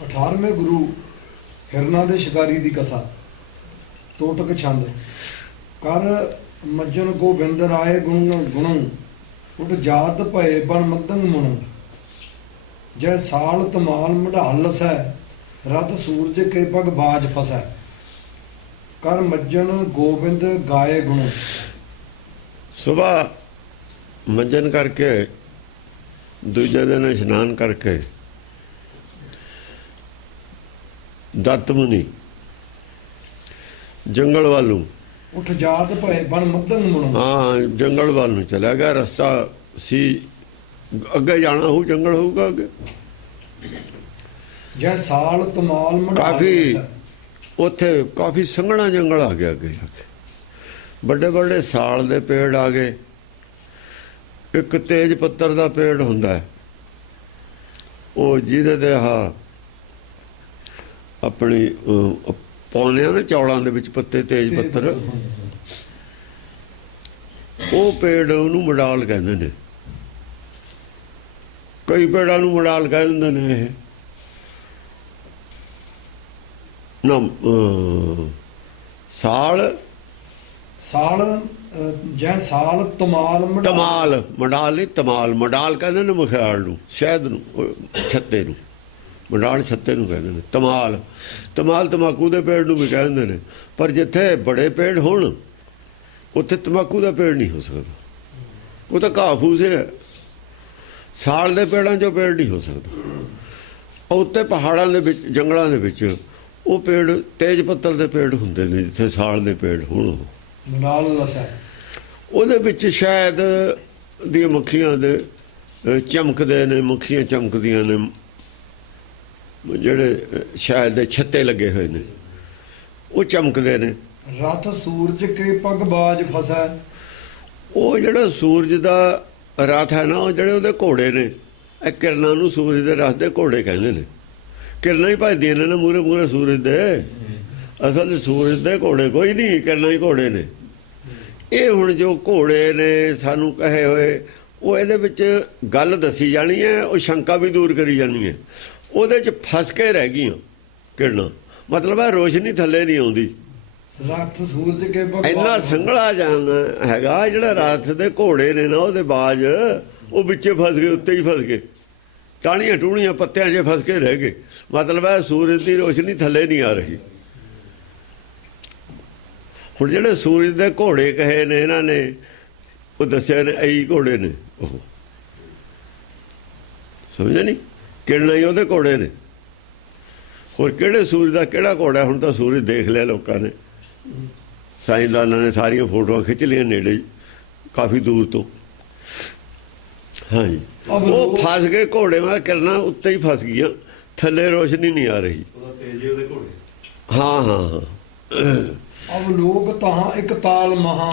18वें गुरु हिरना दे शिकारी दी कथा तोटक छंद कर मज्जन गोबिंद राय गुण गुणों उठ जात भय बन मदंग मुणों जय साल तमाल मढ़ाल सै रथ सूरज के पग बाज फसै कर मज्जन गोबिंद गाए गुणों। सुबह मज्जन करके दूजे दिन इशनान करके दत्त मुनि जंगल वालों उठ जात भय बन मदंग मुणों। हाँ जंगल वालों चला गया। रास्ता सी अगे जाना हो जंगल होगा अगे जय साल तमाल मढ़ाल काफी फसै। उत्थे काफी संघना जंगल आ गया अगे जाके बड़े बड़े साल दे पेड़ आ गए। एक तेज पत्तर का पेड़ हुंदा है वो जिहदे ते अपनी पाउने ना चौलों दे विच पत्ते तेज पत्तर वो पेड़ उहनूं मडाल कहंदे ने। कई पेड़ां नूं मडाल कह दिंदे ने ये ना साल साल जय साल तमाल तमाल मडाल नहीं तमाल मडाल कहते ने मुखियाल नूं शहद नूं छत्ते नूं मडाल छत्ते नूं कहते ने। तमाल तमाल तंबाकू दे पेड़ नूं भी कह दिंदे ने पर जिथे बड़े पेड़ होण उत्थे तंबाकू दा पेड़ नहीं हो सकदा वो तो घाह फूस है। साल दे पेड़ां चों पेड़ नहीं हो सकदा। उत्ते पहाड़ां दे विच जंगलां दे विच वो पेड़ तेज पत्तर दे पेड़ हुंदे ने जिथे साल दे पेड़ होण मडाल लसै ਉਹਦੇ ਵਿੱਚ ਸ਼ਾਇਦ ਦੀਆਂ ਮੱਖੀਆਂ ਦੇ ਚਮਕਦੇ ਨੇ ਮੱਖੀਆਂ ਚਮਕਦੀਆਂ ਨੇ ਜਿਹੜੇ ਸ਼ਾਇਦ ਦੇ ਛੱਤੇ ਲੱਗੇ ਹੋਏ ਨੇ ਉਹ ਚਮਕਦੇ ਨੇ। ਰਥ ਸੂਰਜ ਕੇ ਪਗ ਬਾਜ ਫਸੈ। ਉਹ ਜਿਹੜਾ ਸੂਰਜ ਦਾ ਰਥ ਹੈ ਨਾ ਉਹ ਜਿਹੜੇ ਉਹਦੇ ਘੋੜੇ ਨੇ ਇਹ ਕਿਰਨਾਂ ਨੂੰ ਸੂਰਜ ਦੇ ਰਥ ਦੇ ਘੋੜੇ ਕਹਿੰਦੇ ਨੇ। ਕਿਰਨਾਂ ਹੀ ਭਜਦੀਆਂ ਨੇ ਨਾ ਮੂਹਰੇ ਮੂਹਰੇ ਸੂਰਜ ਦੇ। ਅਸਲ ਸੂਰਜ ਦੇ ਘੋੜੇ ਕੋਈ ਨਹੀਂ ਕਿਰਨਾਂ ਹੀ ਘੋੜੇ ਨੇ। ਇਹ ਹੁਣ ਜੋ ਘੋੜੇ ਨੇ ਸਾਨੂੰ ਕਹੇ ਹੋਏ ਉਹ ਇਹਦੇ ਵਿੱਚ ਗੱਲ ਦੱਸੀ ਜਾਣੀ ਹੈ ਉਹ ਸ਼ੰਕਾ ਵੀ ਦੂਰ ਕਰੀ ਜਾਣੀ ਹੈ। ਉਹਦੇ 'ਚ ਫਸ ਕੇ ਰਹਿ ਗਈਆਂ ਕਿਰਨਾਂ ਮਤਲਬ ਹੈ ਰੋਸ਼ਨੀ ਥੱਲੇ ਨਹੀਂ ਆਉਂਦੀ। ਰਥ ਸੂਰਜ ਕੇ ਪਗ ਇੰਨਾ ਸੰਘਣਾ ਜਾਨ ਹੈਗਾ ਜਿਹੜਾ ਰਾਤ ਦੇ ਘੋੜੇ ਨੇ ਨਾ ਉਹਦੇ ਬਾਜ ਉਹ ਵਿੱਚੇ ਫਸ ਗਏ ਉੱਤੇ ਹੀ ਫਸ ਗਏ ਟਾਹਣੀਆਂ ਟੂਹਣੀਆਂ ਪੱਤਿਆਂ 'ਚ ਫਸ ਕੇ ਰਹਿ ਗਏ। ਮਤਲਬ ਹੈ ਸੂਰਜ ਦੀ ਰੋਸ਼ਨੀ ਥੱਲੇ ਨਹੀਂ ਆ ਰਹੀ। ਹੁਣ ਜਿਹੜੇ ਸੂਰਜ ਦੇ ਘੋੜੇ ਕਹੇ ਨੇ ਇਹਨਾਂ ਨੇ ਉਹ ਦੱਸਿਆ ਨੇ ਇਹੀ ਘੋੜੇ ਨੇ ਉਹ ਸਮਝਿਆ ਨਹੀਂ ਕਿਰਨਾਂ ਹੀ ਉਹਦੇ ਘੋੜੇ ਨੇ। ਹੋਰ ਕਿਹੜੇ ਸੂਰਜ ਦਾ ਕਿਹੜਾ ਘੋੜਾ ਹੁਣ ਤਾਂ ਸੂਰਜ ਦੇਖ ਲਿਆ ਲੋਕਾਂ ਨੇ ਸਾਇੰਸਦਾਨਾਂ ਨੇ ਸਾਰੀਆਂ ਫੋਟੋਆਂ ਖਿੱਚ ਲਈਆਂ ਨੇੜੇ ਕਾਫੀ ਦੂਰ ਤੋਂ। ਹਾਂਜੀ ਉਹ ਫਸ ਗਏ ਘੋੜੇ ਮੈਂ ਕਿਰਨਾਂ ਉੱਤੇ ਹੀ ਫਸ ਗਈਆਂ ਥੱਲੇ ਰੋਸ਼ਨੀ ਨਹੀਂ ਆ ਰਹੀ। ਹਾਂ ਹਾਂ ਹਾਂ ਅਬ ਲੋਕ ਤਹਾਂ ਇੱਕ ਤਾਲ ਮਹਾ।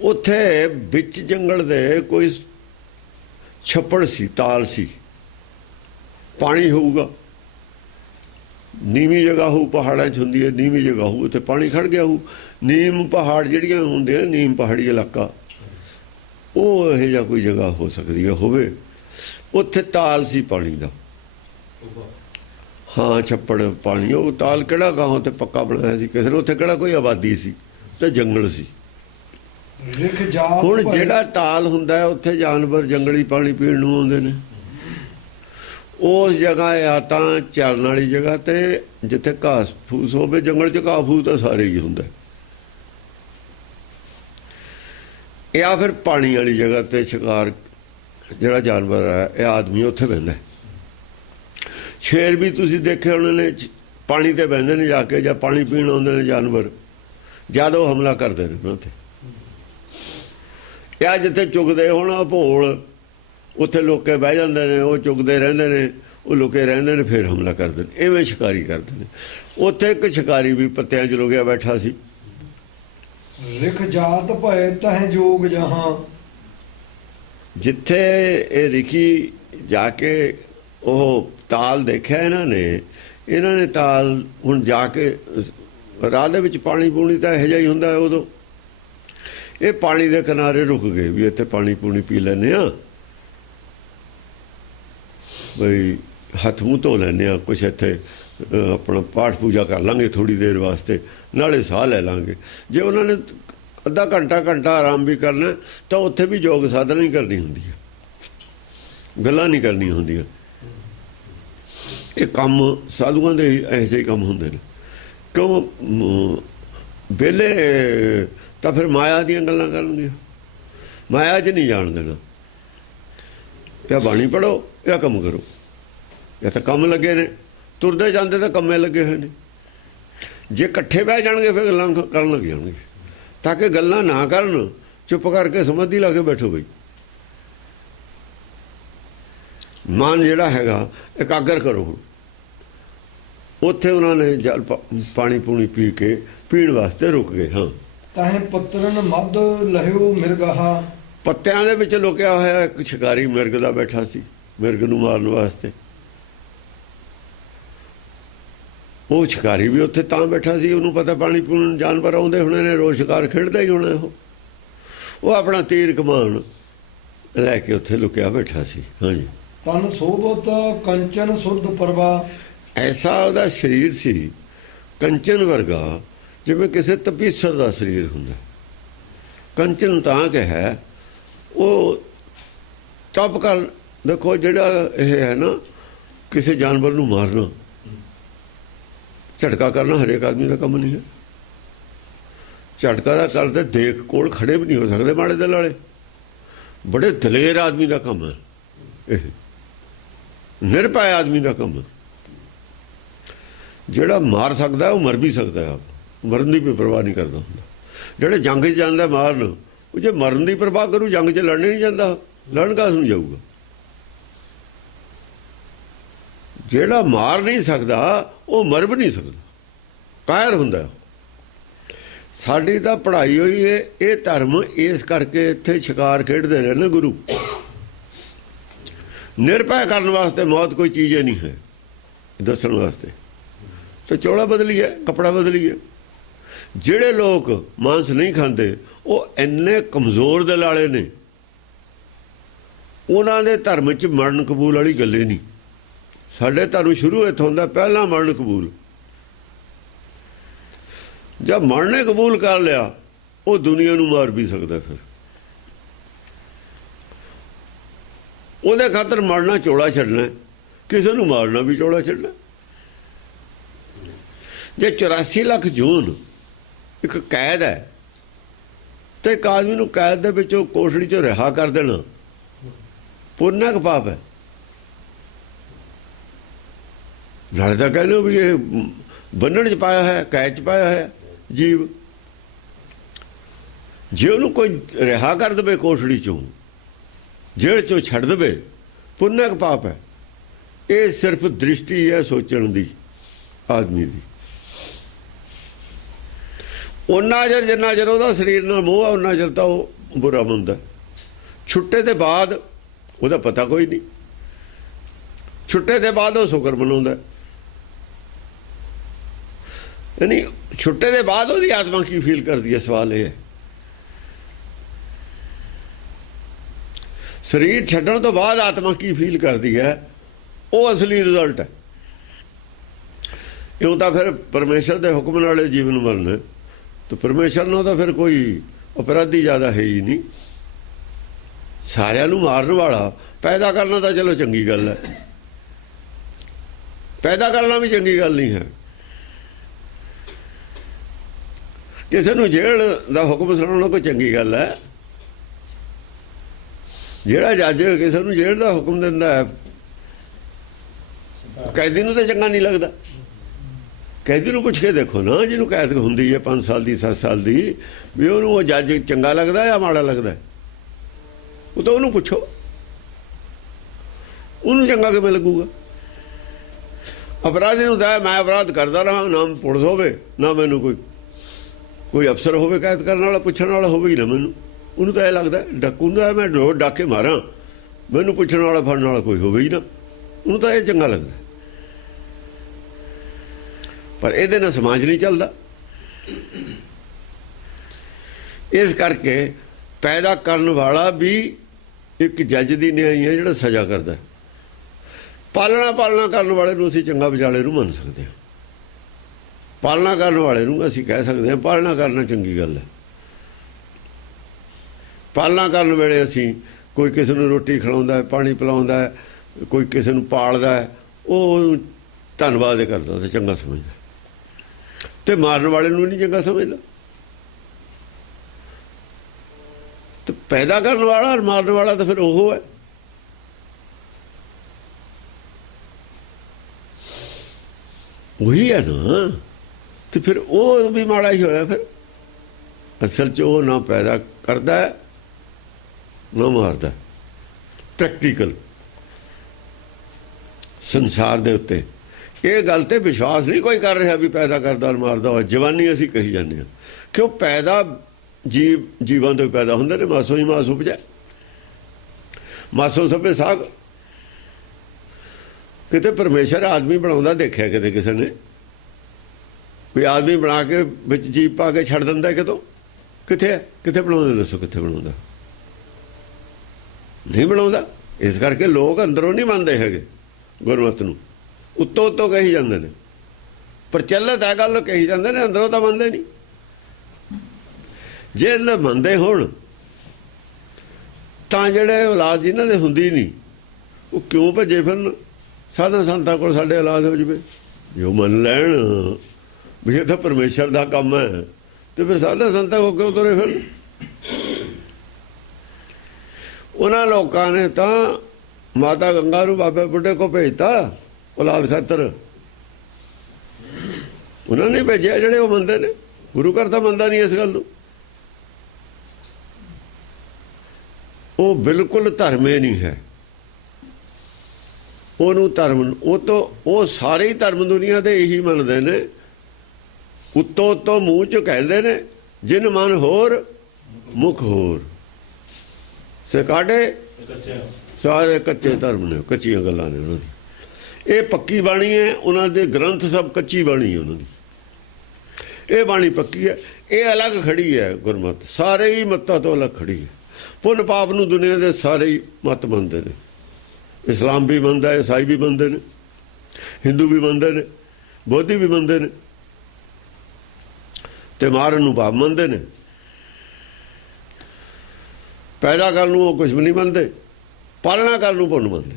ਉੱਥੇ ਵਿੱਚ ਜੰਗਲ ਦੇ ਕੋਈ ਛੱਪੜ ਸੀ ਤਾਲ ਸੀ ਪਾਣੀ ਹੋਊਗਾ ਨੀਵੀਂ ਜਗ੍ਹਾ ਹੋਊ ਪਹਾੜਾਂ 'ਚ ਹੁੰਦੀ ਹੈ ਨੀਵੀਂ ਜਗ੍ਹਾ ਹੋਊ ਉੱਥੇ ਪਾਣੀ ਖੜ ਗਿਆ ਹੋਊ। ਨੀਮ ਪਹਾੜ ਜਿਹੜੀਆਂ ਹੁੰਦੇ ਆ ਨੀਮ ਪਹਾੜੀ ਇਲਾਕਾ ਉਹ ਇਹੋ ਜਿਹਾ ਕੋਈ ਜਗ੍ਹਾ ਹੋ ਸਕਦੀ ਹੈ ਹੋਵੇ ਉੱਥੇ ਤਾਲ ਸੀ ਪਾਣੀ ਦਾ। ਹਾਂ ਛੱਪੜ ਪਾਣੀ ਉਹ ਤਾਲ ਕਿਹੜਾ ਗਾਹਾਂ ਤੇ ਪੱਕਾ ਬਣਾਇਆ ਸੀ ਕਿਸੇ ਨੇ ਉੱਥੇ ਕਿਹੜਾ ਕੋਈ ਆਬਾਦੀ ਸੀ ਤੇ ਜੰਗਲ ਸੀ। ਹੁਣ ਜਿਹੜਾ ਤਾਲ ਹੁੰਦਾ ਉੱਥੇ ਜਾਨਵਰ ਜੰਗਲੀ ਪਾਣੀ ਪੀਣ ਨੂੰ ਆਉਂਦੇ ਨੇ। ਉਸ ਜਗ੍ਹਾ ਆ ਤਾਂ ਚਰਨ ਵਾਲੀ ਜਗ੍ਹਾ ਤੇ ਜਿੱਥੇ ਘਾਸ ਫੂਸ ਹੋਵੇ ਜੰਗਲ 'ਚ ਘਾਹ ਫੂਸ ਤਾਂ ਸਾਰੇ ਹੀ ਹੁੰਦਾ। ਜਾਂ ਫਿਰ ਪਾਣੀ ਵਾਲੀ ਜਗ੍ਹਾ ਤੇ ਸ਼ਿਕਾਰ ਜਿਹੜਾ ਜਾਨਵਰ ਹੈ ਇਹ ਆਦਮੀ ਉੱਥੇ ਬਹਿੰਦਾ। ਸ਼ੇਰ ਵੀ ਤੁਸੀਂ ਦੇਖੇ ਉਹਨਾਂ ਨੇ ਪਾਣੀ ਤੇ ਬਹਿੰਦੇ ਨੇ ਜਾ ਕੇ ਜਾਂ ਪਾਣੀ ਪੀਣ ਆਉਂਦੇ ਨੇ ਜਾਨਵਰ ਜਦ ਉਹ ਹਮਲਾ ਕਰਦੇ ਨੇ ਉੱਥੇ। ਜਾਂ ਜਿੱਥੇ ਚੁਗਦੇ ਹੁਣ ਭੋਲ ਉੱਥੇ ਲੋਕੇ ਬਹਿ ਜਾਂਦੇ ਨੇ ਉਹ ਚੁਗਦੇ ਰਹਿੰਦੇ ਨੇ ਉਹ ਲੁਕੇ ਰਹਿੰਦੇ ਨੇ ਫਿਰ ਹਮਲਾ ਕਰਦੇ ਨੇ ਇਵੇਂ ਸ਼ਿਕਾਰੀ ਕਰਦੇ ਨੇ। ਉੱਥੇ ਇੱਕ ਸ਼ਿਕਾਰੀ ਵੀ ਪੱਤਿਆਂ 'ਚ ਲੁਕਿਆ ਬੈਠਾ ਸੀ। ਰਿਖ ਜਾਤ ਭਏ ਤਹਿ ਜੋਗ ਜਹਾਂ। ਜਿੱਥੇ ਇਹ ਰਿਖੀ ਜਾ ਕੇ ਉਹ ਤਾਲ ਦੇਖਿਆ ਇਹਨਾਂ ਨੇ ਤਾਲ ਹੁਣ ਜਾ ਕੇ ਰਾਹ ਦੇ ਵਿੱਚ ਪਾਣੀ ਪੂਣੀ ਤਾਂ ਇਹੋ ਜਿਹਾ ਹੀ ਹੁੰਦਾ ਉਦੋਂ ਇਹ ਪਾਣੀ ਦੇ ਕਿਨਾਰੇ ਰੁਕ ਗਏ ਵੀ ਇੱਥੇ ਪਾਣੀ ਪੂਣੀ ਪੀ ਲੈਂਦੇ ਆ ਬਈ ਹੱਥ ਮੂੰਹ ਧੋ ਲੈਂਦੇ ਹਾਂ, ਕੁਛ ਇੱਥੇ ਆਪਣਾ ਪਾਠ ਪੂਜਾ ਕਰ ਲਾਂਗੇ ਥੋੜ੍ਹੀ ਦੇਰ ਵਾਸਤੇ, ਨਾਲੇ ਸਾਹ ਲੈ ਲਾਂਗੇ। ਜੇ ਉਹਨਾਂ ਨੇ ਅੱਧਾ ਘੰਟਾ ਆਰਾਮ ਵੀ ਕਰਨਾ ਤਾਂ ਉੱਥੇ ਵੀ ਯੋਗ ਸਾਧਨਾ ਹੀ ਕਰਨੀ ਹੁੰਦੀ ਹੈ, ਗੱਲਾਂ ਨਹੀਂ ਕਰਨੀਆਂ ਹੁੰਦੀਆਂ। ਇਹ ਕੰਮ ਸਾਧੂਆਂ ਦੇ ਇਹੋ ਜਿਹੇ ਕੰਮ ਹੁੰਦੇ ਨੇ। ਕਿਉਂ ਵਿਹਲੇ ਤਾਂ ਫਿਰ ਮਾਇਆ ਦੀਆਂ ਗੱਲਾਂ ਕਰਨਗੇ, ਮਾਇਆ 'ਚ ਨਹੀਂ ਜਾਣ ਦੇਣਾ। ਜਾਂ ਬਾਣੀ ਪੜ੍ਹੋ ਜਾਂ ਕੰਮ ਕਰੋ, ਜਾਂ ਤਾਂ ਕੰਮ ਲੱਗੇ ਨੇ, ਤੁਰਦੇ ਜਾਂਦੇ ਤਾਂ ਕੰਮੇ ਲੱਗੇ ਹੋਏ ਨੇ। ਜੇ ਇਕੱਠੇ ਬਹਿ ਜਾਣਗੇ ਫਿਰ ਗੱਲਾਂ ਕਰਨ ਲੱਗ ਜਾਣਗੇ, ਤਾਂ ਕਿ ਗੱਲਾਂ ਨਾ ਕਰਨ, ਚੁੱਪ ਕਰਕੇ ਸਮਾਧੀ ਲਾ ਕੇ ਬੈਠੋ ਬਈ। ਮਨ ਜਿਹੜਾ ਹੈਗਾ ਇਕਾਗਰ ਕਰੋ। ਹੁਣ ਉੱਥੇ ਉਹਨਾਂ ਨੇ ਜਲ ਪਾਣੀ ਪੂਣੀ ਪੀ ਕੇ ਪੀਣ ਵਾਸਤੇ ਰੁਕ ਗਏ। ਹਾਂ, ਤਾਹੇ ਪੱਤਰਨ ਮੱਧ ਲਹਿਓ ਮਿਰਗਾਹਾ। ਪੱਤਿਆਂ ਦੇ ਵਿੱਚ ਲੁਕਿਆ ਹੋਇਆ ਇੱਕ ਸ਼ਿਕਾਰੀ ਮਿਰਗ ਦਾ ਬੈਠਾ ਸੀ, ਮਿਰਗ ਨੂੰ ਮਾਰਨ ਵਾਸਤੇ। ਉਹ ਸ਼ਿਕਾਰੀ ਵੀ ਉੱਥੇ ਤਾਂ ਬੈਠਾ ਸੀ, ਉਹਨੂੰ ਪਤਾ ਪਾਣੀ ਪੂਣ ਜਾਨਵਰ ਆਉਂਦੇ ਹੋਣੇ ਨੇ, ਰੋਜ਼ ਸ਼ਿਕਾਰ ਖੇਡਦਾ ਹੀ ਹੋਣਾ। ਉਹ ਆਪਣਾ ਤੀਰ ਕਮਾਨ ਲੈ ਕੇ ਉੱਥੇ ਲੁਕਿਆ ਬੈਠਾ ਸੀ। ਹਾਂਜੀ, ਤਨ ਸੋਭਤ ਕੰਚਨ ਸੁਰਦ ਪਰਵਾ। ਐਸਾ ਉਹਦਾ ਸਰੀਰ ਸੀ ਕੰਚਨ ਵਰਗਾ, ਜਿਵੇਂ ਕਿਸੇ ਤਪੀਸਰ ਦਾ ਸਰੀਰ ਹੁੰਦਾ। ਕੰਚਨ ਤਾਂ ਕਿ ਹੈ ਉਹ ਤਪ ਕਰ। ਦੇਖੋ ਜਿਹੜਾ ਇਹ ਹੈ ਨਾ, ਕਿਸੇ ਜਾਨਵਰ ਨੂੰ ਮਾਰਨਾ, ਝਟਕਾ ਕਰਨਾ ਹਰੇਕ ਆਦਮੀ ਦਾ ਕੰਮ ਨਹੀਂ ਹੈ। ਝਟਕਾ ਦਾ ਕਰਦੇ ਦੇਖ ਕੋਲ ਖੜੇ ਵੀ ਨਹੀਂ ਹੋ ਸਕਦੇ ਮਾੜੇ ਦਿਲ ਵਾਲੇ, ਬੜੇ ਦਲੇਰ ਆਦਮੀ ਦਾ ਕੰਮ ਹੈ ਇਹ, ਨਿਰਭੈ ਆਦਮੀ ਦਾ ਕੰਮ ਹੈ। ਜਿਹੜਾ ਮਾਰ ਸਕਦਾ ਉਹ ਮਰ ਵੀ ਸਕਦਾ, ਆਪ ਮਰਨ ਦੀ ਵੀ ਪਰਵਾਹ ਨਹੀਂ ਕਰਦਾ ਹੁੰਦਾ। ਜਿਹੜੇ ਜੰਗ 'ਚ ਜਾਂਦਾ ਮਾਰਨ, ਉਹ ਜੇ ਮਰਨ ਦੀ ਪਰਵਾਹ ਕਰੂ ਜੰਗ 'ਚ ਲੜਨੇ ਨਹੀਂ ਜਾਂਦਾ, ਲੜਨ ਕਾਸ ਨੂੰ ਜਾਊਗਾ। ਜਿਹੜਾ ਮਾਰ ਨਹੀਂ ਸਕਦਾ ਉਹ ਮਰ ਵੀ ਨਹੀਂ ਸਕਦਾ, ਕਾਇਰ ਹੁੰਦਾ। ਸਾਡੀ ਤਾਂ ਪੜ੍ਹਾਈ ਹੋਈ ਹੈ ਇਹ ਧਰਮ, ਇਸ ਕਰਕੇ ਇੱਥੇ ਸ਼ਿਕਾਰ ਖੇਡਦੇ ਰਹੇ ਨੇ ਗੁਰੂ। ਨਿਰਭੈ ਕਰਨ ਵਾਸਤੇ ਮੌਤ ਕੋਈ ਚੀਜ਼ ਹੀ ਨਹੀਂ ਹੈ, ਦੱਸਣ ਵਾਸਤੇ ਤਾਂ ਚੋਲਾ ਬਦਲੀਏ, ਕੱਪੜਾ ਬਦਲੀਏ। ਜਿਹੜੇ ਲੋਕ ਮਾਂਸ ਨਹੀਂ ਖਾਂਦੇ ਉਹ ਇੰਨੇ ਕਮਜ਼ੋਰ ਦਿਲ ਵਾਲੇ ਨੇ, ਉਹਨਾਂ ਦੇ ਧਰਮ 'ਚ ਮਰਨ ਕਬੂਲ ਵਾਲੀ ਗੱਲੇ ਨਹੀਂ। ਸਾਡੇ ਧਰਮ ਸ਼ੁਰੂ ਇੱਥੋਂ ਹੁੰਦਾ, ਪਹਿਲਾਂ ਮਰਨ ਕਬੂਲ। ਜਦ ਮਰਨੇ ਕਬੂਲ ਕਰ ਲਿਆ ਉਹ ਦੁਨੀਆ ਨੂੰ ਮਾਰ ਵੀ ਸਕਦਾ। ਫਿਰ ਉਹਦੇ ਖਾਤਰ ਮਰਨਾ ਚੋਲਾ ਛੱਡਣਾ, ਕਿਸੇ ਨੂੰ ਮਾਰਨਾ ਵੀ ਚੋਲਾ ਛੱਡਣਾ। ਜੇ 84 ਲੱਖ ਜੂਨ ਇੱਕ ਕੈਦ ਹੈ ਤੇ ਇੱਕ ਆਦਮੀ ਨੂੰ ਕੈਦ ਦੇ ਵਿੱਚੋਂ ਕੋਠੜੀ 'ਚੋਂ ਰਿਹਾ ਕਰ ਦੇਣਾ ਪੁੰਨਾ ਕੁ ਪਾਪ ਹੈ। ਨਾਲੇ ਤਾਂ ਕਹਿੰਦੇ ਵੀ ਇਹ ਬੰਨਣ 'ਚ ਪਾਇਆ ਹੈ, ਕੈਦ 'ਚ ਪਾਇਆ ਹੈ ਜੀਵ। ਜੇ ਉਹਨੂੰ ਕੋਈ ਰਿਹਾ ਕਰ ਦੇਵੇ ਕੋਠੜੀ 'ਚੋਂ, ਜੇਲ੍ਹ 'ਚੋਂ ਛੱਡ ਦੇਵੇ, ਪੁੰਨਾ ਕੁ ਪਾਪ ਹੈ। ਇਹ ਸਿਰਫ ਦ੍ਰਿਸ਼ਟੀ ਹੈ ਸੋਚਣ ਦੀ ਆਦਮੀ ਦੀ। ਉਹਨਾਂ ਚਿਰ ਜਿੰਨਾ ਚਿਰ ਉਹਦਾ ਸਰੀਰ ਨਾਲ ਮੋਹ ਆ, ਉਹਨਾਂ ਚਿਰ ਤਾਂ ਉਹ ਬੁਰਾ ਮੰਨਦਾ। ਛੁੱਟੇ ਦੇ ਬਾਅਦ ਉਹਦਾ ਪਤਾ ਕੋਈ ਨਹੀਂ, ਛੁੱਟੇ ਦੇ ਬਾਅਦ ਉਹ ਸ਼ੁਕਰ ਮਨਾਉਂਦਾ। ਯਾਨੀ ਛੁੱਟੇ ਦੇ ਬਾਅਦ ਉਹਦੀ ਆਤਮਾ ਕੀ ਫੀਲ ਕਰਦੀ ਹੈ, ਸਵਾਲ ਇਹ ਹੈ। ਸਰੀਰ ਛੱਡਣ ਤੋਂ ਬਾਅਦ ਆਤਮਾ ਕੀ ਫੀਲ ਕਰਦੀ ਹੈ, ਉਹ ਅਸਲੀ ਰਿਜ਼ਲਟ ਹੈ। ਇਉਂ ਤਾਂ ਫਿਰ ਪਰਮੇਸ਼ਰ ਦੇ ਹੁਕਮ ਨਾਲ ਜੀਵਨ ਮਰਨ, ਤਾਂ ਪਰਮੇਸ਼ਰ ਨਾਲ ਤਾਂ ਫਿਰ ਕੋਈ ਅਪਰਾਧੀ ਜ਼ਿਆਦਾ ਹੈ ਹੀ ਨਹੀਂ। ਸਾਰਿਆਂ ਨੂੰ ਮਾਰਨ ਵਾਲਾ ਪੈਦਾ ਕਰਨਾ ਤਾਂ ਚਲੋ ਚੰਗੀ ਗੱਲ ਹੈ, ਪੈਦਾ ਕਰਨਾ ਵੀ ਚੰਗੀ ਗੱਲ ਨਹੀਂ ਹੈ। ਕਿਸੇ ਨੂੰ ਜੇਲ੍ਹ ਦਾ ਹੁਕਮ ਸੁਣਾਉਣਾ ਕੋਈ ਚੰਗੀ ਗੱਲ ਹੈ। ਜਿਹੜਾ ਜੱਜ ਕਿਸੇ ਨੂੰ ਜੇਲ੍ਹ ਦਾ ਹੁਕਮ ਦਿੰਦਾ ਹੈ, ਕੈਦੀ ਨੂੰ ਤਾਂ ਚੰਗਾ ਨਹੀਂ ਲੱਗਦਾ। ਕੈਦੀ ਨੂੰ ਪੁੱਛ ਕੇ ਦੇਖੋ ਨਾ, ਜਿਹਨੂੰ ਕੈਦ ਹੁੰਦੀ ਹੈ 5 ਸਾਲ ਦੀ 7 ਸਾਲ ਦੀ, ਵੀ ਉਹਨੂੰ ਉਹ ਜੱਜ ਚੰਗਾ ਲੱਗਦਾ ਜਾਂ ਮਾੜਾ ਲੱਗਦਾ? ਉਹ ਤਾਂ ਉਹਨੂੰ ਪੁੱਛੋ, ਉਹਨੂੰ ਚੰਗਾ ਕਿਵੇਂ ਲੱਗੂਗਾ? ਅਪਰਾਧੀ ਨੂੰ ਤਾਂ ਮੈਂ ਅਪਰਾਧ ਕਰਦਾ ਰਹਾ, ਨਾ ਪੁਲਿਸ ਹੋਵੇ ਨਾ ਮੈਨੂੰ ਕੋਈ ਅਫਸਰ ਹੋਵੇ ਕੈਦ ਕਰਨ ਵਾਲਾ, ਪੁੱਛਣ ਵਾਲਾ ਹੋਵੇ ਹੀ ਨਾ ਮੈਨੂੰ। ਉਹਨੂੰ ਤਾਂ ਇਹ ਲੱਗਦਾ ਡਾਕੂ ਦਾ ਮੈਂ ਰੋਜ਼ ਡਾਕੇ ਮਾਰਾਂ, ਮੈਨੂੰ ਪੁੱਛਣ ਵਾਲਾ ਫੜਨ ਵਾਲਾ ਕੋਈ ਹੋਵੇ ਹੀ ਨਾ। ਉਹਨੂੰ ਤਾਂ ਇਹ ਚੰਗਾ ਲੱਗਦਾ। ਪਰ ਇਹਦੇ ਨਾਲ ਸਮਾਜ ਨਹੀਂ ਚੱਲਦਾ। ਇਸ ਕਰਕੇ ਪੈਦਾ ਕਰਨ ਵਾਲਾ ਵੀ ਇੱਕ ਜੱਜ ਦੀ ਨਿਆਈ ਹੈ ਜਿਹੜਾ ਸਜ਼ਾ ਕਰਦਾ। ਪਾਲਣਾ ਕਰਨ ਵਾਲੇ ਨੂੰ ਅਸੀਂ ਚੰਗਾ ਵਿਚਾਲੇ ਨੂੰ ਮੰਨ ਸਕਦੇ ਹਾਂ। ਪਾਲਣਾ ਕਰਨ ਵਾਲੇ ਨੂੰ ਅਸੀਂ ਕਹਿ ਸਕਦੇ ਹਾਂ ਪਾਲਣਾ ਕਰਨਾ ਚੰਗੀ ਗੱਲ ਹੈ। ਪਾਲਣਾ ਕਰਨ ਵੇਲੇ ਅਸੀਂ ਕੋਈ ਕਿਸੇ ਨੂੰ ਰੋਟੀ ਖਿਲਾਉਂਦਾ ਹੈ, ਪਾਣੀ ਪਿਲਾਉਂਦਾ ਹੈ, ਕੋਈ ਕਿਸੇ ਨੂੰ ਪਾਲਦਾ ਹੈ, ਉਹ ਧੰਨਵਾਦ ਹੀ ਕਰਦਾ ਤੇ ਚੰਗਾ ਸਮਝਦਾ। ਤੇ ਮਾਰਨ ਵਾਲੇ ਨੂੰ ਨਹੀਂ ਚੰਗਾ ਸਮਝਦਾ। ਤੇ ਪੈਦਾ ਕਰਨ ਵਾਲਾ ਮਾਰਨ ਵਾਲਾ ਤਾਂ ਫਿਰ ਉਹ ਹੈ। ਉਹੀ ਹੈ ਨਾ। ਤੇ ਫਿਰ ਉਹ ਵੀ ਮਾੜਾ ਹੀ ਹੋਇਆ। ਫਿਰ ਅਸਲ 'ਚ ਉਹ ਨਾ ਪੈਦਾ ਕਰਦਾ ਨਾ ਮਾਰਦਾ। ਪ੍ਰੈਕਟੀਕਲ ਸੰਸਾਰ ਦੇ ਉੱਤੇ ਇਹ ਗੱਲ ਤੇ ਵਿਸ਼ਵਾਸ ਨਹੀਂ ਕੋਈ ਕਰ ਰਿਹਾ ਵੀ ਪੈਦਾ ਕਰਦਾ ਔਰ ਮਾਰਦਾ ਹੋਇਆ। ਜਵਾਨੀ ਅਸੀਂ ਕਹੀ ਜਾਂਦੇ ਹਾਂ ਕਿਉਂ ਪੈਦਾ ਜੀਵਾਂ ਤੋਂ ਪੈਦਾ ਹੁੰਦੇ ਨੇ। ਮਾਸੋਂ ਹੀ ਮਾਸ ਉਪਜਾ, ਮਾਸੋਂ ਸਭੇ ਸਾਗ। ਕਿਤੇ ਪਰਮੇਸ਼ਰ ਆਦਮੀ ਬਣਾਉਂਦਾ ਦੇਖਿਆ ਕਿਤੇ ਕਿਸੇ ਨੇ ਵੀ ਆਦਮੀ ਬਣਾ ਕੇ ਵਿੱਚ ਜੀਵ ਪਾ ਕੇ ਛੱਡ ਦਿੰਦਾ ਕਿਤੋਂ? ਕਿੱਥੇ ਹੈ? ਕਿੱਥੇ ਬਣਾਉਂਦੇ? ਦੱਸੋ ਕਿੱਥੇ ਬਣਾਉਂਦਾ? ਨਹੀਂ ਬਣਾਉਂਦਾ। ਇਸ ਕਰਕੇ ਲੋਕ ਅੰਦਰੋਂ ਨਹੀਂ ਮੰਨਦੇ ਹੈਗੇ ਗੁਰਮਤਿ ਨੂੰ। ਉੱਤੋਂ ਕਹੀ ਜਾਂਦੇ ਨੇ, ਪ੍ਰਚਲਿਤ ਹੈ ਗੱਲ, ਕਹੀ ਜਾਂਦੇ ਨੇ, ਅੰਦਰੋਂ ਤਾਂ ਮੰਨਦੇ ਨਹੀਂ। ਜੇ ਨਾ ਮੰਨਦੇ ਹੋਣ ਤਾਂ ਜਿਹੜੇ ਔਲਾਦ ਜਿਨ੍ਹਾਂ ਦੇ ਹੁੰਦੀ ਨਹੀਂ ਉਹ ਕਿਉਂ ਭੱਜੇ ਫਿਰਨ ਸਾਧਾਂ ਸੰਤਾਂ ਕੋਲ ਸਾਡੇ ਔਲਾਦ ਹੋ ਜਾਵੇ? ਜੋ ਮੰਨ ਲੈਣ ਵੀ ਇਹ ਤਾਂ ਪਰਮੇਸ਼ਰ ਦਾ ਕੰਮ ਹੈ ਤੇ ਫਿਰ ਸਾਧਾਂ ਸੰਤਾਂ ਕੋਲ ਕਿਉਂ ਤੁਰੇ ਫਿਰਨ? ਉਹਨਾਂ ਲੋਕਾਂ ਨੇ ਤਾਂ ਮਾਤਾ ਗੰਗਾ ਨੂੰ ਬਾਬੇ ਬੁੱਢੇ ਕੋ ਭੇਜਤਾ ਔਲਾਦ ਖਾਤਰ। ਉਹਨਾਂ ਨੇ ਭੇਜਿਆ ਜਿਹੜੇ ਉਹ ਮੰਨਦੇ ਨੇ। ਗੁਰੂ ਘਰ ਤਾਂ ਮੰਨਦਾ ਨਹੀਂ ਇਸ ਗੱਲ ਨੂੰ। ਉਹ ਬਿਲਕੁਲ ਧਰਮੇ ਨਹੀਂ ਹੈ। ਉਹਨੂੰ ਧਰਮ ਉਹ ਸਾਰੇ ਹੀ ਧਰਮ ਦੁਨੀਆ ਦੇ ਇਹੀ ਮੰਨਦੇ ਨੇ। ਉੱਤੋਂ ਮੂੰਹ 'ਚ ਕਹਿੰਦੇ ਨੇ ਜਿਨ ਮਨ ਹੋਰ ਮੁਖ ਹੋਰ। ਸਿਕਾੜੇ ਸਾਰੇ ਕੱਚੇ ਧਰਮ ਨੇ, ਕੱਚੀਆਂ ਗੱਲਾਂ ਨੇ ਉਹਨਾਂ ਦੀ। ਇਹ ਪੱਕੀ ਬਾਣੀ ਹੈ। ਉਹਨਾਂ ਦੇ ਗ੍ਰੰਥ ਸਭ ਕੱਚੀ ਬਾਣੀ ਹੈ ਉਹਨਾਂ ਦੀ। ਇਹ ਬਾਣੀ ਪੱਕੀ ਹੈ। ਇਹ ਅਲੱਗ ਖੜੀ ਹੈ ਗੁਰਮਤਿ। ਸਾਰੇ ਹੀ ਮੱਤਾਂ ਤੋਂ ਅਲੱਗ ਖੜੀ ਹੈ। ਪੁੰਨ ਪਾਪ ਨੂੰ ਦੁਨੀਆ ਦੇ ਸਾਰੇ ਹੀ ਮਤ ਮੰਨਦੇ ਨੇ। ਇਸਲਾਮ ਵੀ ਮੰਨਦਾ, ਈਸਾਈ ਵੀ ਮੰਨਦੇ ਨੇ, ਹਿੰਦੂ ਵੀ ਮੰਨਦੇ ਨੇ, ਬੋਧੀ ਵੀ ਮੰਨਦੇ ਨੇ। ਤੇ ਮਾਰਨ ਨੂੰ ਪਾਪ ਮੰਨਦੇ ਨੇ। ਪੈਦਾ ਕਰਨ ਨੂੰ ਉਹ ਕੁਝ ਵੀ ਨਹੀਂ ਮੰਨਦੇ। ਪਾਲਣਾ ਕਰਨ ਨੂੰ ਪੁੰਨ ਮੰਨਦੇ।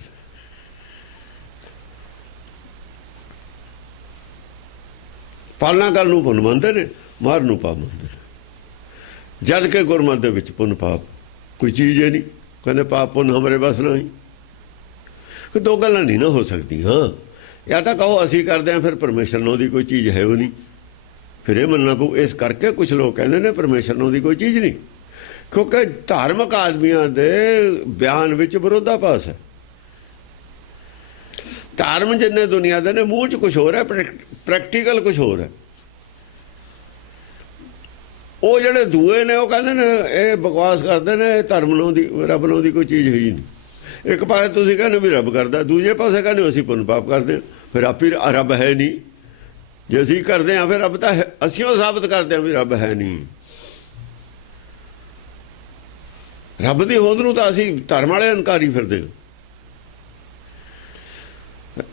ਪਾਲਣਾ ਕਰਨ ਨੂੰ ਪੁੰਨ ਮੰਨਦੇ ਨੇ, ਮਾਰਨ ਨੂੰ ਪਾਪ ਮੰਨਦੇ ਨੇ। ਜਦ ਕਿ ਗੁਰਮਤਿ ਦੇ ਵਿੱਚ ਪੁੰਨ ਪਾਪ ਕੋਈ ਚੀਜ਼ ਹੀ ਨਹੀਂ। ਕਹਿੰਦੇ ਪਾਪ ਪੁੰਨ ਹਮਾਰੇ ਬਸ ਨਹੀਂ। ਕਿ ਦੋ ਗੱਲਾਂ ਨਹੀਂ ਨਾ ਹੋ ਸਕਦੀਆਂ। ਜਾਂ ਤਾਂ ਕਹੋ ਅਸੀਂ ਕਰਦੇ ਹਾਂ ਫਿਰ ਪਰਮੇਸ਼ਰ ਨੂੰ ਦੀ ਕੋਈ ਚੀਜ਼ ਹੈ ਉਹ ਨਹੀਂ, ਫਿਰ ਇਹ ਮੰਨਣਾ ਪਊ। ਇਸ ਕਰਕੇ ਕੁਝ ਲੋਕ ਕਹਿੰਦੇ ਨੇ ਪਰਮੇਸ਼ਰ ਨੂੰ ਦੀ ਕੋਈ ਚੀਜ਼ ਨਹੀਂ, ਕਿਉਂਕਿ ਧਾਰਮਿਕ ਆਦਮੀਆਂ ਦੇ ਬਿਆਨ ਵਿੱਚ ਵਿਰੋਧਾਭਾਸ ਹੈ। ਧਰਮ ਜਿੰਨੇ ਦੁਨੀਆ ਦੇ ਨੇ ਮੂੰਹ 'ਚ ਕੁਝ ਹੋਰ ਹੈ, ਪ੍ਰੈਕਟੀਕਲ ਕੁਝ ਹੋਰ ਹੈ। ਉਹ ਜਿਹੜੇ ਦੂਏ ਨੇ ਉਹ ਕਹਿੰਦੇ ਨੇ ਇਹ ਬਕਵਾਸ ਕਰਦੇ ਨੇ, ਧਰਮ ਨੂੰ ਦੀ ਰੱਬ ਨੂੰ ਦੀ ਕੋਈ ਚੀਜ਼ ਹੈ ਹੀ ਨਹੀਂ। ਇੱਕ ਪਾਸੇ ਤੁਸੀਂ ਕਹਿੰਦੇ ਵੀ ਰੱਬ ਕਰਦਾ, ਦੂਜੇ ਪਾਸੇ ਕਹਿੰਦੇ ਅਸੀਂ ਪੁੰਨ ਪਾਪ ਕਰਦੇ ਹਾਂ। ਫਿਰ ਆਪੀ ਰੱਬ ਹੈ ਨਹੀਂ। ਜੇ ਅਸੀਂ ਕਰਦੇ ਹਾਂ ਫਿਰ ਰੱਬ ਤਾਂ ਅਸੀਂ ਉਹ ਸਾਬਤ ਕਰਦੇ ਹਾਂ ਵੀ ਰੱਬ ਹੈ ਨਹੀਂ। ਰੱਬ ਦੀ ਹੋਂਦ ਨੂੰ ਤਾਂ ਅਸੀਂ ਧਰਮ ਵਾਲੇ ਇਨਕਾਰੀ ਫਿਰਦੇ ਹਾਂ।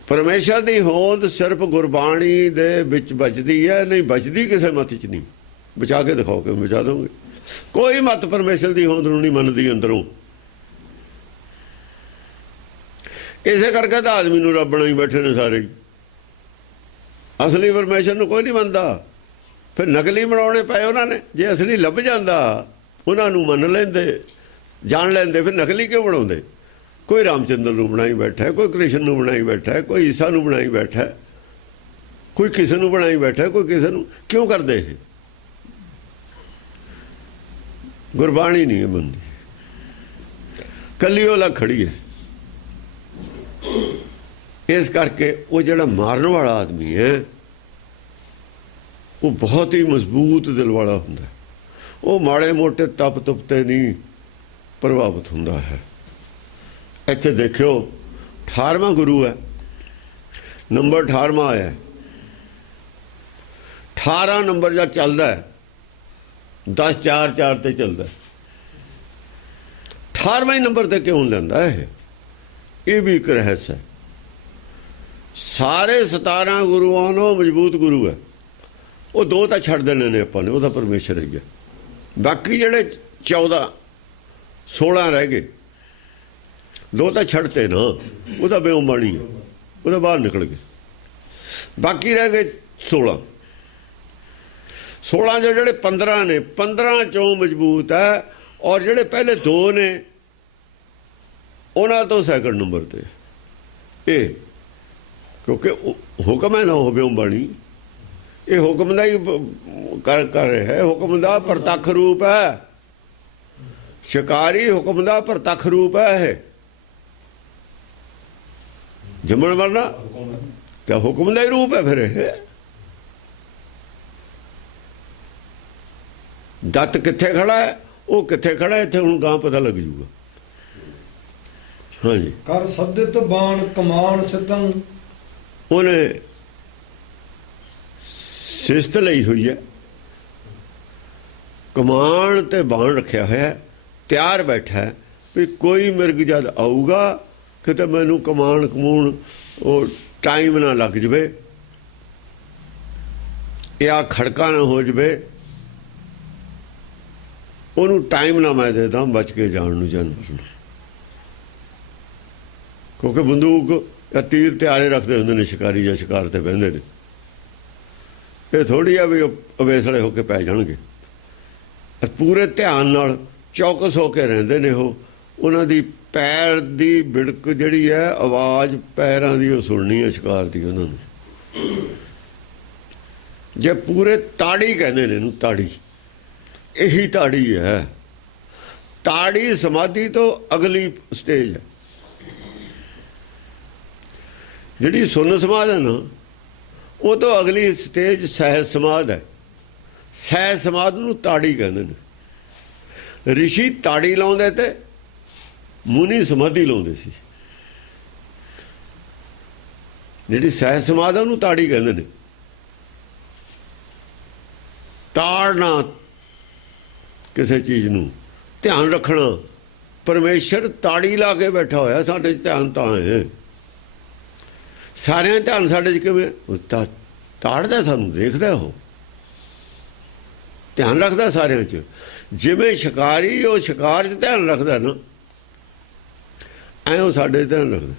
ਪਰਮੇਸ਼ਰ ਦੀ ਹੋਂਦ ਸਿਰਫ ਗੁਰਬਾਣੀ ਦੇ ਵਿੱਚ ਬਚਦੀ ਹੈ, ਨਹੀਂ ਬਚਦੀ ਕਿਸੇ ਮਤ 'ਚ ਨਹੀਂ। ਬਚਾ ਕੇ ਦਿਖਾਓ ਕਿ ਬਚਾ ਦੋਗੇ। ਕੋਈ ਮਤ ਪਰਮੇਸ਼ਰ ਦੀ ਹੋਂਦ ਨੂੰ ਨਹੀਂ ਮੰਨਦੀ ਅੰਦਰੋਂ। ਇਸੇ ਕਰਕੇ ਤਾਂ ਆਦਮੀ ਨੂੰ ਰੱਬ ਬਣਾਈ ਬੈਠੇ ਨੇ ਸਾਰੇ। ਅਸਲੀ ਪਰਮੇਸ਼ਰ ਨੂੰ ਕੋਈ ਨਹੀਂ ਮੰਨਦਾ। ਫਿਰ ਨਕਲੀ ਬਣਾਉਣੇ ਪਏ ਉਹਨਾਂ ਨੇ। ਜੇ ਅਸਲੀ ਲੱਭ ਜਾਂਦਾ ਉਹਨਾਂ ਨੂੰ ਮੰਨ ਲੈਂਦੇ, ਜਾਣ ਲੈਂਦੇ, ਫਿਰ ਨਕਲੀ ਕਿਉਂ ਬਣਾਉਂਦੇ? ਕੋਈ ਰਾਮਚੰਦਰ ਨੂੰ ਬਣਾਈ ਬੈਠਾ, ਕੋਈ ਕ੍ਰਿਸ਼ਨ ਨੂੰ ਬਣਾਈ ਬੈਠਾ, ਕੋਈ ਈਸਾ ਨੂੰ ਬਣਾਈ ਬੈਠਾ, ਕੋਈ ਕਿਸੇ ਨੂੰ ਬਣਾਈ ਬੈਠਾ, ਕੋਈ ਕਿਸੇ ਨੂੰ। ਕਿਉਂ ਕਰਦੇ ਇਹ? ਗੁਰਬਾਣੀ ਨਹੀਂ ਮੰਨਦੀ। ਕੱਲੀ ਉਹ ਲੱਗ ਖੜੀ ਹੈ। ਇਸ ਕਰਕੇ ਉਹ ਜਿਹੜਾ ਮਾਰਨ ਵਾਲਾ ਆਦਮੀ ਹੈ ਉਹ ਬਹੁਤ ਹੀ ਮਜ਼ਬੂਤ ਦਿਲ ਵਾਲਾ ਹੁੰਦਾ। ਉਹ ਮਾੜੇ ਮੋਟੇ ਤਪ ਤੇ ਨਹੀਂ ਪ੍ਰਭਾਵਿਤ ਹੁੰਦਾ ਹੈ। ਇੱਥੇ ਦੇਖਿਓ 18ਵਾਂ ਗੁਰੂ ਹੈ, ਨੰਬਰ 18ਵਾਂ ਆਇਆ। 18 ਨੰਬਰ ਜਦ ਚੱਲਦਾ ਹੈ 10 4 4 ਤੇ ਚੱਲਦਾ। 18ਵਾਂ ਨੰਬਰ ਤੇ ਕਿਉਂ ਲੈਂਦਾ ਇਹ ਵੀ ਇੱਕ ਰਹੱਸ ਹੈ। ਸਾਰੇ 17 ਗੁਰੂਆਂ ਨੂੰ ਮਜ਼ਬੂਤ ਗੁਰੂ ਹੈ। ਉਹ 2 ਤਾਂ ਛੱਡ ਦੇਣੇ ਨੇ ਆਪਾਂ ਨੇ, ਉਹਦਾ ਪਰਮੇਸ਼ਰ ਹੀ ਹੈ। ਬਾਕੀ ਜਿਹੜੇ 14 16 ਰਹਿ ਗਏ, 2 ਤਾਂ ਛੱਡਤੇ ਨਾ, ਉਹਦਾ ਬੇਉਮਾਣੀ ਹੈ, ਉਹਦਾ ਬਾਹਰ ਨਿਕਲ ਗਏ। ਬਾਕੀ ਰਹਿ ਗਏ 16 ਜੋ ਜਿਹੜੇ 15 ਨੇ, 15 ਚੋਂ ਮਜ਼ਬੂਤ ਹੈ। ਔਰ ਜਿਹੜੇ ਪਹਿਲੇ 2 ਨੇ ਉਹਨਾਂ ਤੋਂ ਸੈਕੰਡ ਨੰਬਰ ਤੇ ਇਹ, ਕਿਉਂਕਿ ਹੁਕਮ ਹੈ ਨਾ ਉਹ ਬੇਉਮਾਣੀ, ਇਹ ਹੁਕਮ ਦਾ ਹੀ ਕਰ ਰਿਹਾ ਹੈ, ਹੁਕਮ ਦਾ ਪ੍ਰਤੱਖ ਰੂਪ ਹੈ। ਸ਼ਿਕਾਰੀ ਹੁਕਮ ਦਾ ਪ੍ਰਤੱਖ ਰੂਪ ਹੈ। ਇਹ ਜੰਮਣ ਮਰਨਾ ਤਾਂ ਹੁਕਮ ਦਾ ਹੀ ਰੂਪ ਹੈ। ਫਿਰ ਇਹ ਦੱਤ ਕਿੱਥੇ ਖੜਾ ਹੈ, ਉਹ ਕਿੱਥੇ ਖੜਾ ਹੈ, ਇੱਥੇ ਹੁਣ ਗਾਂ ਪਤਾ ਲੱਗ ਜੂਗਾ। ਹਾਂਜੀ, ਕਰ ਸੱਦਿਤ ਬਾਣ ਕਮਾਨ ਸਿਤੰ, ਉਹਨੇ ਸਿਸਤ ਲਈ ਹੋਈ ਹੈ, ਕਮਾਨ ਤੇ ਬਾਣ ਰੱਖਿਆ ਹੋਇਆ, ਤਿਆਰ ਬੈਠਾ ਹੈ ਵੀ ਕੋਈ ਮਿਰਗ ਜਦ ਆਊਗਾ ਕਿਤੇ ਮੈਨੂੰ ਕਮਾਨ ਕਮੂਣ ਉਹ ਟਾਈਮ ਨਾ ਲੱਗ ਜਵੇ, ਜਾਂ ਖੜਕਾ ਨਾ ਹੋ ਜਵੇ, ਉਹਨੂੰ ਟਾਈਮ ਨਾ ਮੈਂ ਦੇ ਦਾਂ ਬਚ ਕੇ ਜਾਣ ਨੂੰ ਜਾਨਵਰ ਨੂੰ। ਕਿਉਂਕਿ ਬੰਦੂਕ ਜਾਂ ਤੀਰ ਤਿਆਰੇ ਰੱਖਦੇ ਹੁੰਦੇ ਨੇ ਸ਼ਿਕਾਰੀ, ਜਾਂ ਸ਼ਿਕਾਰ ਤੇ ਬਹਿੰਦੇ ਨੇ। ਇਹ ਥੋੜ੍ਹੀ ਆ ਵੀ ਅਵੇਸਲੇ ਹੋ ਕੇ ਪੈ ਜਾਣਗੇ। ਪੂਰੇ ਧਿਆਨ ਨਾਲ ਚੌਕਸ ਹੋ ਕੇ ਰਹਿੰਦੇ ਨੇ ਉਹ। ਉਹਨਾਂ ਦੀ ਪੈਰ ਦੀ ਬਿੜਕ ਜਿਹੜੀ ਹੈ, ਆਵਾਜ਼ ਪੈਰਾਂ ਦੀ, ਉਹ ਸੁਣਨੀ ਹੈ ਸ਼ਿਕਾਰ ਦੀ ਉਹਨਾਂ ਨੂੰ। ਜੇ ਪੂਰੇ ਤਾੜੀ ਕਹਿੰਦੇ ਨੇ ਇਹਨੂੰ, ਤਾੜੀ, ਇਹੀ ਤਾੜੀ ਹੈ। ਤਾੜੀ ਸਮਾਧੀ ਤੋਂ ਅਗਲੀ ਸਟੇਜ ਹੈ। ਜਿਹੜੀ ਸੁੰਨ ਸਮਾਧ ਹੈ ਨਾ, ਉਹ ਤੋਂ ਅਗਲੀ ਸਟੇਜ ਸਹਿਜ ਸਮਾਧ ਹੈ। ਸਹਿਜ ਸਮਾਧ ਨੂੰ ਤਾੜੀ ਕਹਿੰਦੇ ਨੇ। ਰਿਸ਼ੀ ਤਾੜੀ ਲਾਉਂਦੇ ਤੇ ਮੁਨੀ ਸਮਾਧੀ ਲਾਉਂਦੇ ਸੀ। ਜਿਹੜੀ ਸਹਿਜ ਸਮਾਧ ਉਹਨੂੰ ਤਾੜੀ ਕਹਿੰਦੇ ਨੇ। ਤਾੜਨਾ ਕਿਸੇ ਚੀਜ਼ ਨੂੰ, ਧਿਆਨ ਰੱਖਣਾ। ਪਰਮੇਸ਼ਰ ਤਾੜੀ ਲਾ ਕੇ ਬੈਠਾ ਹੋਇਆ ਸਾਡੇ 'ਚ। ਧਿਆਨ ਤਾਂ ਹੈ ਸਾਰਿਆਂ ਧਿਆਨ ਸਾਡੇ 'ਚ ਕਿਵੇਂ? ਤਾੜਦਾ ਸਾਨੂੰ, ਦੇਖਦਾ, ਉਹ ਧਿਆਨ ਰੱਖਦਾ ਸਾਰਿਆਂ 'ਚ। ਜਿਵੇਂ ਸ਼ਿਕਾਰੀ ਉਹ ਸ਼ਿਕਾਰ 'ਚ ਧਿਆਨ ਰੱਖਦਾ ਨਾ, ਐਂ ਉਹ ਸਾਡੇ ਧਿਆਨ ਰੱਖਦਾ।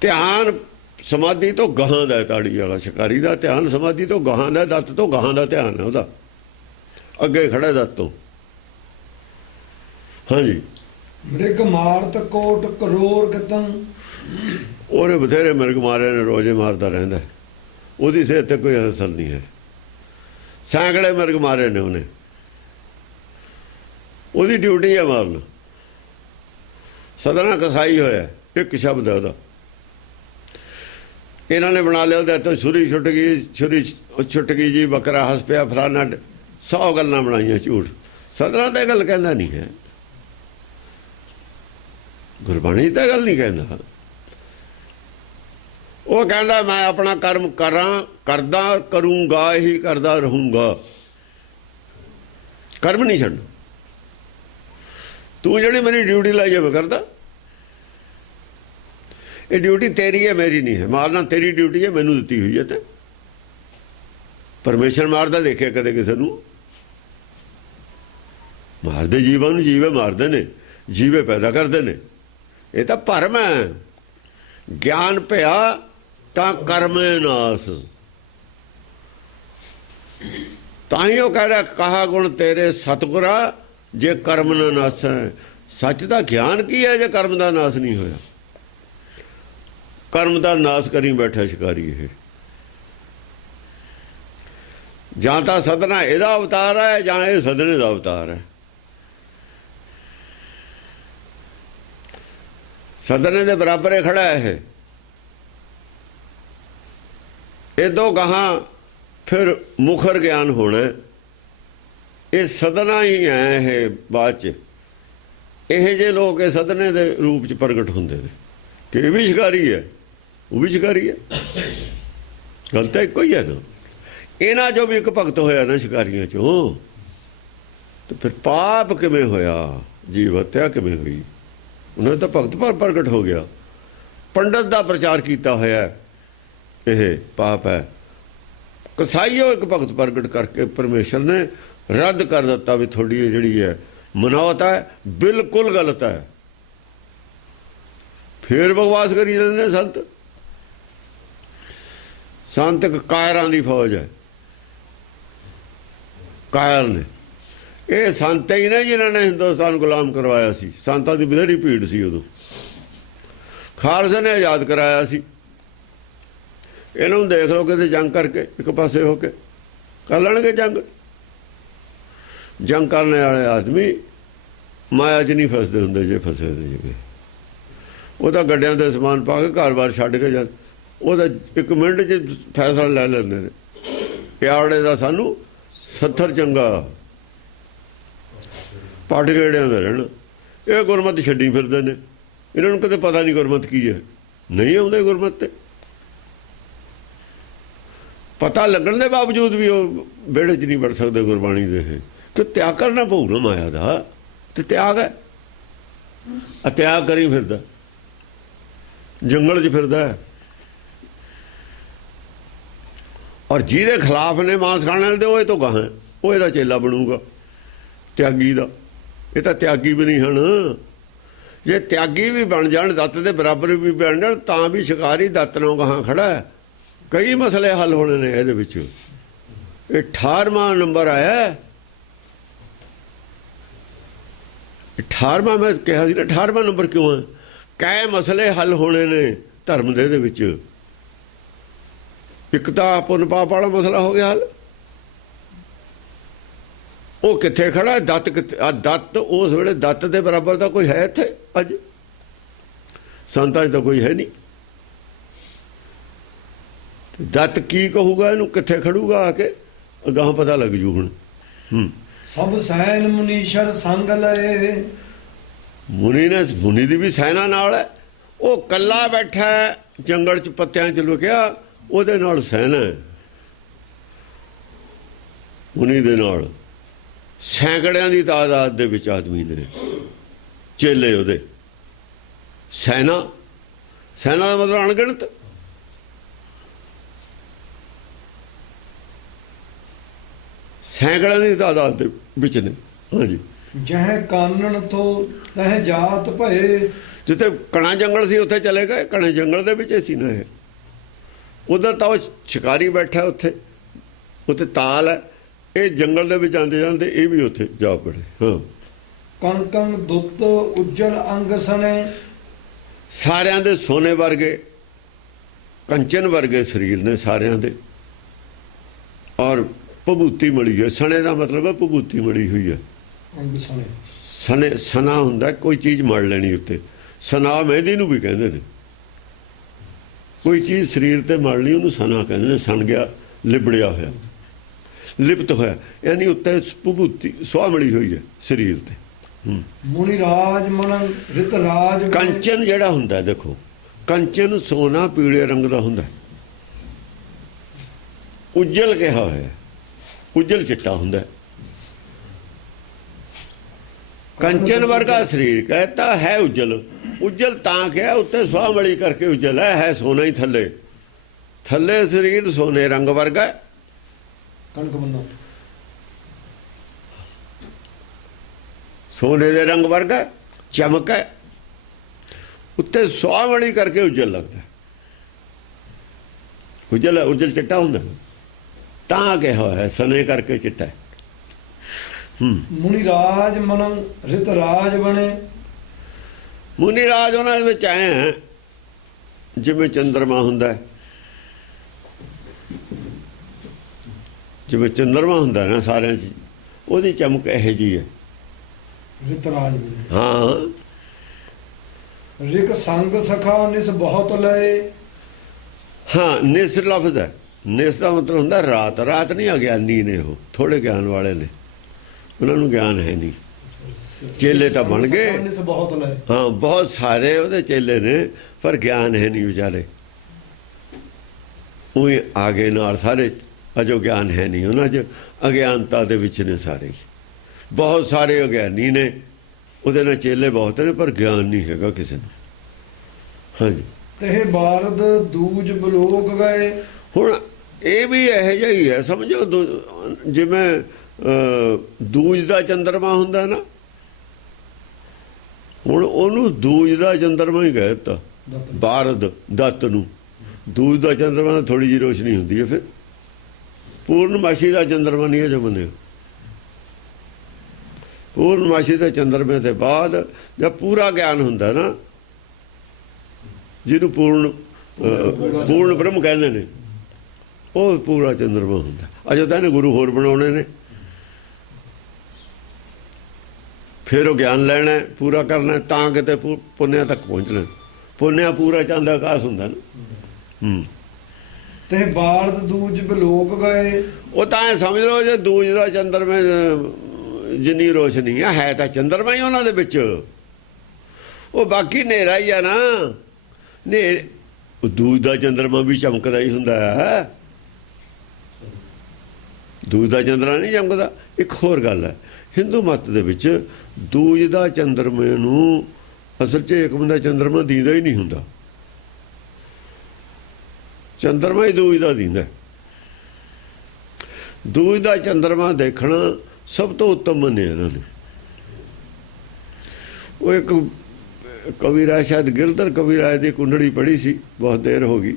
ਧਿਆਨ ਸਮਾਧੀ ਤੋਂ ਗਾਹਾਂ ਦਾ, ਤਾੜੀ ਵਾਲਾ ਸ਼ਿਕਾਰੀ ਦਾ ਧਿਆਨ ਸਮਾਧੀ ਤੋਂ ਗਾਹਾਂ ਦਾ, ਦੱਤ ਤੋਂ ਗਾਹਾਂ ਦਾ ਧਿਆਨ ਹੈ ਉਹਦਾ। ਅੱਗੇ ਖੜਾ ਦੱਤ ਤੋਂ। ਹਾਂਜੀ, ਮ੍ਰਿਗ ਮਾਰਤ ਕੋਟ ਕਰੋੜ ਕਿਤੰ, ਉਹਨੇ ਬਥੇਰੇ ਮਿਰਗ ਮਾਰੇ ਨੇ, ਰੋਜ਼ੇ ਮਾਰਦਾ ਰਹਿੰਦਾ। ਉਹਦੀ ਸਿਹਤ ਤੇ ਕੋਈ ਅਸਰ ਨਹੀਂ ਹੈ। ਸੈਂਕੜੇ ਮਿਰਗ ਮਾਰੇ ਨੇ ਉਹਨੇ, ਉਹਦੀ ਡਿਊਟੀ ਹੈ ਮਾਰਨਾ। ਸਦਨਾ ਕਸਾਈ ਹੋਇਆ, ਇੱਕ ਸ਼ਬਦ ਹੈ ਉਹਦਾ। ਇਹਨਾਂ ਨੇ ਬਣਾ ਲਿਆ ਉਹਦੇ ਤੋਂ ਛੁਰੀ ਛੁੱਟ ਗਈ, ਛੁਰੀ ਛੁੱਟ ਗਈ ਜੀ, ਬੱਕਰਾ ਹੱਸ ਪਿਆ, ਫਲਾਨਾ, 100 ਗੱਲਾਂ ਬਣਾਈਆਂ ਝੂਠ। ਸਦਨਾ ਤਾਂ ਇਹ ਗੱਲ ਕਹਿੰਦਾ ਨਹੀਂ ਹੈ, ਗੁਰਬਾਣੀ ਤਾਂ ਗੱਲ ਨਹੀਂ ਕਹਿੰਦਾ। ਉਹ ਕਹਿੰਦਾ ਮੈਂ ਆਪਣਾ ਕਰਮ ਕਰਦਾ ਕਰੂੰਗਾ, ਇਹੀ ਕਰਦਾ ਰਹੂੰਗਾ, ਕਰਮ ਨਹੀਂ ਛੱਡਣਾ। ਤੂੰ ਜਿਹੜੀ ਮੇਰੀ ਡਿਊਟੀ ਲਾਈ ਜਾਵੇ ਕਰਦਾ। ਇਹ ਡਿਊਟੀ ਤੇਰੀ ਹੈ, ਮੇਰੀ ਨਹੀਂ ਹੈ। ਮਾਰਨਾ ਤੇਰੀ ਡਿਊਟੀ ਹੈ, ਮੈਨੂੰ ਦਿੱਤੀ ਹੋਈ ਹੈ। ਤੇ ਪਰਮੇਸ਼ਰ ਮਾਰਦਾ ਦੇਖਿਆ ਕਦੇ ਕਿਸੇ ਨੂੰ? ਮਾਰਦੇ ਜੀਵਾਂ ਨੂੰ, ਜੀਵੇ ਮਾਰਦੇ ਨੇ, ਜੀਵੇ ਪੈਦਾ ਕਰਦੇ ਨੇ। ਇਹ ਤਾਂ ਭਰਮ ਹੈ। ਗਿਆਨ ਭਇਆ ਤਾਂ ਕਰਮੇ ਨਾਸ। ਤਾਂ ਹੀ ਉਹ ਕਹਿੰਦਾ ਕਹਾ ਗੁਣ ਤੇਰੇ ਸਤਿਗੁਰਾ, ਜੇ ਕਰਮ ਨਾ ਨਾਸੈ। ਸੱਚ ਦਾ ਗਿਆਨ ਕੀ ਹੈ ਜੇ ਕਰਮ ਦਾ ਨਾਸ ਨਹੀਂ ਹੋਇਆ? ਕਰਮ ਦਾ ਨਾਸ ਕਰੀ ਬੈਠਾ ਸ਼ਿਕਾਰੀ ਇਹ। ਜਾਂ ਤਾਂ ਸਦਨਾ ਇਹਦਾ ਅਵਤਾਰ ਹੈ, ਜਾਂ ਇਹ ਸਦਨੇ ਦਾ ਅਵਤਾਰ ਹੈ। ਸਦਨੇ ਦੇ ਬਰਾਬਰ ਇਹ ਖੜਾ ਹੈ ਇਹ ਦੋ ਗਾਹਾਂ। ਫਿਰ ਮੁਖਰ ਗਿਆਨ ਹੋਣਾ। ਇਹ ਸਦਨਾ ਹੀ ਹੈ। ਇਹ ਬਾਅਦ 'ਚ ਇਹ ਜੇ ਲੋਕ ਇਹ ਸਦਨੇ ਦੇ ਰੂਪ 'ਚ ਪ੍ਰਗਟ ਹੁੰਦੇ ਨੇ ਕਿ ਇਹ ਵੀ ਸ਼ਿਕਾਰੀ ਹੈ, ਉਹ ਵੀ ਸ਼ਿਕਾਰੀ ਹੈ। ਗੱਲ ਤਾਂ ਇੱਕੋ ਹੀ ਹੈ ਨਾ। ਇਹਨਾਂ 'ਚੋਂ ਵੀ ਇੱਕ ਭਗਤ ਹੋਇਆ ਨਾ ਸ਼ਿਕਾਰੀਆਂ 'ਚੋਂ, ਤੇ ਫਿਰ ਪਾਪ ਕਿਵੇਂ ਹੋਇਆ? ਜੀਵ ਹੱਤਿਆ ਕਿਵੇਂ ਹੋਈ? ਉਹਨਾਂ ਦਾ ਭਗਤ ਪਰ ਪ੍ਰਗਟ ਹੋ ਗਿਆ। ਪੰਡਤ ਦਾ ਪ੍ਰਚਾਰ ਕੀਤਾ ਹੋਇਆ ਹੈ, ਇਹ ਪਾਪ ਹੈ। ਕਸਾਈਓ ਇੱਕ ਭਗਤ ਪ੍ਰਗਟ ਕਰਕੇ ਪਰਮੇਸ਼ਰ ਨੇ ਰੱਦ ਕਰ ਦਿੱਤਾ ਵੀ ਤੁਹਾਡੀ ਇਹ ਜਿਹੜੀ ਹੈ ਮਨੌਤ ਹੈ ਬਿਲਕੁਲ ਗਲਤ ਹੈ। ਫੇਰ ਬਕਵਾਸ ਕਰੀ ਜਾਂਦੇ ਨੇ ਸੰਤ। ਸੰਤ ਇੱਕ ਕਾਇਰਾਂ ਦੀ ਫੌਜ ਹੈ, ਕਾਇਰ ਨੇ। ਇਹ ਸੰਤ ਹੀ ਨੇ ਜਿਨ੍ਹਾਂ ਨੇ ਹਿੰਦੁਸਤਾਨ ਗੁਲਾਮ ਕਰਵਾਇਆ ਸੀ। ਸੰਤਾਂ ਦੀ ਬਥੇਰੀ ਭੀੜ ਸੀ ਉਦੋਂ। ਖਾਲਸੇ ਨੇ ਆਜ਼ਾਦ ਕਰਾਇਆ ਸੀ। ਇਹਨਾਂ ਨੂੰ ਦੇਖ ਲਓ ਕਿਤੇ ਜੰਗ ਕਰਕੇ ਇੱਕ ਪਾਸੇ ਹੋ ਕੇ ਕਰ ਲੈਣਗੇ ਜੰਗ। ਜੰਗ ਕਰਨ ਵਾਲੇ ਆਦਮੀ ਮਾਇਆ 'ਚ ਨਹੀਂ ਫਸਦੇ ਹੁੰਦੇ ਜੇ ਫਸੇ ਨੇ ਜਿਵੇਂ। ਉਹ ਤਾਂ ਗੱਡਿਆਂ ਦੇ ਸਮਾਨ ਪਾ ਕੇ ਘਰ-ਬਾਰ ਛੱਡ ਕੇ ਜਾਂਦੇ। ਉਹਦਾ ਇੱਕ ਮਿੰਟ 'ਚ ਫੈਸਲਾ ਲੈ ਲੈਂਦੇ ਨੇ। ਪਿਆੜੇ ਦਾ ਸਾਨੂੰ 70 ਚੰਗਾ, ਪੱਟ ਗੇੜਿਆਂ ਦਾ ਰਹਿਣਾ। ਇਹ ਗੁਰਮਤਿ ਛੱਡੀ ਫਿਰਦੇ ਨੇ। ਇਹਨਾਂ ਨੂੰ ਕਦੇ ਪਤਾ ਨਹੀਂ ਗੁਰਮਤਿ ਕੀ ਹੈ। ਨਹੀਂ ਆਉਂਦੇ ਗੁਰਮਤਿ ਤੇ। ਪਤਾ ਲੱਗਣ ਦੇ ਬਾਵਜੂਦ ਵੀ ਉਹ ਵਿਹੜੇ 'ਚ ਨਹੀਂ ਵੜ ਸਕਦੇ ਗੁਰਬਾਣੀ ਦੇ। ਕਿ ਤਿਆਗ ਕਰਨਾ ਪਊ ਨਾ ਮਾਇਆ ਦਾ, ਤੇ ਤਿਆਗ ਹੈ। ਤਿਆਗ ਕਰੀ ਫਿਰਦਾ, ਜੰਗਲ 'ਚ ਫਿਰਦਾ। ਔਰ ਜਿਹਦੇ ਖਿਲਾਫ ਨੇ ਮਾਂਸ ਖਾਣ ਵਾਲੇ ਦੇ ਉਹ ਇਹ ਤੋਂ ਗਾਹਾਂ, ਉਹ ਇਹਦਾ ਚੇਲਾ ਬਣੂਗਾ ਤਿਆਗੀ ਦਾ। ਇਹ ਤਾਂ ਤਿਆਗੀ ਵੀ ਨਹੀਂ ਹਨ। ਜੇ ਤਿਆਗੀ ਵੀ ਬਣ ਜਾਣ, ਦੱਤ ਦੇ ਬਰਾਬਰ ਵੀ ਬਣ ਜਾਣ, ਤਾਂ ਵੀ ਸ਼ਿਕਾਰੀ ਦੱਤ ਨੂੰ ਗਾਹਾਂ ਖੜਾ ਹੈ। ਕਈ ਮਸਲੇ ਹੱਲ ਹੋਣੇ ਨੇ ਇਹਦੇ ਵਿੱਚ। ਇਹ 18ਵਾਂ ਨੰਬਰ ਆਇਆ। 18ਵਾਂ ਮੈਂ ਕਿਹਾ ਸੀ ਨਾ, 18ਵਾਂ ਨੰਬਰ ਕਿਉਂ ਹੈ? ਕਈ ਮਸਲੇ ਹੱਲ ਹੋਣੇ ਨੇ ਧਰਮ ਦੇ ਇਹਦੇ ਵਿੱਚ। ਇੱਕ ਤਾਂ ਪੁੰਨ ਪਾਪ ਵਾਲਾ ਮਸਲਾ ਹੋ ਗਿਆ ਹੱਲ। ਉਹ ਕਿੱਥੇ ਖੜਾ? ਦੱਤ ਕਿੱਥੇ? ਦੱਤ ਉਸ ਵੇਲੇ ਦੱਤ ਦੇ ਬਰਾਬਰ ਦਾ ਕੋਈ ਹੈ ਇੱਥੇ ਅੱਜ? ਸੰਤਾਂ 'ਚ ਤਾਂ ਕੋਈ ਹੈ ਨਹੀਂ। ਦੱਤ ਕੀ ਕਹੂਗਾ ਇਹਨੂੰ? ਕਿੱਥੇ ਖੜੂਗਾ ਆ ਕੇ? ਅਗਾਂਹ ਪਤਾ ਲੱਗ ਜੂ ਹੁਣ। ਸਭ ਸੈਨ ਮੁਨੀਸ਼ਰ ਸੰਗ ਲਏ। ਮੁਨੀ ਦੀ ਵੀ ਸੈਨਾ ਨਾਲ ਹੈ। ਉਹ ਕੱਲਾ ਬੈਠਾ ਜੰਗਲ 'ਚ ਪੱਤਿਆਂ 'ਚ ਲੁਕਿਆ, ਉਹਦੇ ਨਾਲ ਸੈਨਾ ਹੈ। ਮੁਨੀ ਦੇ ਨਾਲ ਸੈਂਕੜਿਆਂ ਦੀ ਤਾਦਾਦ ਦੇ ਵਿੱਚ ਆਦਮੀ ਨੇ, ਚੇਲੇ ਉਹਦੇ। ਸੈਨਾ ਦਾ ਮਤਲਬ ਅਣਗਿਣਤ। ਸੈਂਕੜਿਆਂ ਦੀ ਤਾਦਾਦ ਦੇ ਵਿੱਚ ਨੇ। ਹਾਂਜੀ। ਜਹ ਕਾਨਣ ਤੋਂ ਤਹ ਜਾਤ ਭਏ। ਜਿੱਥੇ ਕਣਾ ਜੰਗਲ ਸੀ ਉੱਥੇ ਚਲੇ ਗਏ। ਕਣੇ ਜੰਗਲ ਦੇ ਵਿੱਚ ਸੀ ਨਾ ਇਹ। ਉਧਰ ਤਾਂ ਉਹ ਸ਼ਿਕਾਰੀ ਬੈਠਾ, ਉੱਥੇ ਤਾਲ ਹੈ। ਇਹ ਜੰਗਲ ਦੇ ਵਿੱਚ ਜਾਂਦੇ ਜਾਂਦੇ ਇਹ ਵੀ ਉੱਥੇ ਜਾ ਪੜੇ। ਹਾਂ। ਕਣਕਣ ਦੁੱਤ ਉਜਲ ਅੰਗ ਸਨੇ। ਸਾਰਿਆਂ ਦੇ ਸੋਨੇ ਵਰਗੇ, ਕੰਚਨ ਵਰਗੇ ਸਰੀਰ ਨੇ ਸਾਰਿਆਂ ਦੇ। ਔਰ ਭਭੂਤੀ ਮੜੀ ਹੈ। ਸਣੇ ਦਾ ਮਤਲਬ ਹੈ ਭਭੂਤੀ ਮੜੀ ਹੋਈ ਹੈ। ਅੰਗ ਸਨੇ, ਸਨੇ ਸਨਾ ਹੁੰਦਾ ਕੋਈ ਚੀਜ਼ ਮੜ ਲੈਣੀ ਉੱਤੇ। ਸਨਾ ਮਹਿੰਦੀ ਨੂੰ ਵੀ ਕਹਿੰਦੇ ਨੇ। ਕੋਈ ਚੀਜ਼ ਸਰੀਰ ਤੇ ਮੜ ਲਈ ਉਹਨੂੰ ਸਨਾ ਕਹਿੰਦੇ ਨੇ। ਸਣ ਗਿਆ, ਲਿਬੜਿਆ ਹੋਇਆ, ਲਿਪਤ ਹੋਇਆ, ਯਾਨੀ ਉੱਤੇ ਭਭੂਤੀ ਸੁਆਹ ਮੜੀ ਹੋਈ ਹੈ ਸਰੀਰ ਤੇ। ਮੁਨੀ ਰਾਜ ਮਨ ਰਿਤ ਰਾਜ। ਕੰਚਨ ਜਿਹੜਾ ਹੁੰਦਾ, ਦੇਖੋ ਕੰਚਨ ਸੋਨਾ ਪੀਲੇ ਰੰਗ ਦਾ ਹੁੰਦਾ। ਉਜਲ ਕਿਹਾ ਹੋਇਆ, ਉਜਲ ਚਿੱਟਾ ਹੁੰਦਾ। ਕੰਚਨ ਵਰਗਾ ਸਰੀਰ ਕਹਤਾ ਹੈ ਉਜਲ। ਉਜਲ ਤਾਂ ਕਿਹਾ ਉੱਤੇ ਸੁਆਹ ਮੜੀ ਕਰਕੇ ਉਜਲ ਹੈ ਸੋਨਾ ਹੀ ਥੱਲੇ। ਥੱਲੇ ਸਰੀਰ ਸੋਨੇ ਰੰਗ ਵਰਗਾ। ਕਣਕ ਬੰਨਾ ਸੋਨੇ ਦੇ ਰੰਗ ਵਰਗਾ, ਚਮਕ ਹੈ। ਉੱਤੇ ਸੁਆਹ ਮੜੀ ਕਰਕੇ ਉਜਲ ਲੱਗਦਾ। ਉਜਲ ਚਿੱਟਾ ਹੁੰਦਾ ਤਾਂ ਕਿਹਾ ਹੋਇਆ, ਸਨੇ ਕਰਕੇ ਚਿੱਟਾ। ਮੁਨੀ ਰਾਜ ਮਨ ਰਿਤ ਰਾਜ ਬਣੇ। ਮੁਨੀ ਰਾਜ ਉਹਨਾਂ ਦੇ ਵਿੱਚ ਆਏ ਹੈ ਜਿਵੇਂ ਚੰਦਰਮਾ ਹੁੰਦਾ ਹੈ। ਜਿਵੇਂ ਚੰਦਰਮਾ ਹੁੰਦਾ ਨਾ ਸਾਰਿਆਂ 'ਚ, ਉਹਦੀ ਚਮਕ ਇਹੋ ਜਿਹੀ ਹੈ। ਰਿਤ ਰਾਜ ਬਣੇ। ਹਾਂ। ਰਿਕ ਸੰਗ ਸਖਾ ਨਿਸ ਬਹੁਤ ਲਏ। ਹਾਂ, ਨਿਸ ਲਫ਼ਜ਼ ਹੈ। ਨਿਸ ਦਾ ਮਤਲਬ ਹੁੰਦਾ ਰਾਤ। ਰਾਤ ਨਹੀਂ ਅਗਿਆਨੀ ਨੇ, ਉਹ ਥੋੜੇ ਗਿਆਨ ਵਾਲੇ ਨੇ, ਉਹਨਾਂ ਨੂੰ ਗਿਆਨ ਹੈ ਨਹੀਂ। ਚੇਲੇ ਤਾਂ ਬਣ ਗਏ। ਹਾਂ, ਬਹੁਤ ਸਾਰੇ ਉਹਦੇ ਚੇਲੇ ਨੇ, ਪਰ ਗਿਆਨ ਹੈ ਨਹੀਂ ਵਿਚਾਰੇ। ਉਹ ਆਗੇ ਨਾਲ ਸਾਰੇ ਅਜੋ ਗਿਆਨ ਹੈ ਨਹੀਂ ਉਹਨਾਂ 'ਚ। ਅਗਿਆਨਤਾ ਦੇ ਵਿੱਚ ਨੇ ਸਾਰੇ। ਬਹੁਤ ਸਾਰੇ ਅਗਿਆਨੀ ਨੇ, ਉਹਦੇ ਨਾਲ ਚੇਲੇ ਬਹੁਤ ਨੇ, ਪਰ ਗਿਆਨ ਨਹੀਂ ਹੈਗਾ ਕਿਸੇ ਨੂੰ। ਹਾਂਜੀ। ਤੇ ਬਾਰਦ ਦੂਜ ਬਲੋਕ ਗਏ। ਹੁਣ ਇਹ ਵੀ ਇਹੋ ਜਿਹਾ ਹੀ ਹੈ, ਸਮਝੋ ਜਿਵੇਂ ਦੂਜ ਦਾ ਚੰਦਰਮਾ ਹੁੰਦਾ ਨਾ, ਹੁਣ ਉਹਨੂੰ ਦੂਜ ਦਾ ਚੰਦਰਮਾ ਹੀ ਕਹਿ ਦਿੱਤਾ, ਬਾਰਦ ਦੱਤ ਨੂੰ। ਦੂਜ ਦਾ ਚੰਦਰਮਾ ਥੋੜੀ ਜਿਹੀ ਰੋਸ਼ਨੀ ਹੁੰਦੀ ਹੈ, ਫਿਰ ਪੂਰਨਮਾਸ਼ੀ ਦਾ ਚੰਦਰਮਾ ਨਹੀਂ ਹੈ ਜੋ ਮੰਨਿਓ। ਪੂਰਨਮਾਸ਼ੀ ਦੇ ਚੰਦਰਮੇ ਤੋਂ ਬਾਅਦ ਜਦ ਪੂਰਾ ਗਿਆਨ ਹੁੰਦਾ ਨਾ, ਜਿਹਨੂੰ ਪੂਰਨ ਬ੍ਰਹਮ ਕਹਿੰਦੇ ਨੇ, ਉਹ ਪੂਰਾ ਚੰਦਰਮਾ ਹੁੰਦਾ। ਅਜੇ ਤਾਂ ਇਹਨੇ ਗੁਰੂ ਹੋਰ ਬਣਾਉਣੇ ਨੇ, ਫਿਰ ਉਹ ਗਿਆਨ ਲੈਣਾ, ਪੂਰਾ ਕਰਨਾ, ਤਾਂ ਕਿਤੇ ਪੁੰਨਿਆ ਤੱਕ ਪਹੁੰਚਣਾ। ਪੁੰਨਿਆ ਪੂਰਾ ਚੰਦ ਆਕਾਸ਼ ਹੁੰਦਾ ਨਾ। ਤੇ ਬਾਰਦ ਦੂਜ ਬਲੋਕ ਗਏ। ਉਹ ਤਾਂ ਇਹ ਸਮਝ ਲਓ ਜੇ ਦੂਜ ਦਾ ਚੰਦਰਮੇ ਜਿੰਨੀ ਰੋਸ਼ਨੀ ਹੈ ਤਾਂ ਚੰਦਰਮਾ ਹੀ ਉਹਨਾਂ ਦੇ ਵਿੱਚ, ਉਹ ਬਾਕੀ ਹਨੇਰਾ ਹੀ ਆ ਨਾ। ਦੂਜ ਦਾ ਚੰਦਰਮਾ ਵੀ ਚਮਕਦਾ ਹੀ ਹੁੰਦਾ ਹੈ, ਦੂਜ ਦਾ ਚੰਦਰਮਾ ਨਹੀਂ ਚਮਕਦਾ। ਇੱਕ ਹੋਰ ਗੱਲ ਹੈ, ਹਿੰਦੂ ਮੱਤ ਦੇ ਵਿੱਚ ਦੂਜ ਦਾ ਚੰਦਰਮੇ ਨੂੰ ਅਸਲ 'ਚ ਇੱਕ ਬੰਦਾ ਚੰਦਰਮਾ ਦੀਦਾ ਹੀ ਨਹੀਂ ਹੁੰਦਾ, ਚੰਦਰਮਾ ਹੀ ਦੂਜ ਦਾ ਦੀਂਦਾ। ਦੂਜ ਦਾ ਚੰਦਰਮਾ ਦੇਖਣਾ ਸਭ ਤੋਂ ਉੱਤਮ ਮੰਨਿਆ ਇਹਨਾਂ ਨੇ। ਉਹ ਇੱਕ ਕਵੀ ਰਾਜ, ਸ਼ਾਇਦ ਗਿਰਧਰ ਕਵੀ ਰਾਜ ਦੀ ਕੁੰਡੜੀ ਪੜ੍ਹੀ ਸੀ, ਬਹੁਤ ਦੇਰ ਹੋ ਗਈ।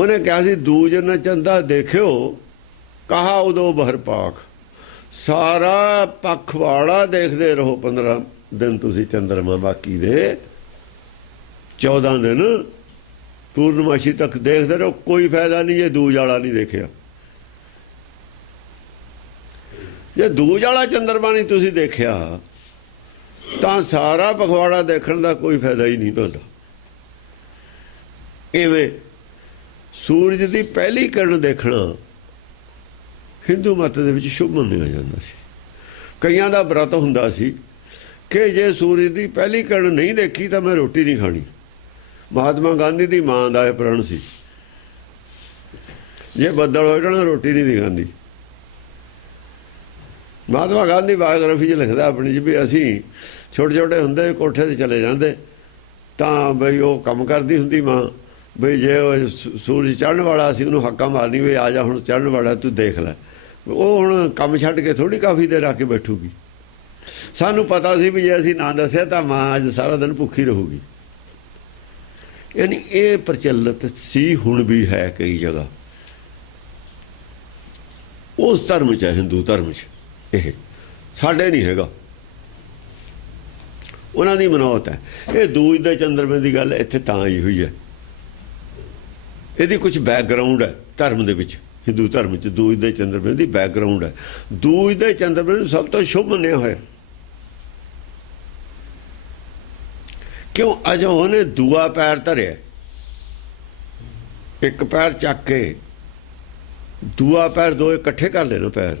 ਉਹਨੇ ਕਿਹਾ ਸੀ, ਦੂਜ ਨ ਚੰਦਾ ਦੇਖਿਓ ਕਹਾ ਉਦੋਂ ਬਹਰ ਪਾਖ। ਸਾਰਾ ਪਖਵਾੜਾ ਦੇਖਦੇ ਰਹੋ 15 ਦਿਨ ਤੁਸੀਂ ਚੰਦਰਮਾ, ਬਾਕੀ ਦੇ 14 ਦਿਨ ਪੂਰਨਮਾਸ਼ੀ ਤੱਕ ਦੇਖਦੇ ਰਹੋ, ਕੋਈ ਫਾਇਦਾ ਨਹੀਂ ਜੇ ਦੂਜ ਵਾਲਾ ਨਹੀਂ ਦੇਖਿਆ। ਜੇ ਦੂਜ ਵਾਲਾ ਚੰਦਰਮਾ ਨਹੀਂ ਤੁਸੀਂ ਦੇਖਿਆ ਤਾਂ ਸਾਰਾ ਪਖਵਾੜਾ ਦੇਖਣ ਦਾ ਕੋਈ ਫਾਇਦਾ ਹੀ ਨਹੀਂ ਤੁਹਾਡਾ। ਇਵੇਂ ਸੂਰਜ ਦੀ ਪਹਿਲੀ ਕਿਰਨ ਦੇਖਣਾ ਹਿੰਦੂ ਮੱਤ ਦੇ ਵਿੱਚ ਸ਼ੁਭ ਮੰਨਿਆ ਜਾਂਦਾ ਸੀ। ਕਈਆਂ ਦਾ ਵਰਤ ਹੁੰਦਾ ਸੀ ਕਿ ਜੇ ਸੂਰਜ ਦੀ ਪਹਿਲੀ ਕਿਰਨ ਨਹੀਂ ਦੇਖੀ ਤਾਂ ਮੈਂ ਰੋਟੀ ਨਹੀਂ ਖਾਣੀ। ਮਹਾਤਮਾ ਗਾਂਧੀ ਦੀ ਮਾਂ ਦਾ ਇਹ ਪ੍ਰਣ ਸੀ, ਜੇ ਬੱਦਲ ਹੋ ਜਾਣਾ ਰੋਟੀ ਨਹੀਂ ਦਿਖਾਂਦੀ। ਮਹਾਤਮਾ ਗਾਂਧੀ ਬਾਇਓਗ੍ਰਾਫੀ 'ਚ ਲਿਖਦਾ ਆਪਣੀ 'ਚ ਵੀ ਅਸੀਂ ਛੋਟੇ ਛੋਟੇ ਹੁੰਦੇ ਕੋਠੇ 'ਤੇ ਚਲੇ ਜਾਂਦੇ ਤਾਂ ਬਈ ਉਹ ਕੰਮ ਕਰਦੀ ਹੁੰਦੀ ਮਾਂ, ਬਈ ਜੇ ਉਹ ਸੂਰਜ ਚੜ੍ਹਨ ਵਾਲਾ ਸੀ ਉਹਨੂੰ ਹੱਕਾਂ ਮਾਰਨੀ ਵੀ ਆ ਜਾ ਹੁਣ ਚੜ੍ਹਨ ਵਾਲਾ ਤੂੰ ਦੇਖ ਲੈ। ਉਹ ਹੁਣ ਕੰਮ ਛੱਡ ਕੇ ਥੋੜ੍ਹੀ ਕਾਫੀ ਦੇਰ ਆ ਕੇ ਬੈਠੂਗੀ। ਸਾਨੂੰ ਪਤਾ ਸੀ ਵੀ ਜੇ ਅਸੀਂ ਨਾ ਦੱਸਿਆ ਤਾਂ ਮਾਂ ਅੱਜ ਸਾਰਾ ਦਿਨ ਭੁੱਖੀ ਰਹੂਗੀ। ਯਾਨੀ ਇਹ ਪ੍ਰਚਲਿਤ ਸੀ, ਹੁਣ ਵੀ ਹੈ ਕਈ ਜਗ੍ਹਾ। ਉਸ ਧਰਮ 'ਚ ਹੈ, ਹਿੰਦੂ ਧਰਮ 'ਚ। ਇਹ ਸਾਡੇ ਨਹੀਂ ਹੈਗਾ, ਉਹਨਾਂ ਦੀ ਮਨੌਤ ਹੈ। ਇਹ ਦੂਜ ਦੇ ਚੰਦਰਮੇ ਦੀ ਗੱਲ ਇੱਥੇ ਤਾਂ ਆਈ ਹੋਈ ਹੈ, ਇਹਦੀ ਕੁਝ ਬੈਕਗਰਾਊਂਡ ਹੈ ਧਰਮ ਦੇ ਵਿੱਚ। ਹਿੰਦੂ ਧਰਮ 'ਚ ਦੂਜ ਦੇ ਚੰਦਰਮੇ ਦੀ ਬੈਕਗਰਾਊਂਡ ਹੈ। ਦੂਜ ਦੇ ਚੰਦਰਮੇ ਨੂੰ ਸਭ ਤੋਂ ਸ਼ੁਭ ਮੰਨਿਆ ਹੋਇਆ, ਕਿਉਂ? ਅਜੋ ਉਹਨੇ ਦੂਆ ਪੈਰ ਧਰਿਆ, ਇੱਕ ਪੈਰ ਚੱਕ ਕੇ ਦੂਆ ਪੈਰ ਦੋ ਇਕੱਠੇ ਕਰ ਲੈਣਾ ਪੈਰ,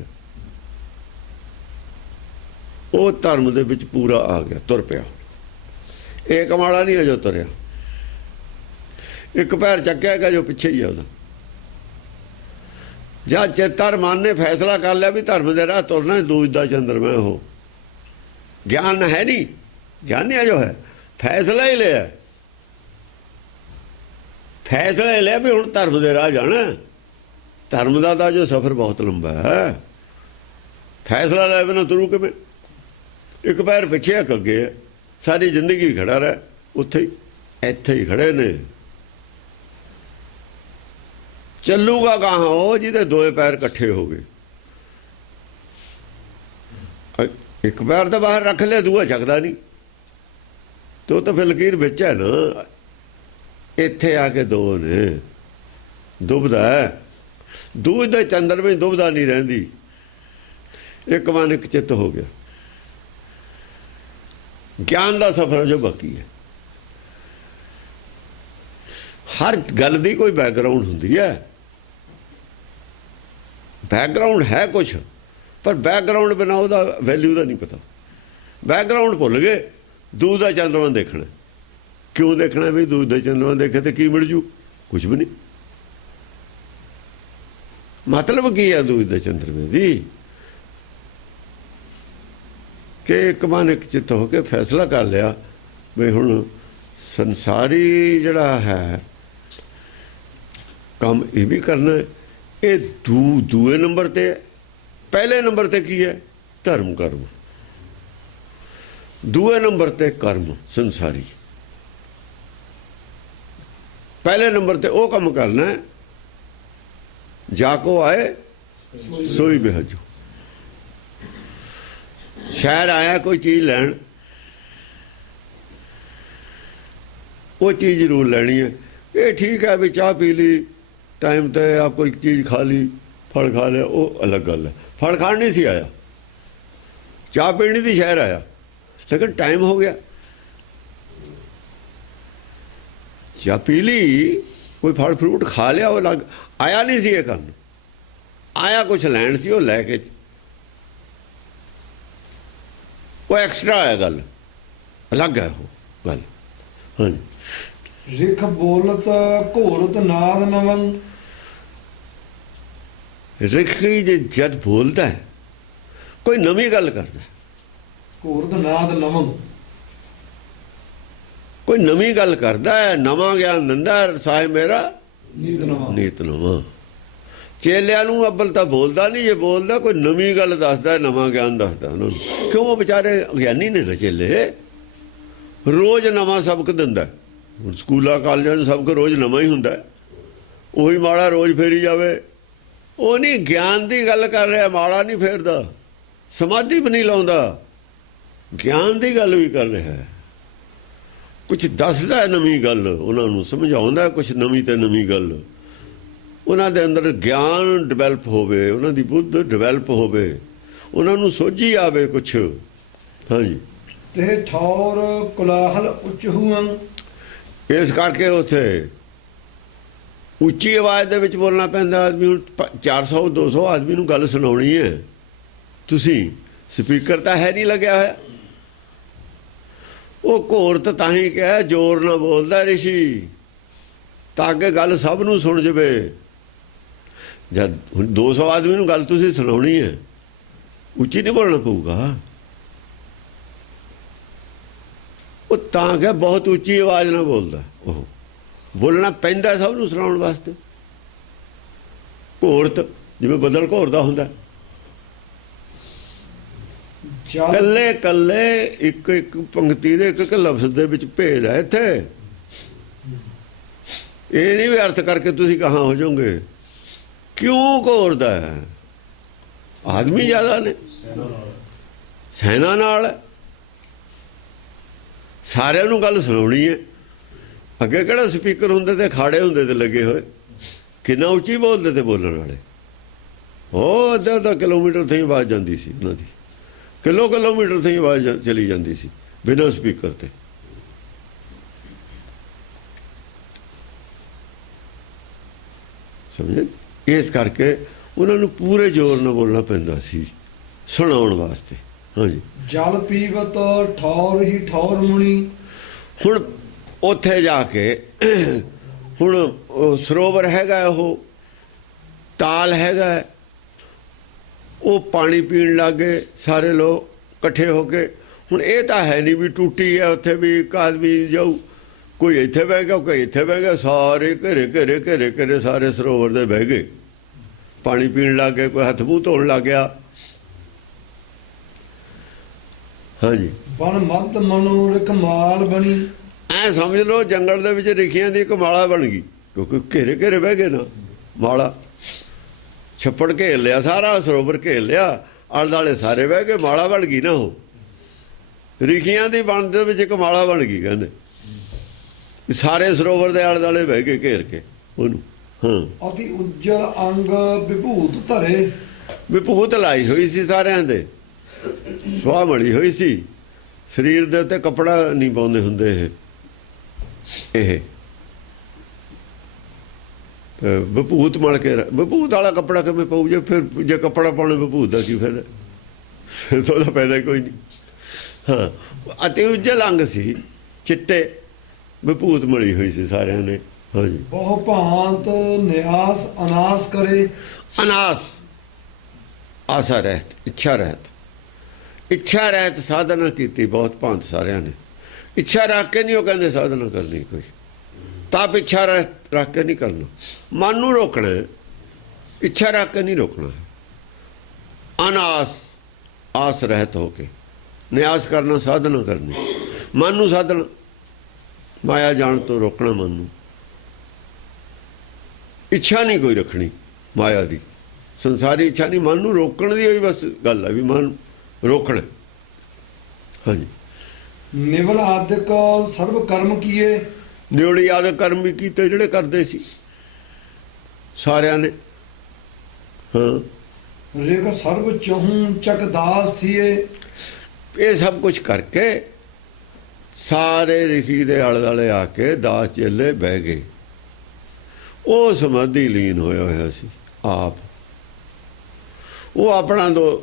ਉਹ ਧਰਮ ਦੇ ਵਿੱਚ ਪੂਰਾ ਆ ਗਿਆ, ਤੁਰ ਪਿਆ। ਇਹ ਕਮਾਲਾ ਨਹੀਂ ਅਜੋ ਤੁਰਿਆ, ਇੱਕ ਪੈਰ ਚੱਕਿਆ ਗਿਆ ਜੋ ਪਿੱਛੇ ਹੀ ਆ ਉਹਦਾ। ਜਦ ਚੇਤਰ ਮਨ ਨੇ ਫੈਸਲਾ ਕਰ ਲਿਆ ਵੀ ਧਰਮ ਦੇ ਰਾਹ ਤੁਰਨਾ, ਦੂਜ ਦਾ ਚੰਦਰਮਾ ਉਹ ਗਿਆਨ ਹੈ ਨਹੀਂ, ਗਿਆਨ ਨਹੀਂ ਅਜੋ ਹੈ, ਫੈਸਲਾ ਹੀ ਲਿਆ। ਫੈਸਲਾ ਹੀ ਲਿਆ ਵੀ ਹੁਣ ਧਰਮ ਦੇ ਰਾਹ ਜਾਣਾ। ਧਰਮ ਦਾ ਤਾਂ ਜੋ ਸਫ਼ਰ ਬਹੁਤ ਲੰਬਾ ਹੈ, ਫੈਸਲਾ ਲੈ ਬਿਨਾਂ ਤੁਰੂ ਕਿਵੇਂ? ਇੱਕ ਪੈਰ ਪਿੱਛੇ ਇੱਕ ਅੱਗੇ ਹੈ, ਸਾਰੀ ਜ਼ਿੰਦਗੀ ਖੜਾ ਰਹਿ ਉੱਥੇ ਹੀ, ਇੱਥੇ ਹੀ ਖੜੇ ਨੇ। ਚੱਲੂਗਾ ਗਾਹਾਂ ਉਹ ਜਿਹਦੇ ਦੋਏ ਪੈਰ ਇਕੱਠੇ ਹੋ ਗਏ। ਇੱਕ ਪੈਰ ਤਾਂ ਬਾਹਰ ਰੱਖ ਲਿਆ, ਦੂਆ ਚੱਕਦਾ ਨਹੀਂ, ਤੇ ਉਹ ਤਾਂ ਫਿਰ ਲਕੀਰ ਵਿੱਚ ਹੈ ਨਾ। ਇੱਥੇ ਆ ਕੇ ਦੋ ਨੇ, ਦੁਬਦਾ ਹੈ। ਦੂਜ ਦੇ ਚੰਦਰਮੇ ਦੁਬਦਾ ਨਹੀਂ ਰਹਿੰਦੀ, ਇੱਕ ਮਨ ਇੱਕ ਚਿੱਤ ਹੋ ਗਿਆ। ਗਿਆਨ ਦਾ ਸਫ਼ਰ ਜੋ ਬਾਕੀ ਹੈ, ਹਰ ਗੱਲ ਦੀ ਕੋਈ ਬੈਕਗਰਾਊਂਡ ਹੁੰਦੀ ਹੈ। ਬੈਕਗਰਾਊਂਡ ਹੈ ਕੁਛ, ਪਰ ਬੈਕਗਰਾਊਂਡ ਬਿਨਾਂ ਉਹਦਾ ਵੈਲਿਊ ਦਾ ਨਹੀਂ ਪਤਾ। ਬੈਕਗਰਾਊਂਡ ਭੁੱਲ ਗਏ, ਦੂਜ ਦਾ ਚੰਦਰਮਾ ਦੇਖਣਾ। ਕਿਉਂ ਦੇਖਣਾ? ਵੀ ਦੂਜ ਦਾ ਚੰਦਰਮਾ ਦੇਖੇ ਤੇ ਕੀ ਮਿਲ ਜੂ? ਕੁਝ ਵੀ ਨਹੀਂ। ਮਤਲਬ ਕੀ ਹੈ ਦੂਜ ਦੇ ਚੰਦਰਮੇ ਦੀ? ਕਿ ਇੱਕ ਮਨ ਇੱਕ ਚਿੱਤ ਹੋ ਕੇ ਫੈਸਲਾ ਕਰ ਲਿਆ ਵੀ ਹੁਣ ਸੰਸਾਰੀ ਜਿਹੜਾ ਹੈ ਕੰਮ ਇਹ ਵੀ ਕਰਨਾ ਹੈ। ਇਹ ਦੂਏ ਨੰਬਰ ਤੇ ਹੈ। ਪਹਿਲੇ ਨੰਬਰ ਤੇ ਕੀ ਹੈ? ਧਰਮ ਕਰਮ। ਦੂਏ ਨੰਬਰ ਤੇ ਕਰਮ ਸੰਸਾਰੀ। ਪਹਿਲੇ ਨੰਬਰ ਤੇ ਉਹ ਕੰਮ ਕਰਨਾ ਹੈ ਜਾ ਕੋ ਆਏ ਸੋਈ ਬਿਹਜੋ। ਸ਼ਹਿਰ ਆਇਆ ਕੋਈ ਚੀਜ਼ ਲੈਣ, ਉਹ ਚੀਜ਼ ਜ਼ਰੂਰ ਲੈਣੀ ਹੈ। ਇਹ ਠੀਕ ਹੈ ਵੀ ਚਾਹ ਪੀ ਲਈ टाइम तो आप कोई चीज़ खा ली, फल खा लिया, वो अलग गल है। फल खान नहीं सी आया, चाह पीनी थी शहर आया, लेकिन टाइम हो गया। चाह पी ली, कोई फल फ्रूट खा लिया, वो अलग आया नहीं सी ये करन, आया कुछ लैन सी, वो लैके वो एक्सट्रा आया, गल अलग है वो गल। हाँ जी। ਰਿਖ ਬੋਲਤ ਘੋਰਤ ਨਾਦ ਨਵੰ। ਰਿਖੀ ਜੇ ਜਦ ਬੋਲਦਾ ਹੈ ਕੋਈ ਨਵੀਂ ਗੱਲ ਕਰਦਾ, ਘੋਰਤ ਨਾਦ ਨਵੰ, ਕੋਈ ਨਵੀਂ ਗੱਲ ਕਰਦਾ ਹੈ, ਨਵਾਂ ਗਿਆਨ ਦਿੰਦਾ ਸਾਹਿਬ ਮੇਰਾ ਨੀਤ ਨਵਾਂ। ਨੀਤ ਨਵਾਂ। ਚੇਲਿਆਂ ਨੂੰ ਅੱਬਲ ਤਾਂ ਬੋਲਦਾ ਨਹੀਂ, ਜੇ ਬੋਲਦਾ ਕੋਈ ਨਵੀਂ ਗੱਲ ਦੱਸਦਾ, ਨਵਾਂ ਗਿਆਨ ਦੱਸਦਾ ਉਹਨਾਂ ਨੂੰ। ਕਿਉਂ? ਉਹ ਵਿਚਾਰੇ ਗਿਆਨੀ ਨੇ ਚੇਲੇ, ਰੋਜ਼ ਨਵਾਂ ਸਬਕ ਦਿੰਦਾ। ਹੁਣ ਸਕੂਲਾਂ ਕਾਲਜਾਂ ਨੂੰ ਸਬਕ ਰੋਜ਼ ਨਵਾਂ ਹੀ ਹੁੰਦਾ, ਉਹੀ ਮਾੜਾ ਰੋਜ਼ ਫੇਰੀ ਜਾਵੇ। ਉਹ ਨਹੀਂ ਗਿਆਨ ਦੀ ਗੱਲ ਕਰ ਰਿਹਾ, ਮਾੜਾ ਨਹੀਂ ਫੇਰਦਾ, ਸਮਾਧੀ ਵੀ ਨਹੀਂ ਲਾਉਂਦਾ, ਗਿਆਨ ਦੀ ਗੱਲ ਵੀ ਕਰ ਰਿਹਾ ਹੈ। ਕੁਛ ਦੱਸਦਾ ਨਵੀਂ ਗੱਲ, ਉਹਨਾਂ ਨੂੰ ਸਮਝਾਉਂਦਾ ਕੁਛ ਨਵੀਂ ਤੇ ਨਵੀਂ ਗੱਲ। ਉਹਨਾਂ ਦੇ ਅੰਦਰ ਗਿਆਨ ਡਿਵੈਲਪ ਹੋਵੇ, ਉਹਨਾਂ ਦੀ ਬੁੱਧ ਡਿਵੈਲਪ ਹੋਵੇ, ਉਹਨਾਂ ਨੂੰ ਸੋਝੀ ਆਵੇ ਕੁਛ। ਹਾਂਜੀ। ਤੇ ਠੌਰ ਕੁਲਾਹਲ ਉੱਚ ਹੂੰ। ਇਸ ਕਰਕੇ ਉੱਥੇ ਉੱਚੀ ਆਵਾਜ਼ ਦੇ ਵਿੱਚ ਬੋਲਣਾ ਪੈਂਦਾ। ਆਦਮੀ ਹੁਣ 400 200 ਆਦਮੀ ਨੂੰ ਗੱਲ ਸੁਣਾਉਣੀ ਹੈ, ਤੁਸੀਂ ਸਪੀਕਰ ਤਾਂ ਹੈ ਨਹੀਂ ਲੱਗਿਆ ਹੋਇਆ। ਉਹ ਘੋਰਤ ਤਾਂ ਹੀ ਕਿਹਾ ਜ਼ੋਰ ਨਾਲ ਬੋਲਦਾ ਰਿਸ਼ੀ, ਤਾਂ ਕਿ ਗੱਲ ਸਭ ਨੂੰ ਸੁਣ ਜਾਵੇ। ਜਦ ਹੁਣ 200 ਆਦਮੀ ਨੂੰ ਗੱਲ ਤੁਸੀਂ ਸੁਣਾਉਣੀ ਹੈ, ਉੱਚੀ ਨਹੀਂ ਬੋਲਣਾ ਪਊਗਾ। ਉਹ ਤਾਂ ਕਿ ਬਹੁਤ ਉੱਚੀ ਆਵਾਜ਼ ਨਾਲ ਬੋਲਦਾ, ਉਹ ਬੋਲਣਾ ਪੈਂਦਾ ਸਭ ਨੂੰ ਸੁਣਾਉਣ ਵਾਸਤੇ। ਘੋਰਤ ਜਿਵੇਂ ਬੱਦਲ ਘੋਰਦਾ ਹੁੰਦਾ, ਕੱਲੇ ਕੱਲੇ ਇੱਕ ਇੱਕ ਪੰਕਤੀ ਦੇ ਇੱਕ ਇੱਕ ਲਫ਼ਜ਼ ਦੇ ਵਿੱਚ ਭੇਦ ਹੈ ਇੱਥੇ। ਇਹ ਨਹੀਂ ਵੀ ਅਰਥ ਕਰਕੇ ਤੁਸੀਂ ਕਹਾਂ ਹੋ ਜਾਓਗੇ। ਕਿਉਂ ਘੋਰਦਾ ਹੈ? ਆਦਮੀ ਜ਼ਿਆਦਾ ਨੇ, ਸੈਨਾ ਨਾਲ ਸਾਰਿਆਂ ਨੂੰ ਗੱਲ ਸੁਣਾਉਣੀ ਹੈ। ਅੱਗੇ ਕਿਹੜਾ ਸਪੀਕਰ ਹੁੰਦੇ ਤੇ ਖਾੜੇ ਹੁੰਦੇ ਤੇ ਲੱਗੇ ਹੋਏ, ਕਿੰਨਾ ਉੱਚੀ ਬੋਲਦੇ ਤੇ ਬੋਲਣ ਵਾਲੇ। ਉਹ ਅੱਧਾ ਕਿਲੋਮੀਟਰ ਤੋਂ ਹੀ ਆਵਾਜ਼ ਜਾਂਦੀ ਸੀ ਉਹਨਾਂ ਦੀ, ਕਿਲੋਮੀਟਰ ਤੋਂ ਹੀ ਆਵਾਜ਼ ਚਲੀ ਜਾਂਦੀ ਸੀ ਬਿਨਾਂ ਸਪੀਕਰ ਤੇ। ਸਮਝੇ? ਇਸ ਕਰਕੇ ਉਹਨਾਂ ਨੂੰ ਪੂਰੇ ਜ਼ੋਰ ਨਾਲ ਬੋਲਣਾ ਪੈਂਦਾ ਸੀ ਸੁਣਾਉਣ ਵਾਸਤੇ। ਹਾਂਜੀ। ਜਲ ਪੀਵਤ ਠੌਰ ਹੀ ਠੌਰ ਮੁਣੀ। ਹੁਣ ਉੱਥੇ ਜਾ ਕੇ ਹੁਣ ਸਰੋਵਰ ਹੈਗਾ, ਉਹ ਤਾਲ ਹੈਗਾ, ਉਹ ਪਾਣੀ ਪੀਣ ਲੱਗੇ ਸਾਰੇ ਲੋਕ ਇਕੱਠੇ ਹੋ ਕੇ। ਹੁਣ ਇਹ ਤਾਂ ਹੈ ਨਹੀਂ ਵੀ ਟੂਟੀ ਹੈ ਉੱਥੇ ਵੀ ਇੱਕ ਆਦਮੀ ਜਾਊ, ਕੋਈ ਇੱਥੇ ਬਹਿ ਗਿਆ ਕੋਈ ਇੱਥੇ ਬਹਿ ਗਿਆ, ਸਾਰੇ ਘੇਰੇ ਘੇਰੇ ਘੇਰੇ ਘੇਰੇ ਸਾਰੇ ਸਰੋਵਰ ਦੇ ਬਹਿ ਗਏ, ਪਾਣੀ ਪੀਣ ਲੱਗ ਗਏ, ਕੋਈ ਹੱਥ ਮੂੰਹ ਧੋਣ ਲੱਗ ਗਿਆ। ਹਾਂਜੀ। ਬਣ ਮੱਧ ਮਨੋ ਰਕਮਾਲ ਬਣੀ। ਐ ਸਮਝ ਲਓ ਜੰਗਲ ਦੇ ਵਿੱਚ ਰਿਖੀਆਂ ਦੀ ਇੱਕ ਮਾਲਾ ਬਣ ਗਈ, ਕਿਉਂਕਿ ਘੇਰੇ ਘੇਰੇ ਬਹਿ ਗਏ ਨਾ। ਮਾਲਾ ਛੱਪੜ ਘੇਰ ਲਿਆ, ਸਾਰਾ ਸਰੋਵਰ ਘੇਰ ਲਿਆ, ਆਲੇ ਦੁਆਲੇ ਸਾਰੇ ਬਹਿ ਗਏ, ਮਾਲਾ ਬਣ ਗਈ ਨਾ। ਉਹ ਰਿਖੀਆਂ ਦੀ ਬਣ ਦੇ ਵਿੱਚ ਇੱਕ ਮਾਲਾ ਬਣ ਗਈ, ਕਹਿੰਦੇ ਸਾਰੇ ਸਰੋਵਰ ਦੇ ਆਲੇ ਦੁਆਲੇ ਬਹਿ ਕੇ ਘੇਰ ਕੇ ਉਹਨੂੰ। ਹਾਂ। ਅਤੀ ਉਜਲ ਅੰਗ ਵਿਭੂਤ ਧਰੇ। ਵਿਭੂਤ ਲਾਈ ਹੋਈ ਸੀ ਸਾਰਿਆਂ ਦੇ, ਸੁਆਹ ਮੜੀ ਹੋਈ ਸੀ ਸਰੀਰ ਦੇ ਉੱਤੇ, ਕੱਪੜਾ ਨਹੀਂ ਪਾਉਂਦੇ ਹੁੰਦੇ ਇਹ ਵਿਭੂਤ ਮਲ ਕੇ। ਵਿਭੂਤ ਵਾਲਾ ਕੱਪੜਾ ਕਿਵੇਂ ਪਾਊ? ਜੇ ਫਿਰ ਜੇ ਕੱਪੜਾ ਪਾਉਣਾ ਵਿਭੂਤ ਦਾ ਕੀ ਫਿਰ ਤਾਂ ਉਹਦਾ ਪੈਦਾ ਕੋਈ ਨਹੀਂ। ਹਾਂ। ਅਤੀ ਉਜਲ ਅੰਗ ਸੀ, ਚਿੱਟੇ ਵਿਭੂਤ ਮਲੀ ਹੋਈ ਸੀ ਸਾਰਿਆਂ ਨੇ। ਹਾਂਜੀ। ਬਹੁ ਭਾਂਤ ਨਿਆਸ ਅਨਾਸ ਕਰੇ। ਅਨਾਸ ਆਸਾ ਰਹਿਤ, ਇੱਛਾ ਰਹਿਤ, ਇੱਛਾ ਰਹਿਤ ਸਾਧਨਾ ਕੀਤੀ ਬਹੁਤ ਭਾਂਤ ਸਾਰਿਆਂ ਨੇ। ਇੱਛਾ ਰੱਖ ਕੇ ਨਹੀਂ ਉਹ ਕਹਿੰਦੇ ਸਾਧਨਾ ਕਰਨੀ ਕੋਈ, ਤਾਂ ਇੱਛਾ ਰੱਖ ਕੇ ਨਹੀਂ ਕਰਨਾ। ਮਨ ਨੂੰ ਰੋਕਣਾ ਹੈ, ਇੱਛਾ ਰੱਖ ਕੇ ਨਹੀਂ ਰੋਕਣਾ ਹੈ। ਅਨਾਸ ਆਸ ਰਹਿਤ ਹੋ ਕੇ ਨਿਆਸ ਕਰਨਾ, ਸਾਧਨਾ ਕਰਨੀ। ਮਨ ਨੂੰ ਸਾਧਨਾ, ਮਾਇਆ ਜਾਣ ਤੋਂ ਰੋਕਣਾ ਮਨ ਨੂੰ। ਇੱਛਾ ਨਹੀਂ ਕੋਈ ਰੱਖਣੀ ਮਾਇਆ ਦੀ, ਸੰਸਾਰੀ ਇੱਛਾ ਨਹੀਂ, ਮਨ ਨੂੰ ਰੋਕਣ ਦੀ ਹੋਈ ਬਸ ਗੱਲ ਹੈ ਵੀ ਮਨ ਰੋਕਣਾ। ਹਾਂਜੀ। ਨਿਵਲ ਆਦਿਕ ਸਰਬ ਕਰਮ ਕੀਏ, ਨਿਉਲੀ ਆਦਿ ਕਰਮ ਵੀ ਕੀਤੇ ਜਿਹੜੇ ਕਰਦੇ ਸੀ ਸਾਰਿਆਂ ਨੇ। ਹਾਂ, ਰੇਗ ਸਰਬ ਚਹੂੰ ਚੱਕ ਦਾਸ ਥੀਏ। ਇਹ ਸਭ ਕੁਝ ਕਰਕੇ ਸਾਰੇ ਰਿਸ਼ੀ ਦੇ ਆਲੇ ਦੁਆਲੇ ਆ ਕੇ ਦਾਸ ਚੇਲੇ ਬਹਿ ਗਏ। ਉਹ ਸਮਾਧੀ ਲੀਨ ਹੋਇਆ ਸੀ ਆਪ। ਉਹ ਆਪਣਾ ਤੋਂ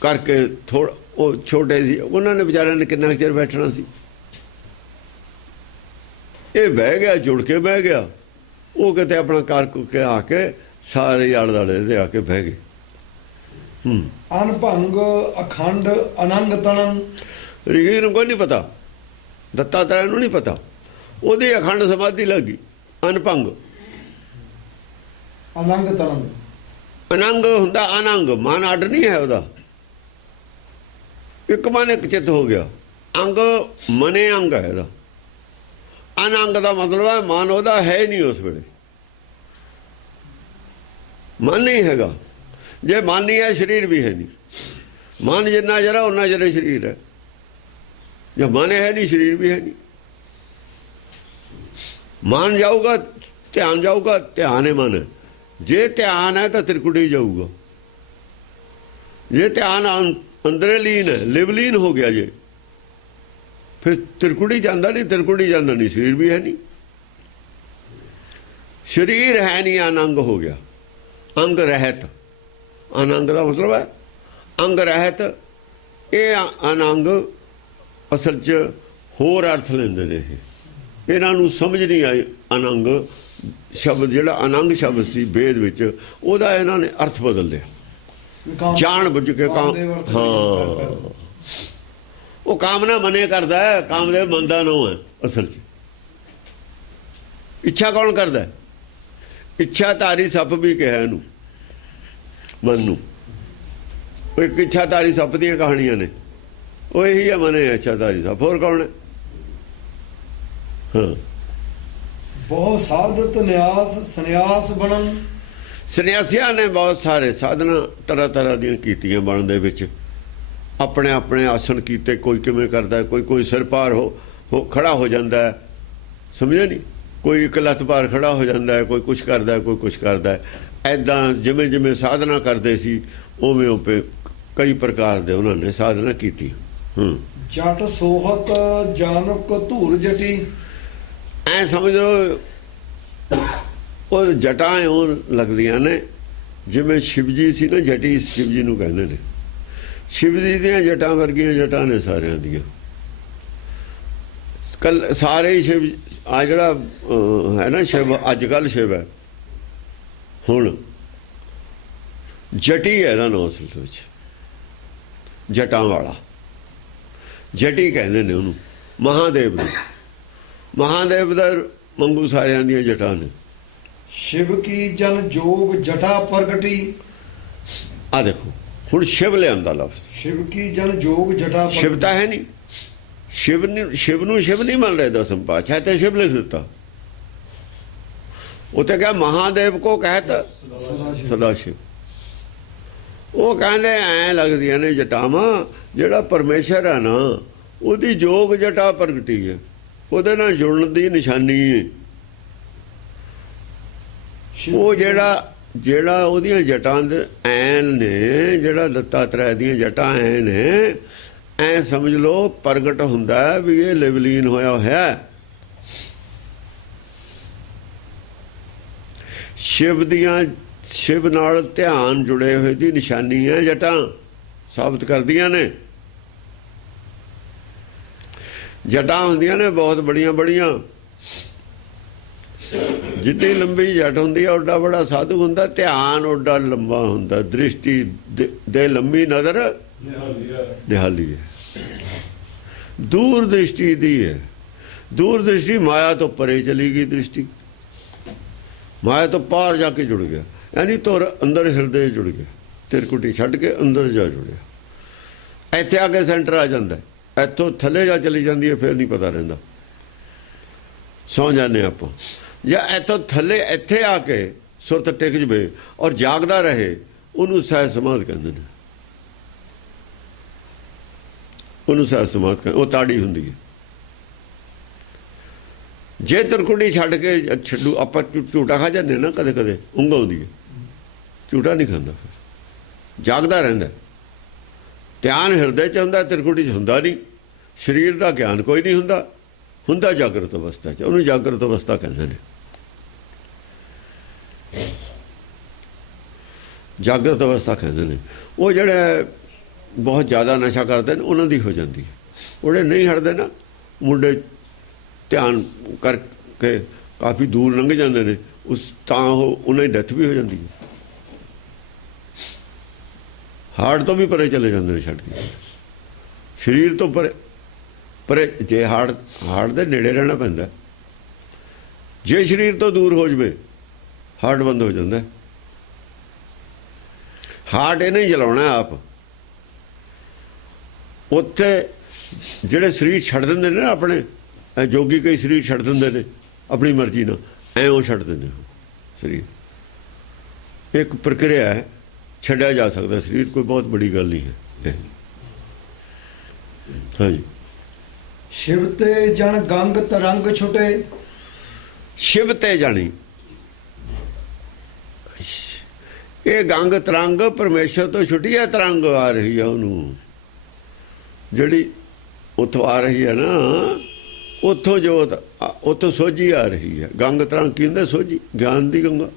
ਕਰਕੇ ਥੋੜਾ, ਉਹ ਛੋਟੇ ਸੀ, ਉਹਨਾਂ ਨੇ ਵਿਚਾਰਿਆਂ ਨੇ ਕਿੰਨਾ ਚਿਰ ਬੈਠਣਾ ਸੀ। ਇਹ ਬਹਿ ਗਿਆ, ਜੁੜ ਕੇ ਬਹਿ ਗਿਆ। ਉਹ ਕਿਤੇ ਆਪਣਾ ਕਰ ਕੇ ਆ ਕੇ ਸਾਰੇ ਆਲੇ ਦੁਆਲੇ ਦੇ ਆ ਕੇ ਬਹਿ ਗਏ। ਅਨਭੰਗ ਅਖੰਡ ਅਨੰਗ ਤਨੰ। ਰਿਸ਼ੀ ਨੂੰ ਕੋਈ ਨਹੀਂ ਪਤਾ, ਦੱਤਾਤਰੇಯ ਨੂੰ ਨਹੀਂ ਪਤਾ। ਉਹਦੀ ਅਖੰਡ ਸਮਾਧੀ ਲੱਗੀ। ਅਨਭੰਗ ਅਨੰਗ ਤਨੰ। ਅਨੰਗ ਹੁੰਦਾ, ਅਨੰਗ ਮਨ ਅੱਡ ਨਹੀਂ ਹੈ ਉਹਦਾ, ਇੱਕ ਮਨ ਇੱਕ ਚਿੱਤ ਹੋ ਗਿਆ। ਅੰਗ ਮਨੇ ਅੰਗ ਹੈ ਇਹਦਾ। ਅਨੰਗ ਦਾ ਮਤਲਬ ਹੈ ਮਨ ਉਹਦਾ ਹੈ ਨਹੀਂ ਉਸ ਵੇਲੇ, ਮਨ ਨਹੀਂ ਹੈਗਾ। ਜੇ ਮਨ ਨਹੀਂ ਹੈ ਸਰੀਰ ਵੀ ਹੈ ਨਹੀਂ। ਮਨ ਜਿੰਨਾ ਜਰਾ ਉਹਨਾਂ ਜਿਹੜੇ ਸਰੀਰ ਹੈ। ਜੇ ਮਨ ਹੈ ਨਹੀਂ ਸਰੀਰ ਵੀ ਹੈ ਨਹੀਂ। ਮਨ ਜਾਊਗਾ, ਧਿਆਨ ਜਾਊਗਾ, ਧਿਆਨ ਹੈ ਮਨ। ਜੇ ਧਿਆਨ ਹੈ ਤਾਂ ਤਿਰਕੁਟੀ ਜਾਊਗਾ। ਜੇ ਧਿਆਨ ਅੰਦਰੇ ਲੀਨ ਹੈ, ਲਿਵਲੀਨ ਹੋ ਗਿਆ ਜੇ, ਫਿਰ ਤਿਰਕੁਟੀ ਜਾਂਦਾ ਨਹੀਂ। ਤਿਰਕੁਟੀ ਜਾਂਦਾ ਨਹੀਂ, ਸਰੀਰ ਵੀ ਹੈ ਨਹੀਂ। ਸਰੀਰ ਹੈ ਨਹੀਂ, ਅਨੰਗ ਹੋ ਗਿਆ। ਅੰਗ ਰਹਿਤ। ਅਨੰਗ ਦਾ ਮਤਲਬ ਹੈ ਅੰਗ ਰਹਿਤ। ਇਹ ਅਨੰਗ ਅਸਲ 'ਚ ਹੋਰ ਅਰਥ ਲੈਂਦੇ ਨੇ। ਇਹਨਾਂ ਨੂੰ ਸਮਝ ਨਹੀਂ ਆਈ। ਅਨੰਗ ਸ਼ਬਦ, ਜਿਹੜਾ ਅਨੰਗ ਸ਼ਬਦ ਸੀ ਵੇਦ ਵਿੱਚ, ਉਹਦਾ ਇਹਨਾਂ ਨੇ ਅਰਥ ਬਦਲ ਲਿਆ ਜਾਣ ਬੁੱਝ ਕੇ। ਹਾਂ, ਉਹ ਕਾਮਨਾ ਮਨੇ ਕਰਦਾ ਹੈ। ਕਾਮਦੇਵ ਮੰਨਦਾ ਨਾ ਹੈ ਅਸਲ 'ਚ। ਇੱਛਾ ਕੌਣ ਕਰਦਾ? ਇੱਛਾ ਧਾਰੀ ਸੱਪ ਵੀ ਕਿਹਾ ਇਹਨੂੰ, ਮਨ ਨੂੰ। ਉਹ ਇੱਕ ਇੱਛਾ ਧਾਰੀ ਸੱਪ ਦੀਆਂ ਕਹਾਣੀਆਂ ਨੇ। ਉਹ ਇਹੀ ਹੈ ਮਨੇ ਇੱਛਾ ਧਾਰੀ ਸੱਪ। ਹੋਰ ਕੌਣ ਹੈ? ਹਾਂ। ਬਹੁਤ ਸਾਧਤ ਨਿਆਸ ਸੰਨਿਆਸ ਬਣਨ। ਸੰਨਿਆਸੀਆਂ ਨੇ ਬਹੁਤ ਸਾਰੇ ਸਾਧਨਾ ਤਰ੍ਹਾਂ ਤਰ੍ਹਾਂ ਦੀਆਂ ਕੀਤੀਆਂ ਬਣਨ ਦੇ ਵਿੱਚ। ਆਪਣੇ ਆਪਣੇ ਆਸਣ ਕੀਤੇ। ਕੋਈ ਕਿਵੇਂ ਕਰਦਾ, ਕੋਈ ਸਿਰ ਭਾਰ ਹੋ ਖੜਾ ਹੋ ਜਾਂਦਾ ਹੈ, ਸਮਝਿਆ ਨਹੀਂ? ਕੋਈ ਇੱਕ ਲੱਤ ਭਾਰ ਖੜਾ ਹੋ ਜਾਂਦਾ ਹੈ, ਕੋਈ ਕੁਛ ਕਰਦਾ, ਕੋਈ ਕੁਛ ਕਰਦਾ। ਐਦਾਂ ਜਿਵੇਂ ਜਿਵੇਂ ਸਾਧਨਾ ਕਰਦੇ ਸੀ ਉਵੇਂ ਉਵੇਂ ਕਈ ਪ੍ਰਕਾਰ ਦੇ ਉਹਨਾਂ ਨੇ ਸਾਧਨਾ ਕੀਤੀ। ਜਟ ਸੋਹਤ ਜਾਨਕ ਧੂਰ ਜਟੀ। ਐ ਸਮਝ ਲਓ ਉਹ ਜਟਾਂ ਉਹ ਲੱਗਦੀਆਂ ਨੇ ਜਿਵੇਂ ਸ਼ਿਵ ਜੀ ਸੀ ਨਾ, ਜਟੀ ਸ਼ਿਵ ਜੀ ਨੂੰ ਕਹਿੰਦੇ ਨੇ। ਸ਼ਿਵ ਜੀ ਦੀਆਂ ਜਟਾਂ ਵਰਗੀਆਂ ਜਟਾਂ ਨੇ ਸਾਰਿਆਂ ਦੀਆਂ। ਸਾਰੇ ਹੀ ਸ਼ਿਵ, ਆ ਜਿਹੜਾ ਹੈ ਨਾ ਸ਼ਿਵ, ਅੱਜ ਕੱਲ੍ਹ ਸ਼ਿਵ ਹੈ, ਹੁਣ ਜਟੀ ਹੈ ਇਹਦਾ ਨਾਮ ਅਸਲ ਵਿੱਚ। ਜਟਾਂ ਵਾਲਾ ਜਟੀ ਕਹਿੰਦੇ ਨੇ ਉਹਨੂੰ, ਮਹਾਦੇਵ ਨੂੰ। ਮਹਾਦੇਵ ਦਾ ਮੰਗੂ ਸਾਰਿਆਂ ਦੀਆਂ ਜਟਾਂ ਨੇ। ਸ਼ਿਵ ਕੀ ਜਨ ਜੋਗ ਜਟਾ ਪ੍ਰਗਟੀ। ਆ ਦੇਖੋ ਹੁਣ ਸ਼ਿਵ ਲਿਆਂਦਾ ਲਫ਼ਜ਼। ਸ਼ਿਵ ਕੀ ਜਨ ਜੋਗ ਜਟਾ। ਸ਼ਿਵ ਤਾਂ ਹੈ ਨਹੀਂ। ਸ਼ਿਵ ਨੂੰ ਸ਼ਿਵ ਨਹੀਂ ਮੰਨ ਰਹੇ ਦਸਮ ਪਾਤਸ਼ਾਹ, ਤੇ ਸ਼ਿਵ ਲਿਖ ਦਿੱਤਾ। ਉੱਥੇ ਕਿਹਾ ਮਹਾਦੇਵ ਕੋ ਕਹਿਤ ਸਦਾ ਸ਼ਿਵ। ਉਹ ਕਹਿੰਦੇ ਐਂ ਲੱਗਦੀਆਂ ਨੇ ਜਟਾਵਾਂ, ਜਿਹੜਾ ਪਰਮੇਸ਼ਰ ਹੈ ਨਾ ਉਹਦੀ ਜੋਗ ਜਟਾ ਪ੍ਰਗਟੀ ਹੈ, ਉਹਦੇ ਨਾਲ ਜੁੜਨ ਦੀ ਨਿਸ਼ਾਨੀ ਹੈ। ਉਹ ਜਿਹੜਾ ਉਹਦੀਆਂ ਜਟਾਂ ਦੇ ਐਨ ਨੇ, ਜਿਹੜਾ ਦੱਤਾਤਰੇय ਦੀਆਂ ਜਟਾਂ ਐ ਨੇ, ਐ ਸਮਝ ਲਓ ਪ੍ਰਗਟ ਹੁੰਦਾ ਵੀ ਇਹ ਲਿਵਲੀਨ ਹੋਇਆ ਹੋਇਆ। ਸ਼ਿਵ ਨਾਲ ਧਿਆਨ ਜੁੜੇ ਹੋਏ ਦੀ ਨਿਸ਼ਾਨੀ ਹੈ ਜਟਾਂ, ਸਾਬਤ ਕਰਦੀਆਂ ਨੇ। ਜਟਾਂ ਹੁੰਦੀਆਂ ਨੇ ਬਹੁਤ ਬੜੀਆਂ ਬੜੀਆਂ। ਜਿੱਡੀ ਲੰਬੀ ਜਟ ਹੁੰਦੀ ਹੈ ਓਡਾ ਬੜਾ ਸਾਧੂ ਹੁੰਦਾ। ਧਿਆਨ ਓਡਾ ਲੰਬਾ ਹੁੰਦਾ। ਦ੍ਰਿਸ਼ਟੀ ਦੇ ਲੰਬੀ, ਨਜ਼ਰ ਨਿਹਾਲੀ ਹੈ। ਦੂਰ ਦ੍ਰਿਸ਼ਟੀ ਦੀ ਹੈ। ਦੂਰ ਦ੍ਰਿਸ਼ਟੀ ਮਾਇਆ ਤੋਂ ਪਰੇ ਚਲੀ ਗਈ ਦ੍ਰਿਸ਼ਟੀ, ਮਾਇਆ ਤੋਂ ਪਾਰ ਜਾ ਕੇ ਜੁੜ ਗਿਆ, ਯਾਨੀ ਤੁਰ ਅੰਦਰ ਹਿਰਦੇ ਜੁੜ ਗਿਆ, ਤਿਰਕੁਟੀ ਛੱਡ ਕੇ ਅੰਦਰ ਜਾ ਜੁੜਿਆ। ਇੱਥੇ ਆ ਕੇ ਸੈਂਟਰ ਆ ਜਾਂਦਾ, ਇੱਥੋਂ ਥੱਲੇ ਜਾ ਚਲੀ ਜਾਂਦੀ ਹੈ, ਫਿਰ ਨਹੀਂ ਪਤਾ ਰਹਿੰਦਾ, ਸੌਂ ਜਾਂਦੇ ਆਪਾਂ। ਜਾਂ ਇੱਥੋਂ ਥੱਲੇ ਇੱਥੇ ਆ ਕੇ ਸੁਰਤ ਟਿਕ ਜਵੇ ਔਰ ਜਾਗਦਾ ਰਹੇ, ਉਹਨੂੰ ਸਹਿਜ ਸਮਾਧ ਕਹਿੰਦੇ ਨੇ, ਉਹਨੂੰ ਸਹਿਜ ਸਮਾਧ ਕਹਿੰਦੇ, ਉਹ ਤਾੜੀ ਹੁੰਦੀ ਹੈ। ਜੇ ਤਿਰਕੁਟੀ ਛੱਡ ਕੇ ਛੱਡੂ ਆਪਾਂ, ਝੂਟਾ ਖਾ ਜਾਂਦੇ ਨਾ ਕਦੇ ਕਦੇ, ਉਂਘ ਆਉਂਦੀ ਹੈ, ਝੂਟਾ ਨਹੀਂ ਖਾਂਦਾ, ਫਿਰ ਜਾਗਦਾ ਰਹਿੰਦਾ, ਧਿਆਨ ਹਿਰਦੇ 'ਚ ਹੁੰਦਾ, ਤਿਰਕੁਟੀ 'ਚ ਹੁੰਦਾ ਨਹੀਂ। ਸਰੀਰ ਦਾ ਗਿਆਨ ਕੋਈ ਨਹੀਂ ਹੁੰਦਾ, ਹੁੰਦਾ ਜਾਗਰਤ ਅਵਸਥਾ 'ਚ, ਉਹਨੂੰ ਜਾਗਰਤ ਅਵਸਥਾ ਕਹਿੰਦੇ ਨੇ। ਜਾਗਰਤ ਅਵਸਥਾ ਕਹਿੰਦੇ ਨੇ। ਉਹ ਜਿਹੜੇ ਬਹੁਤ ਜ਼ਿਆਦਾ ਨਸ਼ਾ ਕਰਦੇ ਨੇ ਉਹਨਾਂ ਦੀ ਹੋ ਜਾਂਦੀ ਹੈ। ਉਹਦੇ ਨਹੀਂ ਹਟਦੇ ਨਾ ਮੁੰਡੇ, ਧਿਆਨ ਕਰਕੇ ਕਾਫੀ ਦੂਰ ਲੰਘ ਜਾਂਦੇ ਨੇ, ਉਸ ਤਾਂ ਉਹਨਾਂ ਦੀ ਡੈਥ ਵੀ ਹੋ ਜਾਂਦੀ ਹੈ। ਹਾਰਟ ਤੋਂ ਵੀ ਪਰੇ ਚਲੇ ਜਾਂਦੇ ਨੇ ਛੱਡ ਕੇ, ਸਰੀਰ ਤੋਂ ਪਰੇ ਪਰੇ। ਜੇ ਹਾਰਟ ਦੇ ਨੇੜੇ ਰਹਿਣਾ ਪੈਂਦਾ, ਜੇ ਸਰੀਰ ਤੋਂ ਦੂਰ ਹੋ ਜਾਵੇ ਹਾਰਟ ਬੰਦ ਹੋ ਜਾਂਦਾ। ਹਾਰਟ ਇਹਨੇ ਹੀ ਚਲਾਉਣਾ ਆਪ। ਉੱਥੇ ਜਿਹੜੇ ਸਰੀਰ ਛੱਡ ਦਿੰਦੇ ਨੇ ਨਾ ਆਪਣੇ, ਜੋਗੀ ਕਈ ਸਰੀਰ ਛੱਡ ਦਿੰਦੇ ਨੇ ਆਪਣੀ ਮਰਜ਼ੀ ਨਾਲ, ਐਂ ਛੱਡ ਦਿੰਦੇ ਸਰੀਰ। ਇੱਕ ਪ੍ਰਕਿਰਿਆ ਹੈ, ਛੱਡਿਆ ਜਾ ਸਕਦਾ ਸਰੀਰ, ਕੋਈ ਬਹੁਤ ਬੜੀ ਗੱਲ ਨਹੀਂ ਹੈ। ਹਾਂਜੀ। ਸ਼ਿਵ ਤੇ ਜਨ ਗੰਗ ਤਰੰਗ ਛੁਟੇ। ਸ਼ਿਵ ਤੇ ਜਾਣੀ, ਇਹ ਗੰਗ ਤਰੰਗ ਪਰਮੇਸ਼ਰ ਤੋਂ ਛੁੱਟੀ ਹੈ, ਤਰੰਗ ਆ ਰਹੀ ਹੈ ਉਹਨੂੰ, ਜਿਹੜੀ ਉੱਥੋਂ ਆ ਰਹੀ ਹੈ ਨਾ, ਉੱਥੋਂ ਜੋਤ, ਉੱਥੋਂ ਸੋਝੀ ਆ ਰਹੀ ਹੈ। ਗੰਗ ਤਰੰਗ ਕੀ ਹੁੰਦਾ? ਸੋਝੀ, ਗਿਆਨ ਦੀ ਗੰਗਾ।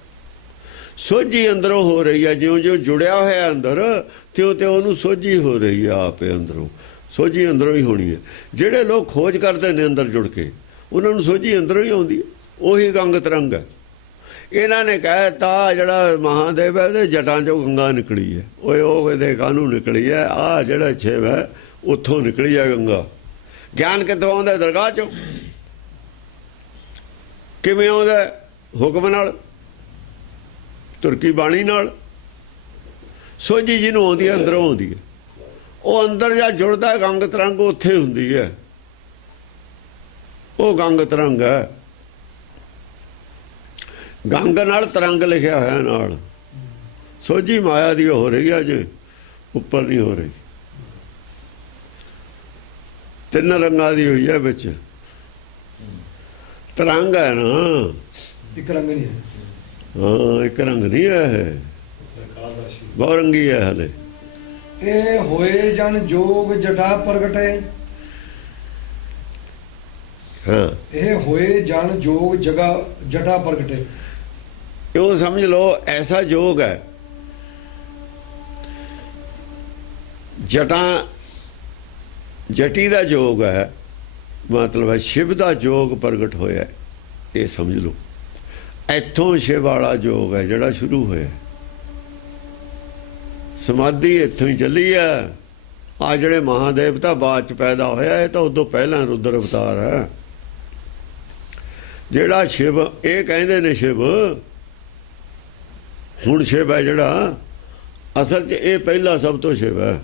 ਸੋਝੀ ਅੰਦਰੋਂ ਹੋ ਰਹੀ ਹੈ, ਜਿਉਂ ਜਿਉਂ ਜੁੜਿਆ ਹੋਇਆ ਅੰਦਰ, ਤਿਉਂ ਤਿਉਂ ਉਹਨੂੰ ਸੋਝੀ ਹੋ ਰਹੀ ਹੈ ਆਪੇ ਅੰਦਰੋਂ। ਸੋਝੀ ਅੰਦਰੋਂ ਹੀ ਹੋਣੀ ਹੈ। ਜਿਹੜੇ ਲੋਕ ਖੋਜ ਕਰਦੇ ਨੇ ਅੰਦਰ ਜੁੜ ਕੇ, ਉਹਨਾਂ ਨੂੰ ਸੋਝੀ ਅੰਦਰੋਂ ਹੀ ਆਉਂਦੀ ਹੈ। ਉਹੀ ਗੰਗ ਤਰੰਗ ਹੈ। ਇਹਨਾਂ ਨੇ ਕਹਿਤਾ ਜਿਹੜਾ ਮਹਾਦੇਵ ਹੈ ਉਹਦੇ ਜਟਾਂ 'ਚੋਂ ਗੰਗਾ ਨਿਕਲੀ ਹੈ। ਉਹ ਇਹਦੇ ਕਾਹਨੂੰ ਨਿਕਲੀ ਹੈ? ਆਹ ਜਿਹੜਾ ਛਿਵ ਹੈ ਉੱਥੋਂ ਨਿਕਲੀ ਹੈ ਗੰਗਾ। ਗਿਆਨ ਕਿੱਥੋਂ ਆਉਂਦਾ? ਦਰਗਾਹ 'ਚੋਂ। ਕਿਵੇਂ ਆਉਂਦਾ? ਹੁਕਮ ਨਾਲ, ਤੁਰਕੀ ਬਾਣੀ ਨਾਲ। ਸੋਝੀ ਜਿਹਨੂੰ ਆਉਂਦੀ ਹੈ ਅੰਦਰੋਂ ਆਉਂਦੀ ਹੈ। ਉਹ ਅੰਦਰ ਜਾ ਜੁੜਦਾ, ਗੰਗ ਤਰੰਗ ਉੱਥੇ ਹੁੰਦੀ ਹੈ। ਉਹ ਗੰਗ ਤਰੰਗ ਹੈ। ਗੰਗ ਨਾਲ ਤਰੰਗ ਲਿਖਿਆ ਹੋਇਆ ਨਾਲ। ਸੋਝੀ ਮਾਇਆ ਦੀ ਹੋ ਰਹੀ ਹੈ, ਜੇ ਉੱਪਰ ਨਹੀਂ ਹੋ ਰਹੀ। ਤਿੰਨ ਰੰਗਾਂ ਦੀ ਹੋਈ ਹੈ ਵਿੱਚ। ਤਰੰਗ ਹੈ ਨਾ, ਇੱਕ ਰੰਗ ਨਹੀਂ ਹੈ। ਹਾਂ, ਇੱਕ ਰੰਗ ਨਹੀਂ ਹੈ, ਬਹੁਰੰਗੀ ਹੈ ਹਲੇ। ਇਹ ਹੋਏ ਜਨ ਜੋਗ ਜਟਾ ਪ੍ਰਗਟੇ। ਹਾਂ, ਇਹ ਹੋਏ ਜਨ ਜੋਗ ਜਟਾ ਪ੍ਰਗਟੇ। ਇਹ ਸਮਝ ਲਓ ਐਸਾ ਜੋਗ ਹੈ, ਜਟਾਂ, ਜਟੀ ਦਾ ਜੋਗ ਹੈ, ਮਤਲਬ ਹੈ ਸ਼ਿਵ ਦਾ ਜੋਗ ਪ੍ਰਗਟ ਹੋਇਆ। ਇਹ ਸਮਝ ਲਓ ਇੱਥੋਂ ਸ਼ਿਵ ਵਾਲਾ ਜੋਗ ਹੈ ਜਿਹੜਾ ਸ਼ੁਰੂ ਹੋਇਆ। ਸਮਾਧੀ ਇੱਥੋਂ ਹੀ ਚੱਲੀ ਹੈ। ਆ ਜਿਹੜੇ ਮਹਾਦੇਵਤਾ ਬਾਅਦ ਚ ਪੈਦਾ ਹੋਇਆ, ਇਹ ਤਾਂ ਉਦੋਂ ਪਹਿਲਾਂ ਰੁਦਰ ਅਵਤਾਰ ਹੈ। ਜਿਹੜਾ ਸ਼ਿਵ, ਇਹ ਕਹਿੰਦੇ ਨੇ ਸ਼ਿਵ, ਹੁਣ ਸ਼ਿਵ ਹੈ ਜਿਹੜਾ, ਅਸਲ 'ਚ ਇਹ ਪਹਿਲਾ ਸਭ ਤੋਂ ਸ਼ਿਵ ਹੈ,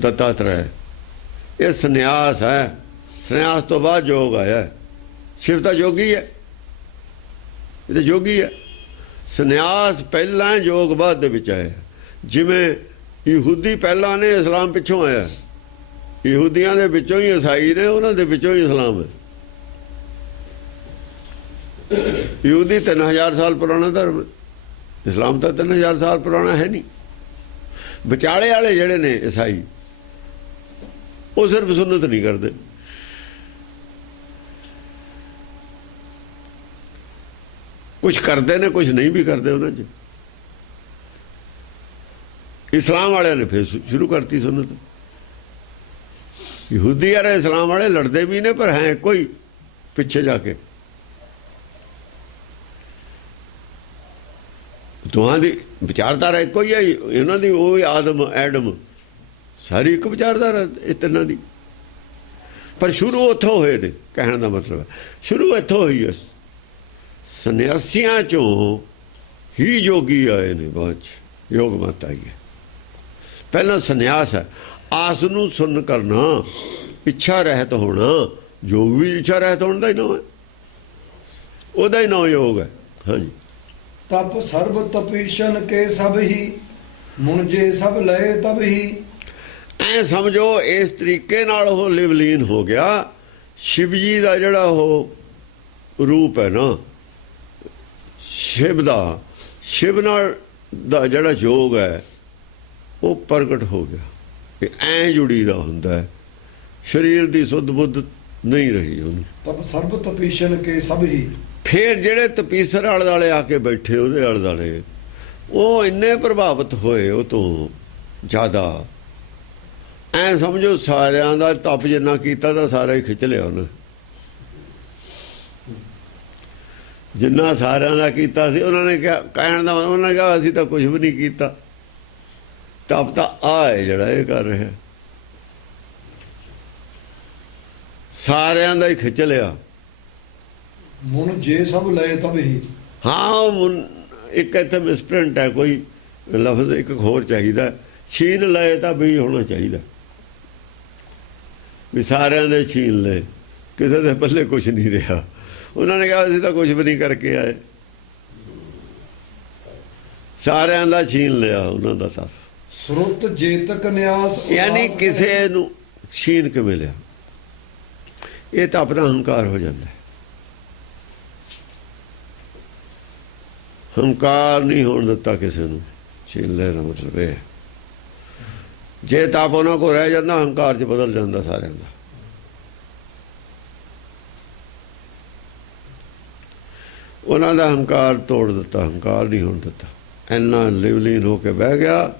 ਦੱਤਾਤਰੇय। ਇਹ ਸੰਨਿਆਸ ਹੈ, ਸੰਨਿਆਸ ਤੋਂ ਬਾਅਦ ਯੋਗ ਆਇਆ। ਸ਼ਿਵ ਤਾਂ ਜੋਗੀ ਹੈ, ਇਹ ਤਾਂ ਜੋਗੀ ਹੈ। ਸੰਨਿਆਸ ਪਹਿਲਾਂ, ਯੋਗ ਬਾਅਦ ਦੇ ਵਿੱਚ ਆਇਆ। ਜਿਵੇਂ ਯਹੂਦੀ ਪਹਿਲਾਂ ਨੇ, ਇਸਲਾਮ ਪਿੱਛੋਂ ਆਇਆ। ਯਹੂਦੀਆਂ ਦੇ ਵਿੱਚੋਂ ਹੀ ਈਸਾਈ ਨੇ, ਉਹਨਾਂ ਦੇ ਵਿੱਚੋਂ ਹੀ ਇਸਲਾਮ ਹੈ। ਯਹੂਦੀ 3000 ਸਾਲ ਪੁਰਾਣਾ ਧਰਮ, ਇਸਲਾਮ ਤਾਂ 3000 ਸਾਲ ਪੁਰਾਣਾ ਹੈ ਨਹੀਂ। ਵਿਚਾਲੇ ਵਾਲੇ ਜਿਹੜੇ ਨੇ ਈਸਾਈ, ਉਹ ਸਿਰਫ ਸੁਨਨਤ ਨਹੀਂ ਕਰਦੇ। ਕੁਛ ਕਰਦੇ ਨੇ, ਕੁਛ ਨਹੀਂ ਵੀ ਕਰਦੇ ਉਹਨਾਂ 'ਚ। ਇਸਲਾਮ ਵਾਲਿਆਂ ਨੇ ਫਿਰ ਸ਼ੁਰੂ ਕਰਤੀ ਸੁਨਨਤ। ਯਹੂਦੀ ਔਰ ਇਸਲਾਮ ਵਾਲੇ ਲੜਦੇ ਵੀ ਨੇ, ਪਰ ਹੈ ਕੋਈ ਪਿੱਛੇ ਜਾ ਕੇ। ਦੋਹਾਂ ਦੀ ਵਿਚਾਰਧਾਰਾ ਇੱਕੋ ਹੀ ਹੈ। ਇਹਨਾਂ ਦੀ ਉਹ ਆਦਮ ਐਡਮ ਸਾਰੀ ਇੱਕ ਵਿਚਾਰਧਾਰਾ ਇਹ ਤਿੰਨਾਂ ਦੀ। ਪਰ ਸ਼ੁਰੂ ਉੱਥੋਂ ਹੋਏ ਨੇ, ਕਹਿਣ ਦਾ ਮਤਲਬ ਹੈ ਸ਼ੁਰੂ ਇੱਥੋਂ ਹੋਈ ਹੈ। ਸੰਨਿਆਸੀਆਂ ਚੋਂ ਹੀ ਜੋਗੀ ਆਏ ਨੇ, ਬਾਅਦ 'ਚ ਯੋਗ ਮਤ ਆਈ ਹੈ। ਪਹਿਲਾਂ ਸੰਨਿਆਸ ਹੈ, ਆਸ ਨੂੰ ਸੁਣ ਕਰਨਾ, ਇੱਛਾ ਰਹਿਤ ਹੋਣਾ। ਯੋਗ ਵੀ ਇੱਛਾ ਰਹਿਤ ਹੋਣ ਦਾ ਹੀ ਨਾਮ ਹੈ, ਉਹਦਾ ਹੀ ਨਾਮ ਯੋਗ ਹੈ। ਹਾਂਜੀ। ਤਪ ਸਰਬ ਤਪੀਸ਼ਨ ਕੇ ਸਭ ਹੀ, ਮੁਨਜੇ ਸਭ ਲਏ ਤਬ ਹੀ। ਐ ਸਮਝੋ ਇਸ ਤਰੀਕੇ ਨਾਲ ਉਹ ਲਿਵਲੀਨ ਹੋ ਗਿਆ। ਸ਼ਿਵ ਜੀ ਦਾ ਜਿਹੜਾ ਉਹ ਰੂਪ ਹੈ ਨਾ, ਸ਼ਿਵ ਦਾ, ਸ਼ਿਵ ਨਾਲ ਦਾ ਜਿਹੜਾ ਯੋਗ ਹੈ ਉਹ ਪ੍ਰਗਟ ਹੋ ਗਿਆ। ਇਹ ਐਂ ਜੁੜੀ ਦਾ ਹੁੰਦਾ ਹੈ, ਸਰੀਰ ਦੀ ਸੁੱਧ ਬੁੱਧ ਨਹੀਂ ਰਹੀ ਉਹਨੂੰ। ਤਪ ਸਰਬ ਤਪੀਸ਼ਨ ਕੇ ਸਭ ਹੀ। ਫਿਰ ਜਿਹੜੇ ਤਪੀਸਰ ਆਲੇ ਦੁਆਲੇ ਆ ਕੇ ਬੈਠੇ ਉਹਦੇ ਆਲੇ ਦੁਆਲੇ, ਉਹ ਇੰਨੇ ਪ੍ਰਭਾਵਿਤ ਹੋਏ ਉਹ ਤੋਂ ਜ਼ਿਆਦਾ। ਐ ਸਮਝੋ ਸਾਰਿਆਂ ਦਾ ਤਪ ਜਿੰਨਾ ਕੀਤਾ ਤਾਂ ਸਾਰਾ ਹੀ ਖਿੱਚ ਲਿਆ ਉਹਨੇ। ਜਿੰਨਾ ਸਾਰਿਆਂ ਦਾ ਕੀਤਾ ਸੀ ਉਹਨਾਂ ਨੇ ਕਿਹਾ, ਕਹਿਣ ਦਾ ਉਹਨਾਂ ਨੇ ਕਿਹਾ ਅਸੀਂ ਤਾਂ ਕੁਝ ਵੀ ਨਹੀਂ ਕੀਤਾ, ਤਪ ਤਾਂ ਆ ਹੈ ਜਿਹੜਾ ਇਹ ਕਰ ਰਿਹਾ। ਸਾਰਿਆਂ ਦਾ ਹੀ ਖਿੱਚ ਲਿਆ। ਮੁਨ ਜੇ ਸਭ ਲਏ ਤਬ ਹੀ। ਹਾਂ, ਇੱਕ ਇੱਥੇ ਮਿਸਪ੍ਰਿੰਟ ਹੈ, ਕੋਈ ਲਫ਼ਜ਼ ਇੱਕ ਹੋਰ ਚਾਹੀਦਾ। ਛੀਨ ਲਏ ਤਾਂ ਵੀ ਹੋਣਾ ਚਾਹੀਦਾ, ਵੀ ਸਾਰਿਆਂ ਦੇ ਛੀਨ ਲਏ, ਕਿਸੇ ਦੇ ਪੱਲੇ ਕੁਝ ਨਹੀਂ ਰਿਹਾ। ਉਹਨਾਂ ਨੇ ਕਿਹਾ ਅਸੀਂ ਤਾਂ ਕੁਝ ਵੀ ਨਹੀਂ ਕਰਕੇ ਆਏ, ਸਾਰਿਆਂ ਦਾ ਛੀਨ ਲਿਆ ਉਹਨਾਂ ਦਾ ਤਪ। ਸੁਰਤ ਜੇਤਕ ਨਿਆਸ। ਯਾਨੀ ਕਿਸੇ ਨੂੰ ਛੀਨ ਕੇ ਮਿਲਿਆ, ਇਹ ਤਾਂ ਆਪਣਾ ਹੰਕਾਰ ਹੋ ਜਾਂਦਾ ਹੈ। ਹੰਕਾਰ ਨਹੀਂ ਹੋਣ ਦਿੱਤਾ ਕਿਸੇ ਨੂੰ। ਛੀਨ ਲੈ ਦਾ ਮਤਲਬ ਇਹ, ਜੇ ਤਪ ਉਹਨਾਂ ਕੋਲ ਰਹਿ ਜਾਂਦਾ ਹੰਕਾਰ 'ਚ ਬਦਲ ਜਾਂਦਾ ਸਾਰਿਆਂ ਦਾ। ਉਹਨਾਂ ਦਾ ਹੰਕਾਰ ਤੋੜ ਦਿੱਤਾ, ਹੰਕਾਰ ਨਹੀਂ ਹੋਣ ਦਿੱਤਾ। ਇੰਨਾ ਲਿਵਲੀਨ ਹੋ ਕੇ ਬਹਿ ਗਿਆ।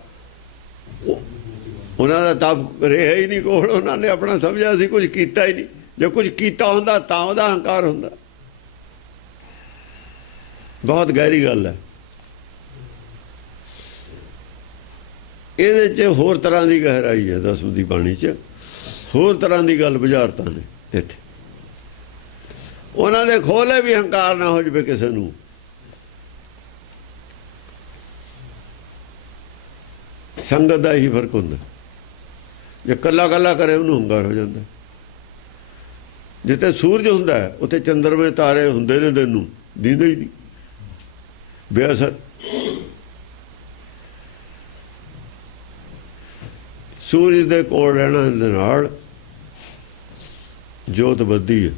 ਉਹਨਾਂ ਦਾ ਤਪ ਰਿਹਾ ਹੀ ਨਹੀਂ ਕੋਲ। ਉਹਨਾਂ ਨੇ ਆਪਣਾ ਸਮਝਿਆ ਸੀ ਕੁਝ ਕੀਤਾ ਹੀ ਨਹੀਂ। ਜੇ ਕੁਝ ਕੀਤਾ ਹੁੰਦਾ ਤਾਂ ਉਹਦਾ ਹੰਕਾਰ ਹੁੰਦਾ। ਬਹੁਤ ਗਹਿਰੀ ਗੱਲ ਹੈ। ਇਹਦੇ 'ਚ ਹੋਰ ਤਰ੍ਹਾਂ ਦੀ ਗਹਿਰਾਈ ਹੈ। ਦਸਮ ਦੀ ਬਾਣੀ 'ਚ ਹੋਰ ਤਰ੍ਹਾਂ ਦੀ ਗੱਲ ਬੁਝਾਰਤਾਂ ਨੇ ਇੱਥੇ। ਉਹਨਾਂ ਦੇ ਖੋਲੇ ਵੀ ਹੰਕਾਰ ਨਾ ਹੋ ਜਾਵੇ ਕਿਸੇ ਨੂੰ। ਸੰਗਤ ਦਾ ਹੀ ਫਰਕ ਹੁੰਦਾ। ਜੇ ਕੱਲਾ ਕੱਲਾ ਕਰੇ ਉਹਨੂੰ ਹੰਕਾਰ ਹੋ ਜਾਂਦਾ। ਜਿੱਥੇ ਸੂਰਜ ਹੁੰਦਾ ਉੱਥੇ ਚੰਦਰਮੇ ਤਾਰੇ ਹੁੰਦੇ ਨੇ, ਦਿਨ ਨੂੰ ਦਿੰਦੇ ਹੀ ਨਹੀਂ, ਬੇਅਸਰ। ਸੂਰਜ ਦੇ ਕੋਲ ਰਹਿਣਾ ਦੇ ਨਾਲ ਜੋਤ ਵੱਧਦੀ ਹੈ,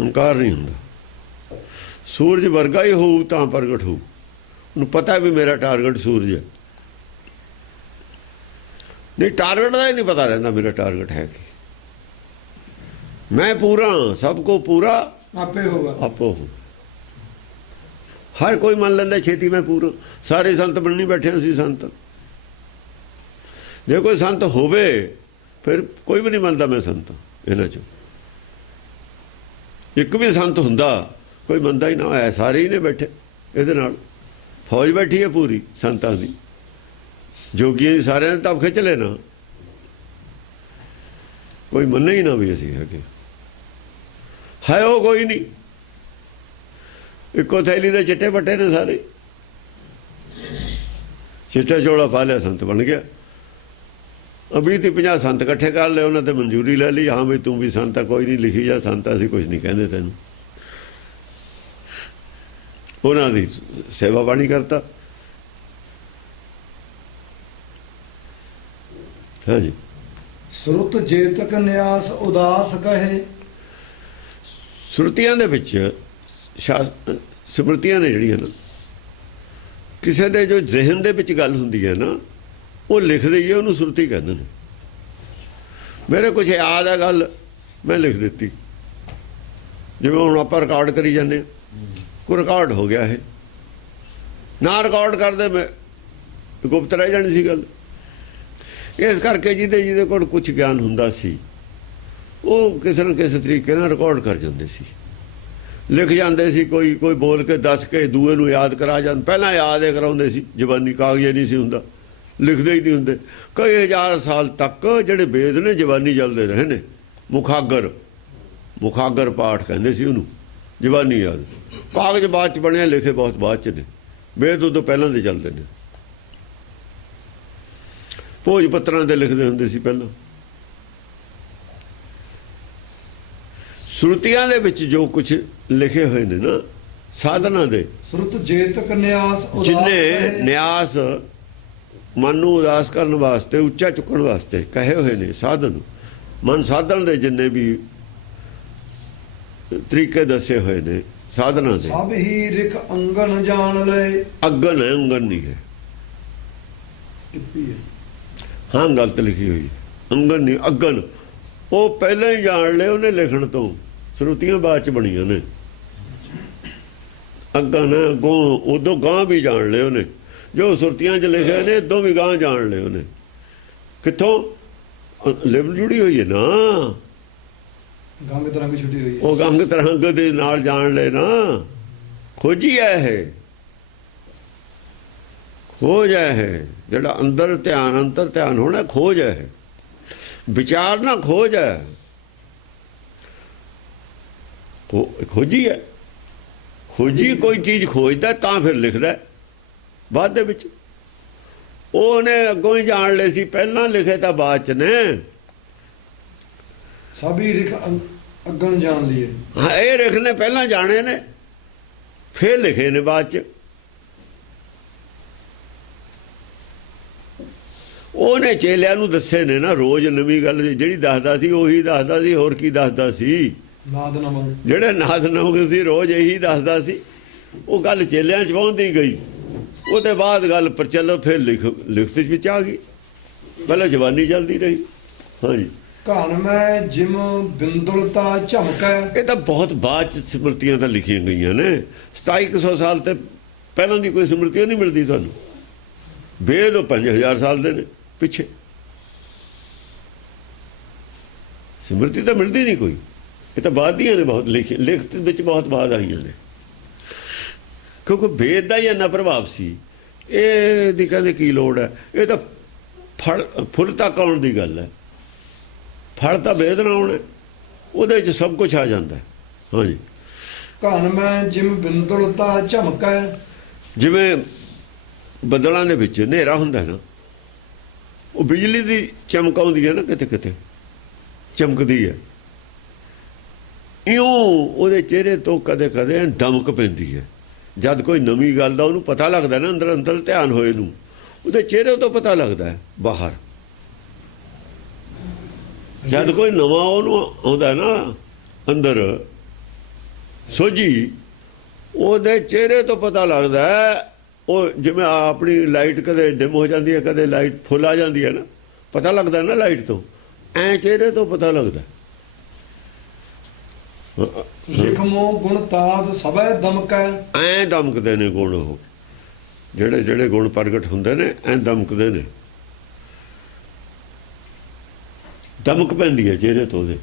ਹੰਕਾਰ ਨਹੀਂ ਹੁੰਦਾ। ਸੂਰਜ ਵਰਗਾ ਹੀ ਹੋਊ ਤਾਂ ਪ੍ਰਗਟ ਹੋਊ। ਉਹਨੂੰ ਪਤਾ ਵੀ ਮੇਰਾ ਟਾਰਗੇਟ ਸੂਰਜ ਹੈ। ਨਹੀਂ, ਟਾਰਗੇਟ ਦਾ ਹੀ ਨਹੀਂ ਪਤਾ ਰਹਿੰਦਾ ਮੇਰਾ ਟਾਰਗੇਟ ਹੈ ਕਿ ਮੈਂ ਪੂਰਾ, ਸਭ ਕੋ ਪੂਰਾ ਆਪੇ ਹੋਗਾ, ਆਪੋ ਹੋ। ਹਰ ਕੋਈ ਮੰਨ ਲੈਂਦਾ ਛੇਤੀ ਮੈਂ ਪੂਰਾ। ਸਾਰੇ ਸੰਤ ਬਣਨੀ ਬੈਠੇ ਅਸੀਂ ਸੰਤ। ਜੇ ਕੋਈ ਸੰਤ ਹੋਵੇ ਫਿਰ ਕੋਈ ਵੀ ਨਹੀਂ ਮੰਨਦਾ ਮੈਂ ਸੰਤ। ਇਹਨਾਂ 'ਚ ਇੱਕ ਵੀ ਸੰਤ ਹੁੰਦਾ ਕੋਈ ਮੰਨਦਾ ਹੀ ਨਾ ਹੋਇਆ। ਸਾਰੇ ਹੀ ਨੇ ਬੈਠੇ ਇਹਦੇ ਨਾਲ, ਫੌਜ ਬੈਠੀ ਹੈ ਪੂਰੀ ਸੰਤਾਂ ਦੀ, ਜੋਗੀਆਂ ਦੀ। ਸਾਰਿਆਂ ਨੇ ਤਪ ਖਿੱਚ ਲੈਣਾ, ਕੋਈ ਮੰਨੇ ਹੀ ਨਾ ਵੀ ਅਸੀਂ ਹੈਗੇ। ਹੈ ਉਹ ਕੋਈ ਨਹੀਂ। ਇੱਕੋ ਥੈਲੀ ਦੇ ਚਿੱਟੇ ਪੱਟੇ ਨੇ ਸਾਰੇ। ਚਿੱਟਾ ਚੋਲਾ ਪਾ ਲਿਆ, ਸੰਤ ਬਣ ਗਿਆ। 20 ਤੇ 50 ਸੰਤ ਇਕੱਠੇ ਕਰ ਲਏ, ਉਹਨਾਂ ਤੇ ਮਨਜ਼ੂਰੀ ਲੈ ਲਈ। ਹਾਂ ਵੀ ਤੂੰ ਵੀ ਸੰਤ ਆ, ਕੋਈ ਨਹੀਂ, ਲਿਖੀ ਜਾ ਸੰਤ, ਅਸੀਂ ਕੁਝ ਨਹੀਂ ਕਹਿੰਦੇ ਤੈਨੂੰ। ਉਹਨਾਂ ਦੀ ਸੇਵਾ ਬਾਣੀ ਕਰਤਾ। ਹਾਂਜੀ। ਸੁਰਤ ਜੇਤਕ ਨਿਆਸ ਉਦਾਸ ਕਹੇ। ਸੁਰਤੀਆਂ ਦੇ ਵਿੱਚ ਸਮਰਤੀਆਂ ਨੇ ਜਿਹੜੀਆਂ ਨਾ, ਕਿਸੇ ਦੇ ਜੋ ਜ਼ਿਹਨ ਦੇ ਵਿੱਚ ਗੱਲ ਹੁੰਦੀ ਹੈ ਨਾ, ਉਹ ਲਿਖਦੇ ਹੀ ਉਹਨੂੰ ਸੁਰਤੀ ਕਹਿੰਦੇ ਨੇ। ਮੇਰੇ ਕੁਝ ਯਾਦ ਹੈ ਗੱਲ, ਮੈਂ ਲਿਖ ਦਿੱਤੀ। ਜਿਵੇਂ ਹੁਣ ਆਪਾਂ ਰਿਕਾਰਡ ਕਰੀ ਜਾਂਦੇ ਹਾਂ, ਕੋਈ ਰਿਕਾਰਡ ਹੋ ਗਿਆ, ਇਹ ਨਾ ਰਿਕਾਰਡ ਕਰਦੇ ਮੈਂ ਗੁਪਤ ਰਹਿ ਜਾਣੀ ਸੀ ਗੱਲ। ਇਸ ਕਰਕੇ ਜਿਹਦੇ ਕੋਲ ਕੁਝ ਗਿਆਨ ਹੁੰਦਾ ਸੀ ਉਹ ਕਿਸੇ ਨਾ ਕਿਸੇ ਤਰੀਕੇ ਨਾਲ ਰਿਕਾਰਡ ਕਰ ਜਾਂਦੇ ਸੀ, ਲਿਖ ਜਾਂਦੇ ਸੀ। ਕੋਈ ਬੋਲ ਕੇ ਦੱਸ ਕੇ ਦੂਏ ਨੂੰ ਯਾਦ ਕਰਾ ਜਾਂ ਪਹਿਲਾਂ ਯਾਦ ਹੀ ਕਰਾਉਂਦੇ ਸੀ। ਜ਼ਬਾਨੀ ਕਾਗਜ਼ ਨਹੀਂ ਸੀ ਹੁੰਦਾ, ਲਿਖਦੇ ਹੀ ਨਹੀਂ ਹੁੰਦੇ। ਕਈ ਹਜ਼ਾਰ ਸਾਲ ਤੱਕ ਜਿਹੜੇ ਵੇਦ ਨੇ ਜਵਾਨੀ ਚੱਲਦੇ ਰਹੇ ਨੇ। ਮੁਖਾਗਰ ਪਾਠ ਕਹਿੰਦੇ ਸੀ ਉਹਨੂੰ, ਜਵਾਨੀ ਯਾਦ। ਕਾਗਜ਼ ਬਾਅਦ 'ਚ ਬਣਿਆ, ਲਿਖੇ ਬਹੁਤ ਬਾਅਦ 'ਚ ਨੇ। ਵੇਦ ਉਦੋਂ ਪਹਿਲਾਂ ਦੇ ਚੱਲਦੇ ਨੇ। ਭੋਜ ਪੱਤਰਾਂ ਤੇ ਲਿਖਦੇ ਹੁੰਦੇ ਸੀ ਪਹਿਲਾਂ। ਸ਼ਰੂਤੀਆਂ ਦੇ ਵਿੱਚ ਜੋ ਕੁਝ ਲਿਖੇ ਹੋਏ ਨੇ ਨਾ ਸਾਧਨਾ ਦੇ, ਸੁਰਤ ਜੇਤਕ ਨਿਆਸ ਉਦਾਸ ਜਿੰਨੇ ਕਹੇ। ਨਿਆਸ ਮਨ ਨੂੰ ਉਦਾਸ ਕਰਨ ਵਾਸਤੇ, ਉੱਚਾ ਚੁੱਕਣ ਵਾਸਤੇ ਕਹੇ ਹੋਏ ਨੇ ਸਾਧਨ, ਮਨ ਸਾਧਨ ਦੇ ਜਿੰਨੇ ਵੀ ਤਰੀਕੇ ਦੱਸੇ ਹੋਏ ਨੇ ਸਾਧਨਾ ਦੇ, ਸਭ ਹੀ ਰਿਖ ਅੰਗਨ ਜਾਣ ਲਏ। ਅਗਨ ਹੈ, ਉਂਗਨ ਨਹੀਂ ਹੈ। ਟਿੱਪੀ ਹੈ। ਹਾਂ ਗਲਤ ਲਿਖੀ ਹੋਈ, ਅੰਗਨ ਨਹੀਂ, ਅਗਨ। ਉਹ ਪਹਿਲਾਂ ਹੀ ਜਾਣ ਲਏ ਉਹਨੇ ਲਿਖਣ ਤੋਂ, ਸ਼ਰੂਤੀਆਂ ਬਾਅਦ 'ਚ ਬਣੀਆਂ ਨੇ। ਅਗਨ ਗੋਂ, ਉਦੋਂ ਗਾਂ ਵੀ ਜਾਣ ਲਏ ਉਹਨੇ, ਜੋ ਸੁਰਤੀਆਂ 'ਚ ਲਿਖੇ ਨੇ ਇਦੋਂ ਵੀ ਗਾਂ ਜਾਣ ਲਏ ਉਹਨੇ। ਕਿੱਥੋਂ? ਲਿਵ ਜੁੜੀ ਹੋਈ ਹੈ ਨਾ, ਗੰਗ ਤਰੰਗ ਛੁੱਟੀ ਹੋਈ ਹੈ। ਉਹ ਗੰਗ ਤਰੰਗ ਦੇ ਨਾਲ ਜਾਣ ਲਏ ਨਾ। ਖੋਜੀ ਹੈ ਇਹ, ਖੋਜ ਹੈ ਇਹ। ਜਿਹੜਾ ਅੰਦਰ ਧਿਆਨ, ਅੰਤਰ ਧਿਆਨ ਹੋਣਾ, ਖੋਜ ਹੈ। ਵਿਚਾਰ ਨਾ ਖੋਜ ਹੈ, ਖੋਜੀ ਹੈ। ਖੋਜੀ ਕੋਈ ਚੀਜ਼ ਖੋਜਦਾ ਤਾਂ ਫਿਰ ਲਿਖਦਾ ਬਾਅਦ ਦੇ ਵਿੱਚ। ਉਹਨੇ ਅੱਗੋਂ ਹੀ ਜਾਣ ਲਏ ਸੀ, ਪਹਿਲਾਂ ਲਿਖੇ ਤਾਂ ਬਾਅਦ 'ਚ ਨੇ। ਸਭੀ ਰਿਖ ਅਗਨ ਜਾਣ ਲਈਏ। ਹਾਂ, ਇਹ ਰਿਖ ਨੇ ਪਹਿਲਾਂ ਜਾਣੇ ਨੇ, ਫਿਰ ਲਿਖੇ ਨੇ ਬਾਅਦ 'ਚ। ਉਹਨੇ ਚੇਲਿਆਂ ਨੂੰ ਦੱਸੇ ਨੇ ਨਾ, ਰੋਜ਼ ਨਵੀਂ ਗੱਲ ਜਿਹੜੀ ਦੱਸਦਾ ਸੀ ਉਹੀ ਦੱਸਦਾ ਸੀ, ਹੋਰ ਕੀ ਦੱਸਦਾ ਸੀ? ਨਾਦ ਨਮਨ। ਜਿਹੜੇ ਨਾਦ ਨਮਕ ਸੀ ਰੋਜ਼ ਇਹੀ ਦੱਸਦਾ ਸੀ। ਉਹ ਗੱਲ ਚੇਲਿਆਂ 'ਚ ਪਹੁੰਚਦੀ ਗਈ, ਉਹਦੇ ਬਾਅਦ ਗੱਲ ਪ੍ਰਚਲੋ, ਫਿਰ ਲਿਖਤ ਵਿੱਚ ਆ ਗਈ। ਪਹਿਲਾਂ ਜਵਾਨੀ ਚੱਲਦੀ ਰਹੀ। ਹਾਂਜੀ, ਘਨ ਮੈਂ ਜਿਮ ਬਿੰਦੁਲਤਾ ਝਮਕੈ। ਇਹ ਤਾਂ ਬਹੁਤ ਬਾਅਦ 'ਚ ਸਮਰਤੀਆਂ ਤਾਂ ਲਿਖੀਆਂ ਗਈਆਂ ਨੇ। 2700 ਸਾਲ ਤੇ ਪਹਿਲਾਂ ਦੀ ਕੋਈ ਸਮਰਤੀ ਨਹੀਂ ਮਿਲਦੀ ਤੁਹਾਨੂੰ। ਵੇਦ 5000 ਸਾਲ ਦੇ ਨੇ ਪਿੱਛੇ, ਸਮਰਤੀ ਤਾਂ ਮਿਲਦੀ ਨਹੀਂ ਕੋਈ। ਇਹ ਤਾਂ ਬਾਅਦ ਦੀਆਂ ਨੇ, ਬਹੁਤ ਲਿਖਤ ਵਿੱਚ ਬਹੁਤ ਬਾਅਦ ਆਈਆਂ ਨੇ। ਕਿਉਂਕਿ ਵੇਦ ਦਾ ਹੀ ਇੰਨਾ ਪ੍ਰਭਾਵ ਸੀ। ਇਹ ਦੀ ਕਹਿੰਦੇ ਕੀ ਲੋੜ ਹੈ? ਇਹ ਤਾਂ ਫੁੱਲ ਤੱਕ ਆਉਣ ਦੀ ਗੱਲ ਹੈ। ਫਲ ਤਾਂ ਵੇਦ ਨਾ ਆਉਣਾ, ਉਹਦੇ 'ਚ ਸਭ ਕੁਝ ਆ ਜਾਂਦਾ। ਹਾਂਜੀ, ਘਨ ਮੈਂ ਜਿਮ ਬਿੰਦੁਲਤਾ ਝਮਕੈ। ਜਿਵੇਂ ਬੱਦਲਾਂ ਦੇ ਵਿੱਚ ਹਨੇਰਾ ਹੁੰਦਾ ਨਾ, ਉਹ ਬਿਜਲੀ ਦੀ ਚਮਕ ਆਉਂਦੀ ਹੈ ਨਾ, ਕਿਤੇ ਕਿਤੇ ਚਮਕਦੀ ਹੈ। ਇਉਂ ਉਹਦੇ ਚਿਹਰੇ ਤੋਂ ਕਦੇ ਕਦੇ ਦਮਕ ਪੈਂਦੀ ਹੈ। ਜਦ ਕੋਈ ਨਵੀਂ ਗੱਲ ਦਾ ਉਹਨੂੰ ਪਤਾ ਲੱਗਦਾ ਨਾ, ਅੰਦਰ ਅੰਦਰ ਧਿਆਨ ਹੋਏ ਨੂੰ, ਉਹਦੇ ਚਿਹਰੇ ਤੋਂ ਪਤਾ ਲੱਗਦਾ ਹੈ ਬਾਹਰ। ਜਦ ਕੋਈ ਨਵਾਂ ਉਹਨੂੰ ਆਉਂਦਾ ਨਾ ਅੰਦਰ ਸੋਝੀ, ਉਹਦੇ ਚਿਹਰੇ ਤੋਂ ਪਤਾ ਲੱਗਦਾ ਹੈ। ਉਹ ਜਿਵੇਂ ਆਪਣੀ ਲਾਈਟ ਕਦੇ ਡਿਮ ਹੋ ਜਾਂਦੀ ਹੈ, ਕਦੇ ਲਾਈਟ ਫੁੱਲ ਆ ਜਾਂਦੀ ਹੈ ਨਾ, ਪਤਾ ਲੱਗਦਾ ਨਾ ਲਾਈਟ ਤੋਂ। ਐਂ ਚਿਹਰੇ ਤੋਂ ਪਤਾ ਲੱਗਦਾ। ਲਿਖਮੋ ਗੁਣ ਤਾਜ ਸਭੈ ਦਮਕੈ। ਐਂ ਦਮਕਦੇ ਨੇ ਗੁਣ। ਉਹ ਜਿਹੜੇ ਜਿਹੜੇ ਗੁਣ ਪ੍ਰਗਟ ਹੁੰਦੇ ਨੇ ਐਂ ਦਮਕਦੇ ਨੇ, ਦਮਕ ਪੈਂਦੀ ਹੈ ਚਿਹਰੇ ਤੋਂ ਉਹਦੇ।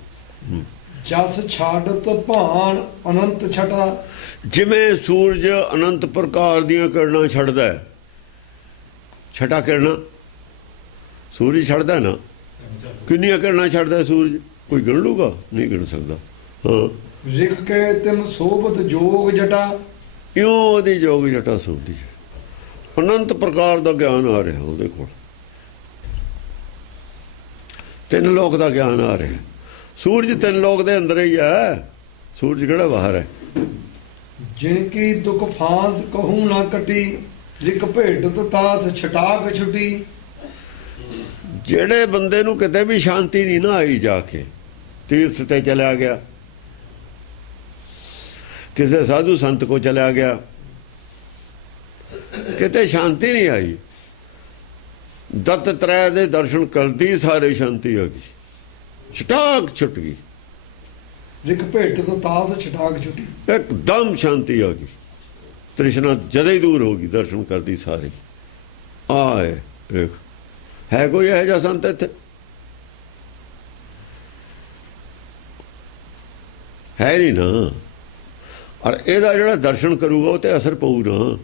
ਜਸ ਛਾੜਤ ਭਾਣ ਅਨੰਤ ਛਟਾ। ਜਿਵੇਂ ਸੂਰਜ ਅਨੰਤ ਪ੍ਰਕਾਰ ਦੀਆਂ ਕਿਰਨਾਂ ਛੱਡਦਾ ਹੈ। ਛਟਾ ਕਿਰਨਾਂ ਸੂਰਜ ਛੱਡਦਾ ਨਾ, ਕਿੰਨੀਆਂ ਕਿਰਨਾਂ ਛੱਡਦਾ ਸੂਰਜ? ਕੋਈ ਗਿਣ ਲੂਗਾ? ਨਹੀਂ ਗਿਣ ਸਕਦਾ। ਹਾਂ, ਰਿਖ ਕੇ ਤਿਮ ਸੋਭਤ ਜੋਗ ਜਟਾ। ਇਉਂ ਉਹਦੀ ਜੋਗ ਜਟਾ ਸੋਭਦੀ ਹੈ। ਅਨੰਤ ਪ੍ਰਕਾਰ ਦਾ ਗਿਆਨ ਆ ਰਿਹਾ ਉਹਦੇ ਕੋਲ, ਤਿੰਨ ਲੋਕ ਦਾ ਗਿਆਨ ਆ ਰਿਹਾ। ਸੂਰਜ ਤਿੰਨ ਲੋਕ ਦੇ ਅੰਦਰ ਹੀ ਹੈ, ਸੂਰਜ ਕਿਹੜਾ ਬਾਹਰ ਹੈ? ਜਿਨ ਕੀ ਦੁਖ ਫਾਂਸ ਕਹੂੰ ਨਾ ਕਟੀ। ਰਿਕ ਭੇਟਤ ਤਾਸ ਛਟਾਕ ਛੁਟੀ। ਜਿਹੜੇ ਬੰਦੇ ਨੂੰ ਕਿਤੇ ਵੀ ਸ਼ਾਂਤੀ ਨਹੀਂ ਨਾ ਆਈ, ਜਾ ਕੇ ਤੀਰਥ ਤੇ ਚਲਿਆ ਗਿਆ, ਕਿਸੇ ਸਾਧੂ ਸੰਤ ਕੋ ਚਲਿਆ ਗਿਆ, ਕਿਤੇ ਸ਼ਾਂਤੀ ਨਹੀਂ ਆਈ, ਦਤ ਤ੍ਰੈ ਦੇ ਦਰਸ਼ਨ ਕਰਦੀ ਸਾਰੇ ਸ਼ਾਂਤੀ ਆ ਗਈ, ਛਟਾਕ ਛੁੱਟ ਗਈ। ਰਿਕ ਭੇਟਤ ਤਾਸ ਛਟਾਕ ਛੁਟੀ। ਇੱਕਦਮ ਸ਼ਾਂਤੀ ਆ ਗਈ, ਤ੍ਰਿਸ਼ਨਾ ਜਦੇ ਹੀ ਦੂਰ ਹੋ ਗਈ, ਦਰਸ਼ਨ ਕਰਦੀ ਸਾਰੀ। ਆਏ ਵੇਖ, ਹੈ ਕੋਈ ਇਹੋ ਜਿਹਾ ਸੰਤ ਇੱਥੇ? ਹੈ ਨਹੀਂ ਨਾ। ਔਰ ਇਹਦਾ ਜਿਹੜਾ ਦਰਸ਼ਨ ਕਰੂਗਾ ਉਹ ਤੇ ਅਸਰ ਪਊ ਨਾ।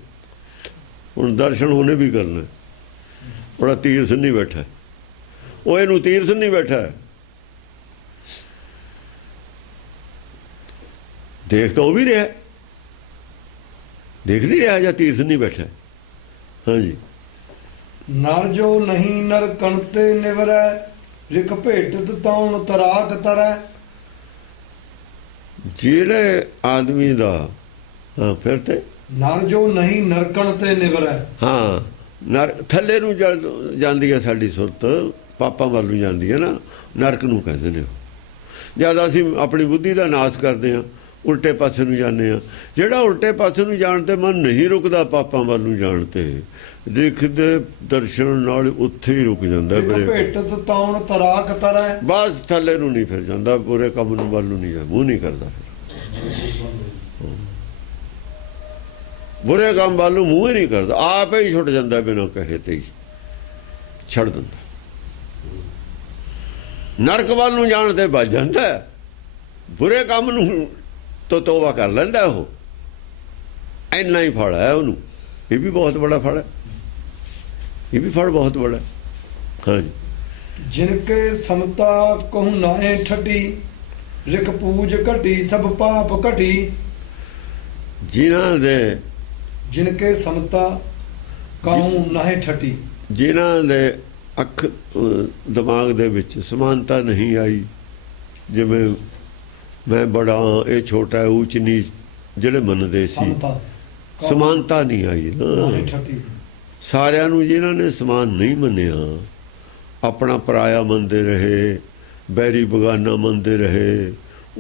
ਹੁਣ ਦਰਸ਼ਨ ਉਹਨੇ ਵੀ ਕਰਨਾ, ਉਹਦਾ ਤੀਰ ਸੰਨੀ ਬੈਠਾ, ਉਹ ਇਹਨੂੰ ਤੀਰ ਸੰਨੀ ਬੈਠਾ। ਦੇਖ ਤਾਂ ਉਹ ਵੀ ਰਿਹਾ, ਦੇਖ ਨਹੀਂ ਰਿਹਾ ਜਾਂ ਤੀਰ ਸੰਨੀ ਬੈਠਾ। ਹਾਂਜੀ। ਨਰ ਜੋ ਨਹੀਂ ਨਰ ਕਣਤੇ ਨਿਵਰੈ, ਰਿਖ ਭੇਟਤ ਤੌਣ ਤਰਾਕ ਤਰੈ। ਜਿਹੜੇ ਆਦਮੀ ਦਾ, ਹਾਂ ਫਿਰ ਤੇ ਨਰ ਜੋ ਨਹੀਂ ਨਰਕਣ ਤੇ ਨਿਵਰੈ। ਹਾਂ, ਨਰ ਥੱਲੇ ਨੂੰ ਜਾਂਦੀ ਹੈ ਸਾਡੀ ਸੁਰਤ, ਪਾਪਾਂ ਵੱਲ ਨੂੰ ਜਾਂਦੀ ਹੈ ਨਾ, ਨਰਕ ਨੂੰ ਕਹਿੰਦੇ ਨੇ ਉਹ। ਜਦ ਅਸੀਂ ਆਪਣੀ ਬੁੱਧੀ ਦਾ ਨਾਸ਼ ਕਰਦੇ ਹਾਂ, ਉਲਟੇ ਪਾਸੇ ਨੂੰ ਜਾਂਦੇ ਹਾਂ। ਜਿਹੜਾ ਉਲਟੇ ਪਾਸੇ ਨੂੰ ਜਾਣ ਤੇ ਮਨ ਨਹੀਂ ਰੁਕਦਾ, ਪਾਪਾਂ ਵੱਲ ਨੂੰ ਜਾਣ ਤੇ ਦੇਖਦੇ ਦਰਸ਼ਨ ਨਾਲ ਉੱਥੇ ਹੀ ਰੁਕ ਜਾਂਦਾ। ਭੇਟਤ ਤੌਣ ਤਰਾਕ ਤਰੈ, ਬਸ ਥੱਲੇ ਨੂੰ ਨਹੀਂ ਫਿਰ ਜਾਂਦਾ, ਬੁਰੇ ਕੰਮ ਨੂੰ ਵੱਲ ਨੂੰ ਨਹੀਂ ਜਾ, ਮੂੰਹ ਨਹੀਂ ਕਰਦਾ ਫਿਰ। ਬੁਰੇ ਕੰਮ ਵੱਲ ਨੂੰ ਮੂੰਹ ਹੀ ਨਹੀਂ ਕਰਦਾ, ਆਪ ਹੀ ਛੁੱਟ ਜਾਂਦਾ, ਬਿਨਾਂ ਕਹੇ ਤੇ ਹੀ ਛੱਡ ਦਿੰਦਾ। ਨਰਕ ਵੱਲ ਨੂੰ ਜਾਣ ਤੇ ਵੱਜ ਜਾਂਦਾ, ਬੁਰੇ ਕੰਮ ਨੂੰ ਤੋਂ ਤੋਬਾ ਕਰ ਲੈਂਦਾ ਉਹ। ਇੰਨਾ ਹੀ ਫਲ ਹੈ ਉਹਨੂੰ। ਇਹ ਵੀ ਬਹੁਤ ਬੜਾ ਫਲ ਹੈ, ਇਹ ਵੀ ਫਲ ਬਹੁਤ ਬੜਾ। ਹਾਂਜੀ। ਜਿਨਕੇ ਸਮਤਾ ਕਹੂ ਨਾਏ ਠੱਟੀ, ਰਿਖ ਪੂਜ ਘਟੀ ਸਭ ਪਾਪ ਘਟੀ। ਜਿਨ੍ਹਾਂ ਦੇ, ਜਿਨਕੇ ਸਮਤਾ ਕਹੂ ਨਾਏ ਠੱਟੀ, ਜਿਨ੍ਹਾਂ ਦੇ ਅੱਖ ਦਿਮਾਗ ਦੇ ਵਿੱਚ ਸਮਾਨਤਾ ਨਹੀਂ ਆਈ, ਜਿਵੇਂ ਮੈਂ ਬੜਾ ਇਹ ਛੋਟਾ, ਉੱਚ ਨੀਚ ਜਿਹੜੇ ਮੰਨਦੇ ਸੀ, ਸਮਾਨਤਾ ਨਹੀਂ ਆਈ ਨਾ। ਸਾਰਿਆਂ ਨੂੰ ਜਿਨ੍ਹਾਂ ਨੇ ਸਮਾਨ ਨਹੀਂ ਮੰਨਿਆ, ਆਪਣਾ ਪਰਾਇਆ ਮੰਨਦੇ ਰਹੇ, ਬੈਰੀ ਬਗਾਨਾ ਮੰਨਦੇ ਰਹੇ,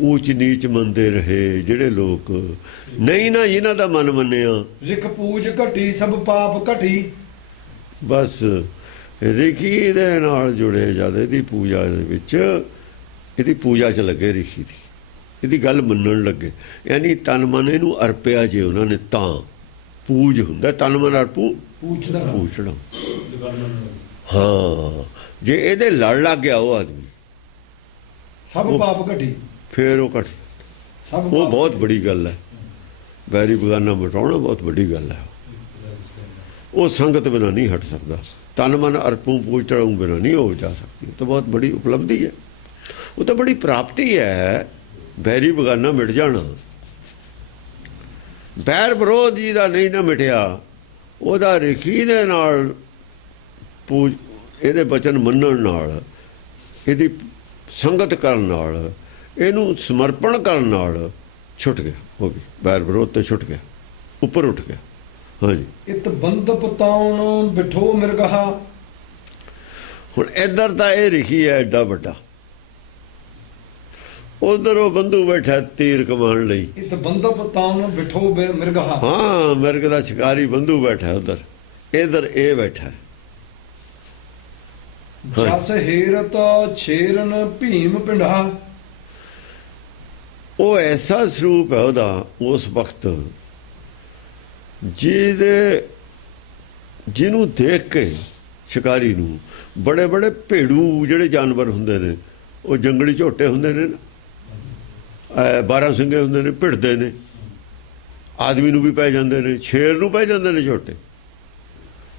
ਉੱਚ ਨੀਚ ਮੰਨਦੇ ਰਹੇ ਜਿਹੜੇ ਲੋਕ, ਨਹੀਂ ਨਾ ਜਿਨ੍ਹਾਂ ਦਾ ਮਨ ਮੰਨਿਆ। ਰਿਖ ਪੂਜ ਘਟੀ ਸਭ ਪਾਪ ਘਟੀ। ਬਸ ਰਿਖੀ ਦੇ ਨਾਲ ਜੁੜੇ ਜਦ ਇਹਦੀ ਪੂਜਾ ਦੇ ਵਿੱਚ, ਇਹਦੀ ਪੂਜਾ 'ਚ ਲੱਗੇ, ਰਿਖੀ ਦੀ ਇਹਦੀ ਗੱਲ ਮੰਨਣ ਲੱਗੇ, ਯਾਨੀ ਤਨ ਮਨ ਇਹਨੂੰ ਅਰਪਿਆ ਜੇ ਉਹਨਾਂ ਨੇ, ਤਾਂ ਪੂਜ ਹੁੰਦਾ। ਤਨ ਮਨ ਅਰਪੂ ਪੂਛਣਾ। ਹਾਂ, ਜੇ ਇਹਦੇ ਲੜ ਲੱਗ ਗਿਆ ਉਹ ਆਦਮੀ, ਸਭ ਪਾਪ ਘਟੀ, ਫੇਰ ਉਹ ਘਟ, ਉਹ ਬਹੁਤ ਬੜੀ ਗੱਲ ਹੈ। ਬੈਰੀ ਬਗਾਨਾ ਮਿਟਾਉਣਾ ਬਹੁਤ ਵੱਡੀ ਗੱਲ ਹੈ। ਉਹ ਸੰਗਤ ਬਿਨਾਂ ਨਹੀਂ ਹਟ ਸਕਦਾ, ਤਨ ਮਨ ਅਰਪੂ ਪੂਜ ਚੜਾਉਂ ਬਿਨਾਂ ਨਹੀਂ ਹੋ ਜਾ ਸਕਦੀ। ਉਹ ਤਾਂ ਬਹੁਤ ਬੜੀ ਉਪਲਬਧੀ ਹੈ, ਉਹ ਤਾਂ ਬੜੀ ਪ੍ਰਾਪਤੀ ਹੈ। ਬੈਰੀ ਬਗਾਨਾ ਮਿਟ ਜਾਣਾ, ਬੈਰ ਵਿਰੋਧ ਜੀ ਦਾ ਨਹੀਂ ਨਾ ਮਿਟਿਆ, ਉਹਦਾ ਰਿਖੀ ਦੇ ਨਾਲ ਪੂਜ, ਇਹਦੇ ਬਚਨ ਮੰਨਣ ਨਾਲ, ਇਹਦੀ ਸੰਗਤ ਕਰਨ ਨਾਲ, ਇਹਨੂੰ ਸਮਰਪਣ ਕਰਨ ਨਾਲ ਛੁੱਟ ਗਿਆ। ਉਹ ਵੀ ਬੈਰ ਵਿਰੋਧ ਤੇ ਛੁੱਟ ਗਿਆ, ਉੱਪਰ ਉੱਠ ਗਿਆ। ਹਾਂਜੀ। ਇਤ ਬੰਦ ਪਤਾਉਣ ਬਿਠੋ ਮਿਰਗਹਾ। ਹੁਣ ਇੱਧਰ ਤਾਂ ਇਹ ਰਿਖੀ ਹੈ ਐਡਾ ਵੱਡਾ, ਉਧਰ ਉਹ ਬੰਧੂ ਬੈਠਾ ਤੀਰ ਕਮਾਉਣ ਲਈ। ਇਤ ਬੰਦ ਪਤਾਉਣ ਬਿਠੋ ਮਿਰਗਹਾ। ਹਾਂ, ਮਿਰਗ ਦਾ ਸ਼ਿਕਾਰੀ ਬੰਧੂ ਬੈਠਾ ਉਧਰ, ਇਧਰ ਇਹ ਬੈਠਾ। ਜਸ ਹੇਰਤ ਛੇਰਨ ਭੀਮ ਪਿੰਡਾ। ਉਹ ਐਸਾ ਸਰੂਪ ਹੈ ਉਹਦਾ ਉਸ ਵਕਤ, ਜਿਹਨੂੰ ਦੇਖ ਕੇ ਸ਼ਿਕਾਰੀ ਨੂੰ ਬੜੇ ਬੜੇ ਭੇੜੂ ਜਿਹੜੇ ਜਾਨਵਰ ਹੁੰਦੇ ਨੇ, ਉਹ ਜੰਗਲੀ ਝੋਟੇ ਹੁੰਦੇ ਨੇ ਨਾ, 12 ਸਿੰਘੇ ਹੁੰਦੇ ਨੇ, ਭਿੜਦੇ ਨੇ, ਆਦਮੀ ਨੂੰ ਵੀ ਪੈ ਜਾਂਦੇ ਨੇ, ਸ਼ੇਰ ਨੂੰ ਪੈ ਜਾਂਦੇ ਨੇ ਝੋਟੇ।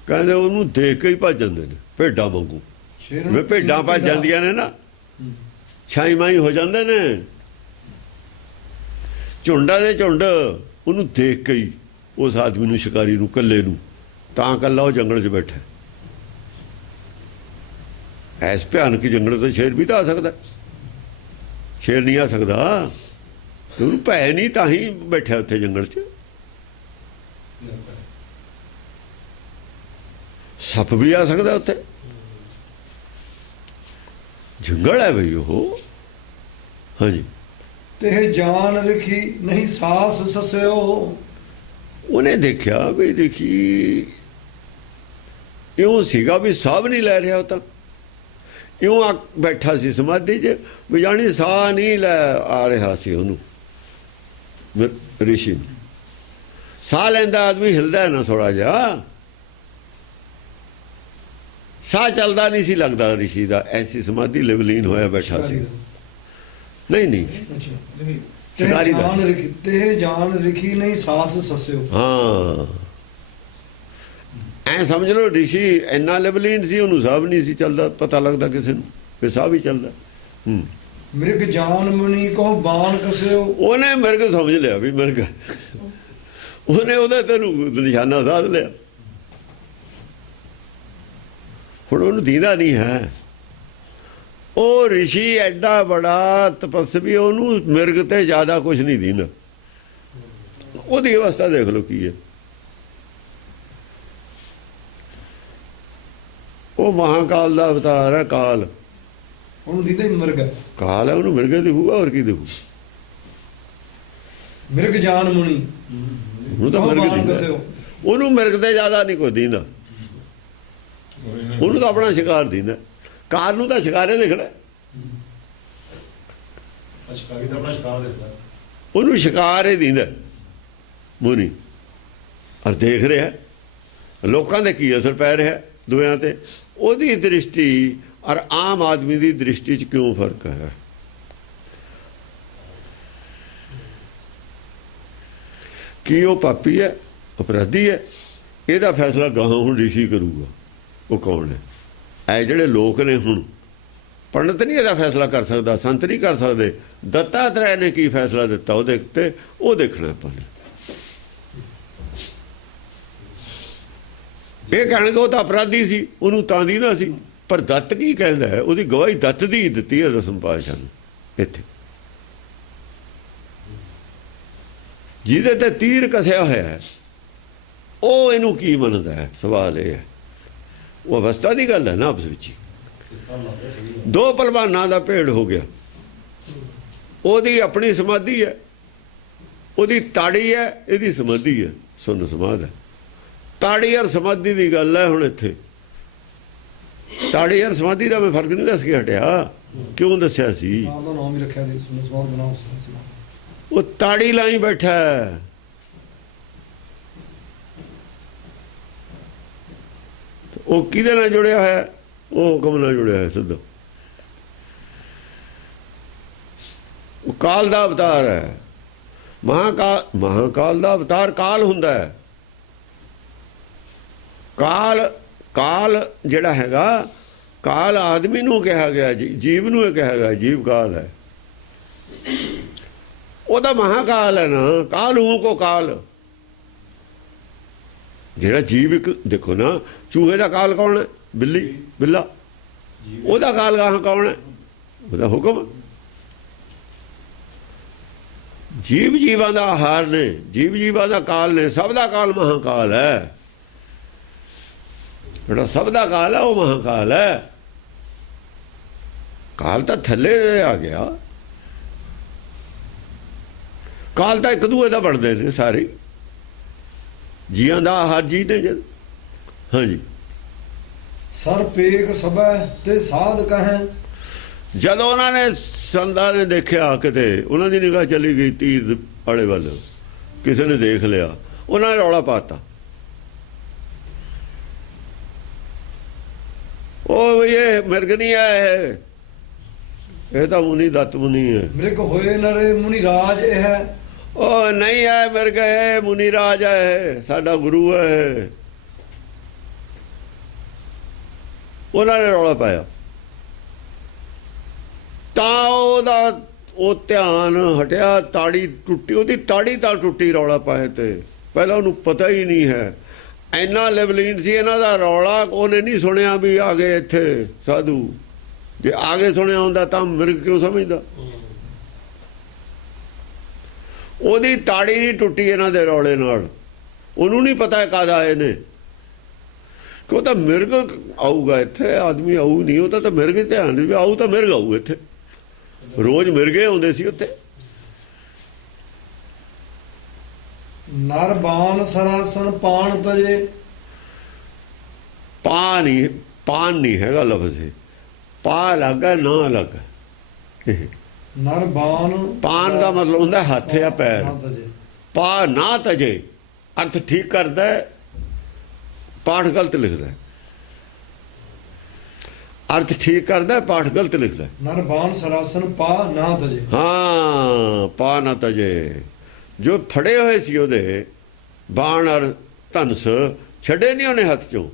ਕਹਿੰਦੇ ਉਹਨੂੰ ਦੇਖ ਕੇ ਹੀ ਭੱਜ ਜਾਂਦੇ ਨੇ, ਭੇਡਾਂ ਵਾਂਗੂ। ਜਿਵੇਂ ਭੇਡਾਂ ਭੱਜ ਜਾਂਦੀਆਂ ਨੇ ਨਾ, ਛਾਈ ਮਾਈ ਹੋ ਜਾਂਦੇ ਨੇ, ਝੁੰਡਾਂ ਦੇ ਝੁੰਡ ਉਹਨੂੰ ਦੇਖ ਕੇ ਹੀ, ਉਸ ਆਦਮੀ ਨੂੰ, ਸ਼ਿਕਾਰੀ ਨੂੰ, ਇਕੱਲੇ ਨੂੰ, ਤਾਂ ਇਕੱਲਾ ਉਹ ਜੰਗਲ 'ਚ ਬੈਠਾ। ਐਸ ਭਿਆਨਕ ਜੰਗਲ ਤੋਂ ਸ਼ੇਰ ਵੀ ਤਾਂ ਆ ਸਕਦਾ, ਸ਼ੇਰ ਨਹੀਂ ਆ ਸਕਦਾ। ਉਹਨੂੰ ਭੈ ਨਹੀਂ, ਤਾਂ ਹੀ ਬੈਠਾ ਉੱਥੇ ਜੰਗਲ 'ਚ। ਸੱਪ ਵੀ ਆ ਸਕਦਾ ਉੱਥੇ, ਜੰਗਲ ਹੈ ਬਈ ਉਹ। ਹਾਂਜੀ। ਤੇ ਜਾਨ ਲਿਖੀ ਨਹੀਂ ਸਾਸ ਸਸਿਓ। ਉਹਨੇ ਦੇਖਿਆ ਵੀ ਦੇਖੀ ਇਉਂ ਸੀਗਾ ਵੀ ਸਾਹ ਨਹੀਂ ਲੈ ਰਿਹਾ, ਉਹ ਤਾਂ ਇਉਂ ਆ ਬੈਠਾ ਸੀ ਸਮਾਧੀ 'ਚ, ਵੀ ਜਾਣੀ ਸਾਹ ਨਹੀਂ ਲੈ ਆ ਰਿਹਾ ਸੀ ਉਹਨੂੰ। ਰਿਸ਼ੀ ਸਾਹ ਲੈਂਦਾ ਆਦਮੀ ਹਿਲਦਾ ਨਾ ਥੋੜਾ ਜਿਹਾ, ਸਾਹ ਚੱਲਦਾ ਨਹੀਂ ਸੀ ਲੱਗਦਾ ਰਿਸ਼ੀ ਦਾ। ਐਸੀ ਸਮਾਧੀ ਲਿਵਲੀਨ ਹੋਇਆ ਬੈਠਾ ਸੀ। ਨਹੀਂ ਸ਼ਿਕਾਰੀ ਦਾ ਤੇ ਜਾਨ ਲਿਖੀ ਨਹੀਂ ਸਾਸ ਸਸਿਓ। ਹਾਂ, ਐ ਸਮਝ ਲਓ ਰਿਸ਼ੀ ਇੰਨਾ ਲੈਵਲੀਨ ਸੀ, ਉਹਨੂੰ ਸਾਹ ਨਹੀਂ ਸੀ ਚੱਲਦਾ, ਪਤਾ ਲੱਗਦਾ ਕਿਸੇ ਨੂੰ ਕਿ ਸਾਹ ਵੀ ਚੱਲਦਾ। ਮ੍ਰਿਗ ਜਾਨ ਮੁਨੀ ਕੋ ਬਾਣ ਕਸਿਓ। ਉਹਨੇ ਮਿਰਗ ਸਮਝ ਲਿਆ ਵੀ ਮਿਰਗ, ਉਹਨੇ ਉਹਦੇ ਤੈਨੂੰ ਨਿਸ਼ਾਨਾ ਸਾਧ ਲਿਆ। ਹੁਣ ਉਹਨੂੰ ਦੀਦਾ ਨਹੀਂ ਹੈ। ਉਹ ਰਿਸ਼ੀ ਐਡਾ ਬੜਾ ਤਪਸਵੀ, ਉਹਨੂੰ ਮਿਰਗ ਤੇ ਜ਼ਿਆਦਾ ਕੁਝ ਨਹੀਂ ਦੀਦਾ। ਉਹਦੀ ਅਵਸਥਾ ਦੇਖ ਲਓ ਕੀ ਹੈ। ਉਹ ਮਹਾਕਾਲ ਦਾ ਅਵਤਾਰ ਹੈ। ਕਾਲ ਉਹਨੂੰ ਦੀਦਾ ਹੀ ਮਿਰਗ ਹੈ। ਕਾਲ ਹੈ, ਉਹਨੂੰ ਮਿਰਗ ਦਿਖੂਗਾ, ਹੋਰ ਕੀ ਦਿਖੂ। ਮਿਰਗ ਜਾਨ ਮੁਨੀ ਉਹਨੂੰ ਤਾਂ ਮਿਰਗ ਦਿਖਦਾ, ਉਹਨੂੰ ਮਿਰਗ ਤੇ ਜ਼ਿਆਦਾ ਨਹੀਂ ਕੋਈ ਦੀਦਾ। ਉਹਨੂੰ ਤਾਂ ਆਪਣਾ ਸ਼ਿਕਾਰ ਦੀਦਾ। ਕਾਲ ਨੂੰ ਤਾਂ ਸ਼ਿਕਾਰੇ ਦੇਖਣਾ, ਸ਼ਿਕਾਰੀ ਤਾਂ ਆਪਣਾ ਸ਼ਿਕਾਰ ਦੇਖਦਾ, ਉਹਨੂੰ ਸ਼ਿਕਾਰ ਹੀ ਦੀਦਾ ਮੁਨੀ। ਔਰ ਦੇਖ ਰਿਹਾ ਲੋਕਾਂ ਦੇ ਕੀ ਅਸਰ ਪੈ ਰਿਹਾ ਦੁਇਆਂ ਤੇ। ਉਹਦੀ ਦ੍ਰਿਸ਼ਟੀ ਔਰ ਆਮ ਆਦਮੀ ਦੀ ਦ੍ਰਿਸ਼ਟੀ 'ਚ ਕਿਉਂ ਫਰਕ ਹੈ? ਕੀ ਉਹ ਪਾਪੀ ਹੈ, ਅਪਰਾਧੀ ਹੈ? ਇਹਦਾ ਫੈਸਲਾ ਗਾਹਾਂ ਹੁਣ ਰਿਸ਼ੀ ਕਰੂਗਾ। ਉਹ ਕੌਣ ਹੈ? ਇਹ ਜਿਹੜੇ ਲੋਕ ਨੇ, ਹੁਣ ਪੰਡਤ ਨਹੀਂ ਇਹਦਾ ਫੈਸਲਾ ਕਰ ਸਕਦਾ, ਸੰਤ ਨਹੀਂ ਕਰ ਸਕਦੇ। ਦੱਤਾਤਰੇय ਨੇ ਕੀ ਫੈਸਲਾ ਦਿੱਤਾ ਉਹਦੇ ਉੱਤੇ, ਉਹ ਦੇਖਣਾ ਆਪਾਂ ਨੇ। ਇਹ ਕਹਿਣਗੇ ਉਹ ਤਾਂ ਅਪਰਾਧੀ ਸੀ, ਉਹਨੂੰ ਤਾਂ ਦੀਦਾ ਸੀ। ਪਰ ਦੱਤ ਕੀ ਕਹਿੰਦਾ ਹੈ? ਉਹਦੀ ਗਵਾਹੀ ਦੱਤ ਦੀ ਦਿੱਤੀ ਹੈ ਦਸਮ ਪਾਤਸ਼ਾਹ ਨੂੰ। ਇੱਥੇ ਜਿਹਦੇ ਤੇ ਤੀਰ ਕਸਿਆ ਹੋਇਆ ਹੈ, ਉਹ ਇਹਨੂੰ ਕੀ ਮੰਨਦਾ ਹੈ? ਸਵਾਲ ਇਹ ਹੈ। ਉਹ ਅਵਸਥਾ ਦੀ ਗੱਲ ਹੈ ਨਾ ਆਪਸ ਵਿੱਚ ਹੀ। ਦੋ ਪਹਿਲਵਾਨਾਂ ਦਾ ਭੇੜ ਹੋ ਗਿਆ। ਉਹਦੀ ਆਪਣੀ ਸਮਾਧੀ ਹੈ, ਉਹਦੀ ਤਾੜੀ ਹੈ, ਇਹਦੀ ਸਮਾਧੀ ਹੈ, ਸੁੰਨ ਸਮਾਧ ਹੈ। ਤਾੜੀ ਔਰ ਸਮਾਧੀ ਦੀ ਗੱਲ ਹੈ ਹੁਣ ਇੱਥੇ। ਤਾੜੀ ਔਰ ਸਮਾਧੀ ਦਾ ਮੈਂ ਫਰਕ ਨਹੀਂ ਦੱਸ ਕੇ ਹਟਿਆ। ਕਿਉਂ ਦੱਸਿਆ ਸੀ? ਉਹਦਾ ਨਾਮ ਹੀ ਰੱਖਿਆ ਸੀ ਸੁੰਨ ਸਮਾਧ ਬਣਾਓ ਸੀ। ਉਹ ਤਾੜੀ ਲਾਈ ਬੈਠਾ ਹੈ। ਉਹ ਕਿਹਦੇ ਨਾਲ ਜੁੜਿਆ ਹੋਇਆ? ਉਹ ਹੁਕਮ ਨਾਲ ਜੁੜਿਆ ਹੋਇਆ ਸਿੱਧਾ। ਉਹ ਕਾਲ ਦਾ ਅਵਤਾਰ ਹੈ। ਮਹਾਕਾਲ ਦਾ ਅਵਤਾਰ ਕਾਲ ਹੁੰਦਾ ਹੈ। ਕਾਲ ਜਿਹੜਾ ਹੈਗਾ, ਕਾਲ ਆਦਮੀ ਨੂੰ ਕਿਹਾ ਗਿਆ, ਜੀਵ ਨੂੰ ਇਹ ਕਿਹਾ ਗਿਆ, ਜੀਵ ਕਾਲ ਹੈ। ਉਹਦਾ ਮਹਾਕਾਲ ਹੈ ਨਾ। ਕਾਲ ਹੂੰ ਕੋ ਕਾਲ। ਜਿਹੜਾ ਜੀਵ ਇੱਕ ਦੇਖੋ ਨਾ, ਚੂਹੇ ਦਾ ਕਾਲ ਕੌਣ ਹੈ? ਬਿੱਲਾ। ਉਹਦਾ ਕਾਲ ਗਾਹਾਂ ਕੌਣ ਹੈ? ਉਹਦਾ ਹੁਕਮ। ਜੀਵ ਜੀਵਾਂ ਦਾ ਆਹਾਰ ਨੇ, ਜੀਵ ਜੀਵਾਂ ਦਾ ਕਾਲ ਨੇ। ਸਭ ਦਾ ਕਾਲ ਮਹਾਕਾਲ ਹੈ। ਜਿਹੜਾ ਸਭ ਦਾ ਕਾਲ ਹੈ ਉਹ ਮਹਾਕਾਲ ਹੈ। ਕਾਲ ਤਾਂ ਥੱਲੇ ਆ ਗਿਆ। ਕਾਲ ਤਾਂ ਇੱਕ ਦੂਏ ਦਾ ਬਣਦੇ ਨੇ ਸਾਰੇ। ਜੀਆਂ ਦਾ ਆਹਾਰ ਜੀ ਨੇ ਜਦ। ਹਾਂਜੀ। ਸਰ ਪੇਖ ਸਭੈ ਤੇ ਸਾਧ ਕਹੈ। ਜਦੋਂ ਉਹਨਾਂ ਨੇ ਸੰਦਾਂ ਨੇ ਦੇਖਿਆ, ਕਿਤੇ ਉਹਨਾਂ ਦੀ ਨਿਗਾਹ ਚਲੀ ਗਈ ਤੀਰ ਵਾਲੇ ਵੱਲ, ਕਿਸੇ ਨੇ ਦੇਖ ਲਿਆ, ਉਹਨਾਂ ਨੇ ਰੌਲਾ ਪਾਤਾ। ਉਹ ਇਹ ਮਿਰਗ ਨਹੀਂ ਹੈ, ਇਹ ਤਾਂ ਮੁਨੀ ਦੱਤ ਮੁਨੀ ਹੈ। ਮ੍ਰਿਗ ਹੋਏ ਨਰੇ ਮੁਨੀ ਰਾਜ ਇਹ ਹੈ। ਉਹ ਨਹੀਂ ਹੈ ਮਿਰਗ, ਹੈ ਮੁਨੀ ਰਾਜ ਹੈ, ਸਾਡਾ ਗੁਰੂ ਹੈ। ਉਹਨਾਂ ਨੇ ਰੌਲਾ ਪਾਇਆ ਤਾਂ ਉਹਦਾ ਉਹ ਧਿਆਨ ਹਟਿਆ। ਤਾੜੀ ਟੁੱਟੀ, ਉਹਦੀ ਤਾੜੀ ਤਾਂ ਟੁੱਟੀ ਰੌਲਾ ਪਾਏ ਤੇ। ਪਹਿਲਾਂ ਉਹਨੂੰ ਪਤਾ ਹੀ ਨਹੀਂ ਹੈ। ਇੰਨਾ ਲੈਵਲੀਨ ਸੀ ਇਹਨਾਂ ਦਾ ਰੌਲਾ। ਉਹਨੇ ਨਹੀਂ ਸੁਣਿਆ ਵੀ ਆ ਗਏ ਇੱਥੇ ਸਾਧੂ। ਜੇ ਆ ਗਏ ਸੁਣਿਆ ਹੁੰਦਾ ਤਾਂ ਮਿਰਗ ਕਿਉਂ ਸਮਝਦਾ? ਉਹਦੀ ਤਾੜੀ ਨਹੀਂ ਟੁੱਟੀ ਇਹਨਾਂ ਦੇ ਰੌਲੇ ਨਾਲ। ਉਹਨੂੰ ਨਹੀਂ ਪਤਾ ਕਾਹਦਾ ਆਏ ਨੇ। ਕਿ ਉਹ ਤਾਂ ਮਿਰਗ ਆਊਗਾ ਇੱਥੇ, ਆਦਮੀ ਆਊ ਨਹੀਂ। ਉਹ ਤਾਂ ਮਿਰਗ ਧਿਆਨ ਵੀ ਆਊ ਤਾਂ ਮਿਰਗ ਆਊ ਇੱਥੇ। ਰੋਜ਼ ਮਿਰਗੇ ਆਉਂਦੇ ਸੀ ਉੱਥੇ। ਨਰ ਬਾਣ ਸਰਾਸਨ ਪਾਣ ਤਜੇ। ਪਾਨ ਨਹੀਂ ਹੈਗਾ ਲਫ਼ਜ਼। ਪਾ ਲੱਗਾ ਨਾ ਲੱਗਾ। ਨਰ ਬਾਣ ਪਾਨ ਦਾ ਮਤਲਬ ਹੁੰਦਾ ਹੱਥ ਜਾਂ ਪੈਰ। ਪਾ ਨਾ ਤਜੇ ਅਰਥ ਠੀਕ ਕਰਦਾ, ਪਾਠ ਗਲਤ ਲਿਖਦਾ। ਅਰਥ ਠੀਕ ਕਰਦਾ, ਪਾਠ ਗਲਤ ਲਿਖਦਾ। ਨਰ ਬਾਣ ਸਰਾਸਨ ਪਾ ਨਾ ਤਜੇ। ਹਾਂ, ਪਾ ਨਾ ਤਜੇ। ਜੋ ਫੜੇ ਹੋਏ ਸੀ ਉਹਦੇ ਬਾਣ ਔਰ ਧਨਸ, ਛੱਡੇ ਨਹੀਂ ਉਹਨੇ ਹੱਥ ਚੋਂ,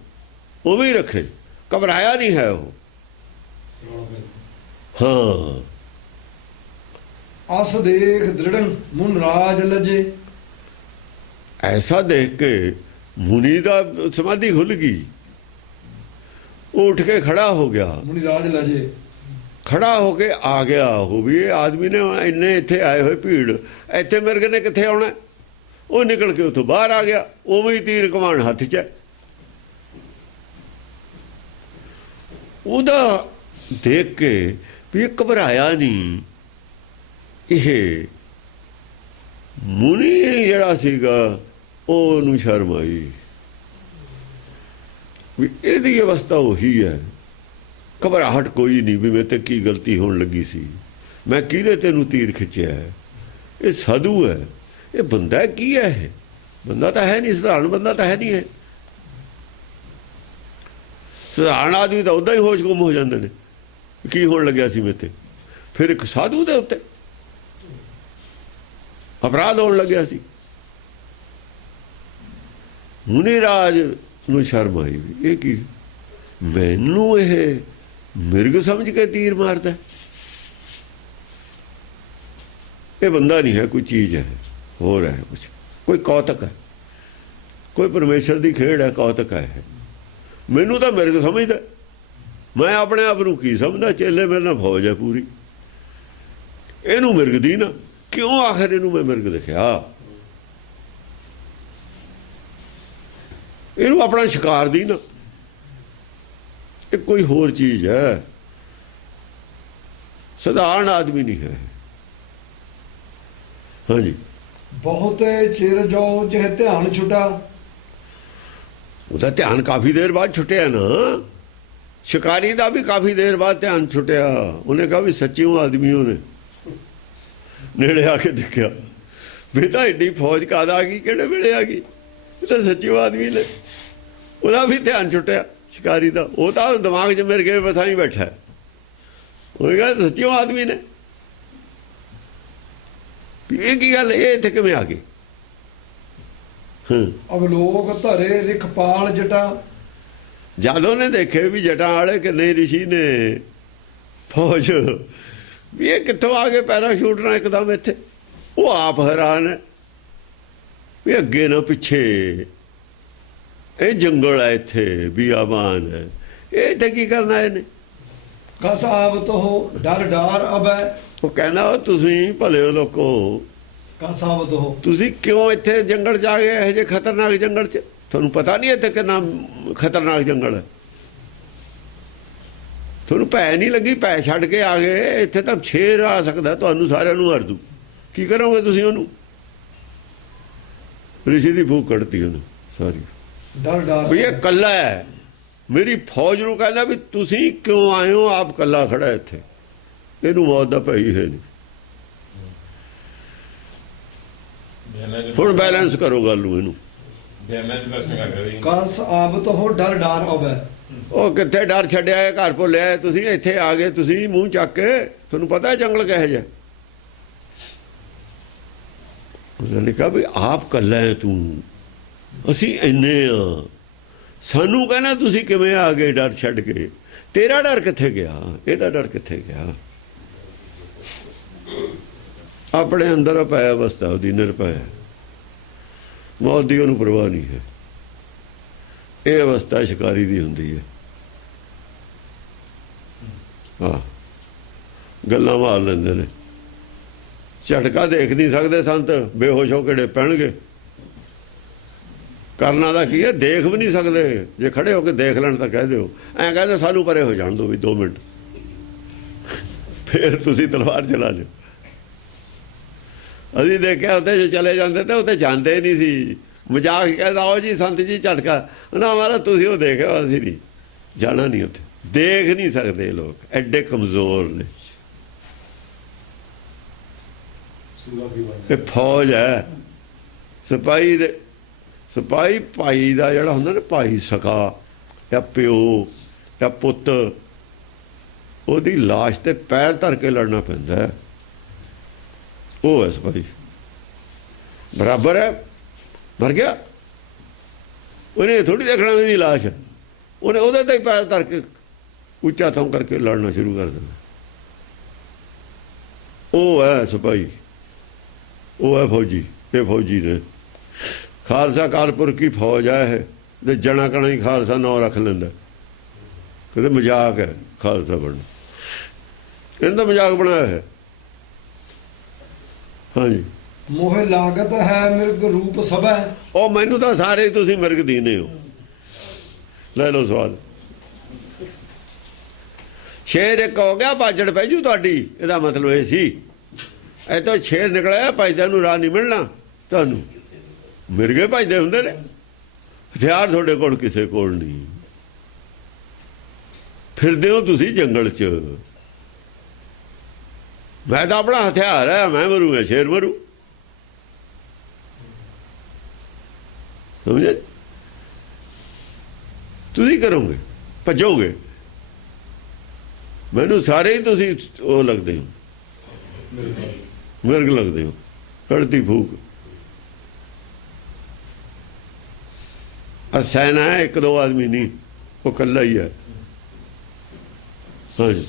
ਉਹ ਵੀ ਰੱਖੇ, ਘਬਰਾਇਆ ਨਹੀਂ ਹੈ ਉਹ। ਹਾਂ, ਅਸ ਦੇਖ ਦ੍ਰਿੜੰ ਮੁਨ ਰਾਜ ਲਜੇ। ਐਸਾ ਦੇਖ ਕੇ ਮੁਨੀ ਦਾ ਸਮਾਧੀ ਖੁੱਲ ਗਈ, ਉਹ ਉੱਠ ਕੇ ਖੜਾ ਹੋ ਗਿਆ, ਮੁਨੀ ਰਾਜ ਲਜੇ। ਖੜਾ ਹੋ ਕੇ ਆ ਗਿਆ ਉਹ ਵੀ, ਇਹ ਆਦਮੀ ਨੇ ਇੰਨੇ ਇੱਥੇ ਆਏ ਹੋਏ ਭੀੜ, ਇੱਥੇ ਮਿਰਗ ਨੇ ਕਿੱਥੇ ਆਉਣਾ। ਉਹ ਨਿਕਲ ਕੇ ਉੱਥੋਂ ਬਾਹਰ ਆ ਗਿਆ, ਉਵੇਂ ਹੀ ਤੀਰ ਕਮਾਨ ਹੱਥ 'ਚ ਹੈ। ਉਹਦਾ ਦੇਖ ਕੇ ਵੀ ਇਹ ਘਬਰਾਇਆ ਨਹੀਂ। ਇਹ ਮੁਨੀ ਜਿਹੜਾ ਸੀਗਾ ਉਹਨੂੰ ਸ਼ਰਮ ਆਈ ਵੀ ਇਹਦੀ ਅਵਸਥਾ ਉਹੀ ਹੈ, ਘਬਰਾਹਟ ਕੋਈ ਨਹੀਂ ਵੀ ਮੇਰੇ ਤੇ ਕੀ ਗਲਤੀ ਹੋਣ ਲੱਗੀ ਸੀ, ਮੈਂ ਕਿਹਦੇ ਤੈਨੂੰ ਤੀਰ ਖਿੱਚਿਆ ਹੈ। ਇਹ ਸਾਧੂ ਹੈ, ਇਹ ਬੰਦਾ ਕੀ ਹੈ, ਇਹ ਬੰਦਾ ਤਾਂ ਹੈ ਨਹੀਂ, ਸਧਾਰਨ ਬੰਦਾ ਤਾਂ ਹੈ ਨਹੀਂ ਹੈ। ਸਧਾਰਨ ਆਦਮੀ ਤਾਂ ਉੱਦਾਂ ਹੀ ਹੋਸ਼ ਗੁੰਮ ਹੋ ਜਾਂਦੇ ਨੇ, ਕੀ ਹੋਣ ਲੱਗਿਆ ਸੀ ਮੇਰੇ ਤੇ। ਫਿਰ ਇੱਕ ਸਾਧੂ ਦੇ ਉੱਤੇ ਅਪਰਾਧ ਹੋਣ ਲੱਗਿਆ ਸੀ। ਮੁਨੀ ਰਾਜ ਨੂੰ ਸ਼ਰਮ ਆਈ ਵੀ ਇਹ ਕੀ, ਮੈਨੂੰ ਇਹ ਮਿਰਗ ਸਮਝ ਕੇ ਤੀਰ ਮਾਰਦਾ। ਇਹ ਬੰਦਾ ਨਹੀਂ ਹੈ, ਕੋਈ ਚੀਜ਼ ਹੈ, ਹੋਰ ਹੈ ਕੁਛ, ਕੋਈ ਕੌਤਕ ਹੈ, ਕੋਈ ਪਰਮੇਸ਼ਰ ਦੀ ਖੇਡ ਹੈ, ਕੌਤਕ ਹੈ। ਮੈਨੂੰ ਤਾਂ ਮਿਰਗ ਸਮਝਦਾ, ਮੈਂ ਆਪਣੇ ਆਪ ਨੂੰ ਕੀ ਸਮਝਦਾ, ਚੇਲੇ ਮੇਰੇ ਨਾਲ ਫੌਜ ਹੈ ਪੂਰੀ, ਇਹਨੂੰ ਮਿਰਗ ਦੀ ਨਾ, ਕਿਉਂ ਆਖਰ ਇਹਨੂੰ ਮੈਂ ਮਿਰਗ ਦਿਖਿਆ, ਇਹਨੂੰ ਆਪਣਾ ਸ਼ਿਕਾਰ ਦੀ ਨਾ, ਇਹ ਕੋਈ ਹੋਰ ਚੀਜ਼ ਹੈ, ਸਧਾਰਨ ਆਦਮੀ ਨਹੀਂ ਹੈ। ਹਾਂਜੀ, ਬਹੁਤੇ ਚਿਰ ਜੋ ਜਿਹ ਧਿਆਨ ਛੁਟਾ। ਉਹਦਾ ਧਿਆਨ ਕਾਫੀ ਦੇਰ ਬਾਅਦ ਛੁੱਟਿਆ ਨਾ, ਸ਼ਿਕਾਰੀ ਦਾ ਵੀ ਕਾਫੀ ਦੇਰ ਬਾਅਦ ਧਿਆਨ ਛੁੱਟਿਆ। ਉਹਨੇ ਕਹਾ ਵੀ ਸੱਚਿਓ ਆਦਮੀ, ਉਹਨੇ ਨੇੜੇ ਆ ਕੇ ਦੇਖਿਆ, ਬੇਟਾ ਏਡੀ ਫੌਜ ਕਾਦ ਆ ਗਈ, ਕਿਹੜੇ ਵੇਲੇ ਆ ਗਈ, ਇਹ ਤਾਂ ਸੱਚਿਓ ਆਦਮੀ ਨੇ। ਉਹਦਾ ਵੀ ਧਿਆਨ ਛੁੱਟਿਆ ਸ਼ਿਕਾਰੀ ਦਾ, ਉਹ ਤਾਂ ਦਿਮਾਗ 'ਚ ਮੇਰੇ ਗਏ ਬਥਾਂ ਹੀ ਬੈਠਾ। ਉਹਨੇ ਕਹਾ ਸੱਚਿਓ ਆਦਮੀ ਨੇ, ਇਹ ਕੀ ਗੱਲ, ਇਹ ਇੱਥੇ ਕਿਵੇਂ ਆ ਗਏ। ਅਵਲੋਕ ਧਰੇ ਰਿਖਪਾਲ ਜਟਾ। ਜਦ ਉਹਨੇ ਦੇਖੇ ਵੀ ਜਟਾਂ ਵਾਲੇ ਕਿੰਨੇ ਰਿਸ਼ੀ ਨੇ ਫੌਜ, ਵੀ ਇਹ ਕਿੱਥੋਂ ਆ ਗਏ ਪੈਰਾਸ਼ੂਟ ਨਾਲ ਇੱਕਦਮ ਇੱਥੇ। ਉਹ ਆਪ ਹੈਰਾਨ ਹੈ ਵੀ ਅੱਗੇ ਨਾ ਪਿੱਛੇ, ਇਹ ਜੰਗਲ ਹੈ, ਇੱਥੇ ਬਿਆਬਾਨ ਹੈ, ਇਹ ਇੱਥੇ ਕੀ ਕਰਨ ਆਏ ਨੇ। ਕਸ ਆਵਤ ਹੋ ਡਰ ਡਾਰ ਅਬੈ। ਉਹ ਕਹਿੰਦਾ ਤੁਸੀਂ ਭਲੇ ਹੋ ਲੋਕੋ, ਕਸ ਆਵਤ ਹੋ, ਤੁਸੀਂ ਕਿਉਂ ਇੱਥੇ ਜੰਗਲ 'ਚ ਆ ਗਏ, ਇਹੋ ਜਿਹੇ ਖਤਰਨਾਕ ਜੰਗਲ 'ਚ। ਤੁਹਾਨੂੰ ਪਤਾ ਨਹੀਂ ਇੱਥੇ ਕਿੰਨਾ ਖਤਰਨਾਕ ਜੰਗਲ ਹੈ, ਤੁਹਾਨੂੰ ਭੈ ਨਹੀਂ ਲੱਗੀ, ਭੈ ਛੱਡ ਕੇ ਆ ਗਏ। ਇੱਥੇ ਤਾਂ ਸ਼ੇਰ ਆ ਸਕਦਾ, ਤੁਹਾਨੂੰ ਸਾਰਿਆਂ ਨੂੰ ਮਾਰ ਦੂ, ਕੀ ਕਰੋਗੇ ਤੁਸੀਂ ਉਹਨੂੰ। ਰਿਸ਼ੀ ਦੀ ਭੂਖ ਕੱਢਤੀ ਉਹਨੂੰ ਸਾਰੀ, ਡਰ ਡਾਰ ਵੀ ਇਹ ਕੱਲਾ ਹੈ। ਮੇਰੀ ਫੌਜ ਨੂੰ ਕਹਿੰਦਾ ਵੀ ਤੁਸੀਂ ਕਿਉਂ ਆਏ ਹੋ, ਆਪ ਕੱਲਾ ਖੜਾ ਇੱਥੇ, ਇਹਨੂੰ ਮੌਤ ਦਾ ਭੈ ਹੀ ਹੈ ਨਹੀਂ। ਹੁਣ ਬੈਲੈਂਸ ਕਰੋ ਗੱਲ ਨੂੰ, ਇਹਨੂੰ। ਕਸ ਆਵਤ ਹੋ ਡਰ ਡਾਰ ਅਬੈ। ਉਹ ਕਿੱਥੇ ਡਰ ਛੱਡਿਆ, ਇਹ ਘਰ ਭੁੱਲਿਆ, ਤੁਸੀਂ ਇੱਥੇ ਆ ਗਏ, ਤੁਸੀਂ ਮੂੰਹ ਚੱਕ ਕੇ, ਤੁਹਾਨੂੰ ਪਤਾ ਜੰਗਲ ਕਿਹੋ ਜਿਹਾ। ਉਹਨੇ ਕਿਹਾ ਵੀ ਆਪ ਕੱਲਾ ਹੈ ਤੂੰ, ਅਸੀਂ ਇੰਨੇ ਆ, ਸਾਨੂੰ ਕਹਿਣਾ ਤੁਸੀਂ ਕਿਵੇਂ ਆ ਗਏ ਡਰ ਛੱਡ ਕੇ। ਤੇਰਾ ਡਰ ਕਿੱਥੇ ਗਿਆ, ਇਹਦਾ ਡਰ ਕਿੱਥੇ ਗਿਆ। ਆਪਣੇ ਅੰਦਰ ਪਾਇਆ ਅਵਸਥਾ ਉਹਦੀ ਨਿਰਭੈ, ਮੌਤ ਦੀ ਉਹਨੂੰ ਪਰਵਾਹ ਨਹੀਂ ਹੈ। ਇਹ ਅਵਸਥਾ ਸ਼ਿਕਾਰੀ ਦੀ ਹੁੰਦੀ ਹੈ। ਹਾਂ, ਗੱਲਾਂ ਮਾਰ ਲੈਂਦੇ ਨੇ, ਝਟਕਾ ਦੇਖ ਨਹੀਂ ਸਕਦੇ ਸੰਤ, ਬੇਹੋਸ਼ ਹੋ ਕੇ ਪੈਣਗੇ। ਕਰਨਾ ਦਾ ਕੀ ਹੈ, ਦੇਖ ਵੀ ਨਹੀਂ ਸਕਦੇ। ਜੇ ਖੜੇ ਹੋ ਕੇ ਦੇਖ ਲੈਣ ਤਾਂ ਕਹਿ ਦਿਓ, ਐਂ ਕਹਿੰਦੇ ਸਾਨੂੰ ਪਰੇ ਹੋ ਜਾਣ ਦਿਓ ਵੀ 2 ਮਿੰਟ, ਫਿਰ ਤੁਸੀਂ ਤਲਵਾਰ ਚਲਾ ਲਿਓ। ਅਸੀਂ ਦੇਖਿਆ ਉੱਥੇ ਜੇ ਚਲੇ ਜਾਂਦੇ ਤਾਂ ਉੱਥੇ ਜਾਂਦੇ ਨਹੀਂ ਸੀ, ਮਜ਼ਾਕ ਕਹਿੰਦਾ ਆਓ ਜੀ ਸੰਤ ਜੀ ਝਟਕਾ ਨਾ ਮਾਰਾ, ਤੁਸੀਂ ਉਹ ਦੇਖਿਆ, ਅਸੀਂ ਨਹੀਂ ਜਾਣਾ, ਨਹੀਂ ਉੱਥੇ ਦੇਖ ਨਹੀਂ ਸਕਦੇ ਲੋਕ, ਐਡੇ ਕਮਜ਼ੋਰ ਨੇ। ਇਹ ਫੌਜ ਹੈ, ਸਿਪਾਹੀ ਦੇ, ਸਿਪਾਹੀ ਭਾਈ ਦਾ ਜਿਹੜਾ ਹੁੰਦਾ ਨਾ, ਭਾਈ ਸਕਾ ਜਾਂ ਪਿਓ ਜਾਂ ਪੁੱਤ, ਉਹਦੀ ਲਾਸ਼ ਤੇ ਪੈਰ ਧਰ ਕੇ ਲੜਨਾ ਪੈਂਦਾ ਹੈ। ਉਹ ਹੈ ਸਿਪਾਹੀ, ਬਰਾਬਰ ਹੈ, ਮਰ ਗਿਆ ਉਹਨੇ ਥੋੜੀ ਦੇਖਣਾ ਉਹਦੀ ਲਾਸ਼ ਹੈ, ਉਹਨੇ ਉਹਦੇ ਤੇ ਹੀ ਪੈਰ ਧਰ ਕੇ ਉੱਚਾ ਤੋਂ ਕਰਕੇ ਲੜਨਾ ਸ਼ੁਰੂ ਕਰ ਦੇਣਾ। ਉਹ ਹੈ ਸਿਪਾਹੀ, ਉਹ ਹੈ ਫੌਜੀ। ਇਹ ਫੌਜੀ ਨੇ ਖਾਲਸਾ ਕਾਲਪੁਰ ਕੀ ਫੌਜ ਹੈ ਇਹ, ਤੇ ਜਣਾ ਕਣਾ ਹੀ ਖਾਲਸਾ ਨਾਂ ਰੱਖ ਲੈਂਦਾ। ਕਿਤੇ ਮਜ਼ਾਕ ਹੈ ਖਾਲਸਾ ਬਣਨਾ, ਇਹਨਾਂ ਦਾ ਮਜ਼ਾਕ ਬਣਾਇਆ ਹੈ। ਹਾਂਜੀ, ਮੋਹ ਲਾਗਤ ਹੈ ਮਿਰਗ ਰੂਪ ਸਭੈ। ਉਹ ਮੈਨੂੰ ਤਾਂ ਸਾਰੇ ਤੁਸੀਂ ਮਿਰਗ ਦੀਨੇ ਹੋ। ਲੈ ਲਓ ਸਵਾਦ। ਸ਼ੇਰ ਇੱਕ ਹੋ ਗਿਆ, ਬਾਜੜ ਪੈ ਜੂ ਤੁਹਾਡੀ। ਇਹਦਾ ਮਤਲਬ ਇਹ ਸੀ ਇਹ ਤੋਂ ਸ਼ੇਰ ਨਿਕਲਿਆ, ਭਜਦਿਆਂ ਨੂੰ ਰਾਹ ਨਹੀਂ ਮਿਲਣਾ ਤੁਹਾਨੂੰ। ਮਿਰਗੇ ਭਜਦੇ ਹੁੰਦੇ ਨੇ, ਹਥਿਆਰ ਤੁਹਾਡੇ ਕੋਲ ਕਿਸੇ ਕੋਲ ਨਹੀਂ। ਫਿਰਦੇ ਹੋ ਤੁਸੀਂ ਜੰਗਲ 'ਚ। ਮੈਂ ਤਾਂ ਆਪਣਾ ਹਥਿਆਰ ਹੈ, ਮੈਂ ਮਰੂੰਗਾ, ਸ਼ੇਰ ਮਰੂ। ਸਮਝੇ? ਤੁਸੀਂ ਕਰੋਗੇ, ਭੱਜੋਗੇ। ਮੈਨੂੰ ਸਾਰੇ ਹੀ ਤੁਸੀਂ ਉਹ ਲੱਗਦੇ ਹੋ, ਮਿਰਗ ਲੱਗਦੇ ਹੋ। ਕੜਤੀ ਫੂਕ ਸੈਨਾ ਹੈ, ਇੱਕ ਦੋ ਆਦਮੀ ਨਹੀਂ, ਉਹ ਇਕੱਲਾ ਹੀ ਹੈ। ਹਾਂਜੀ,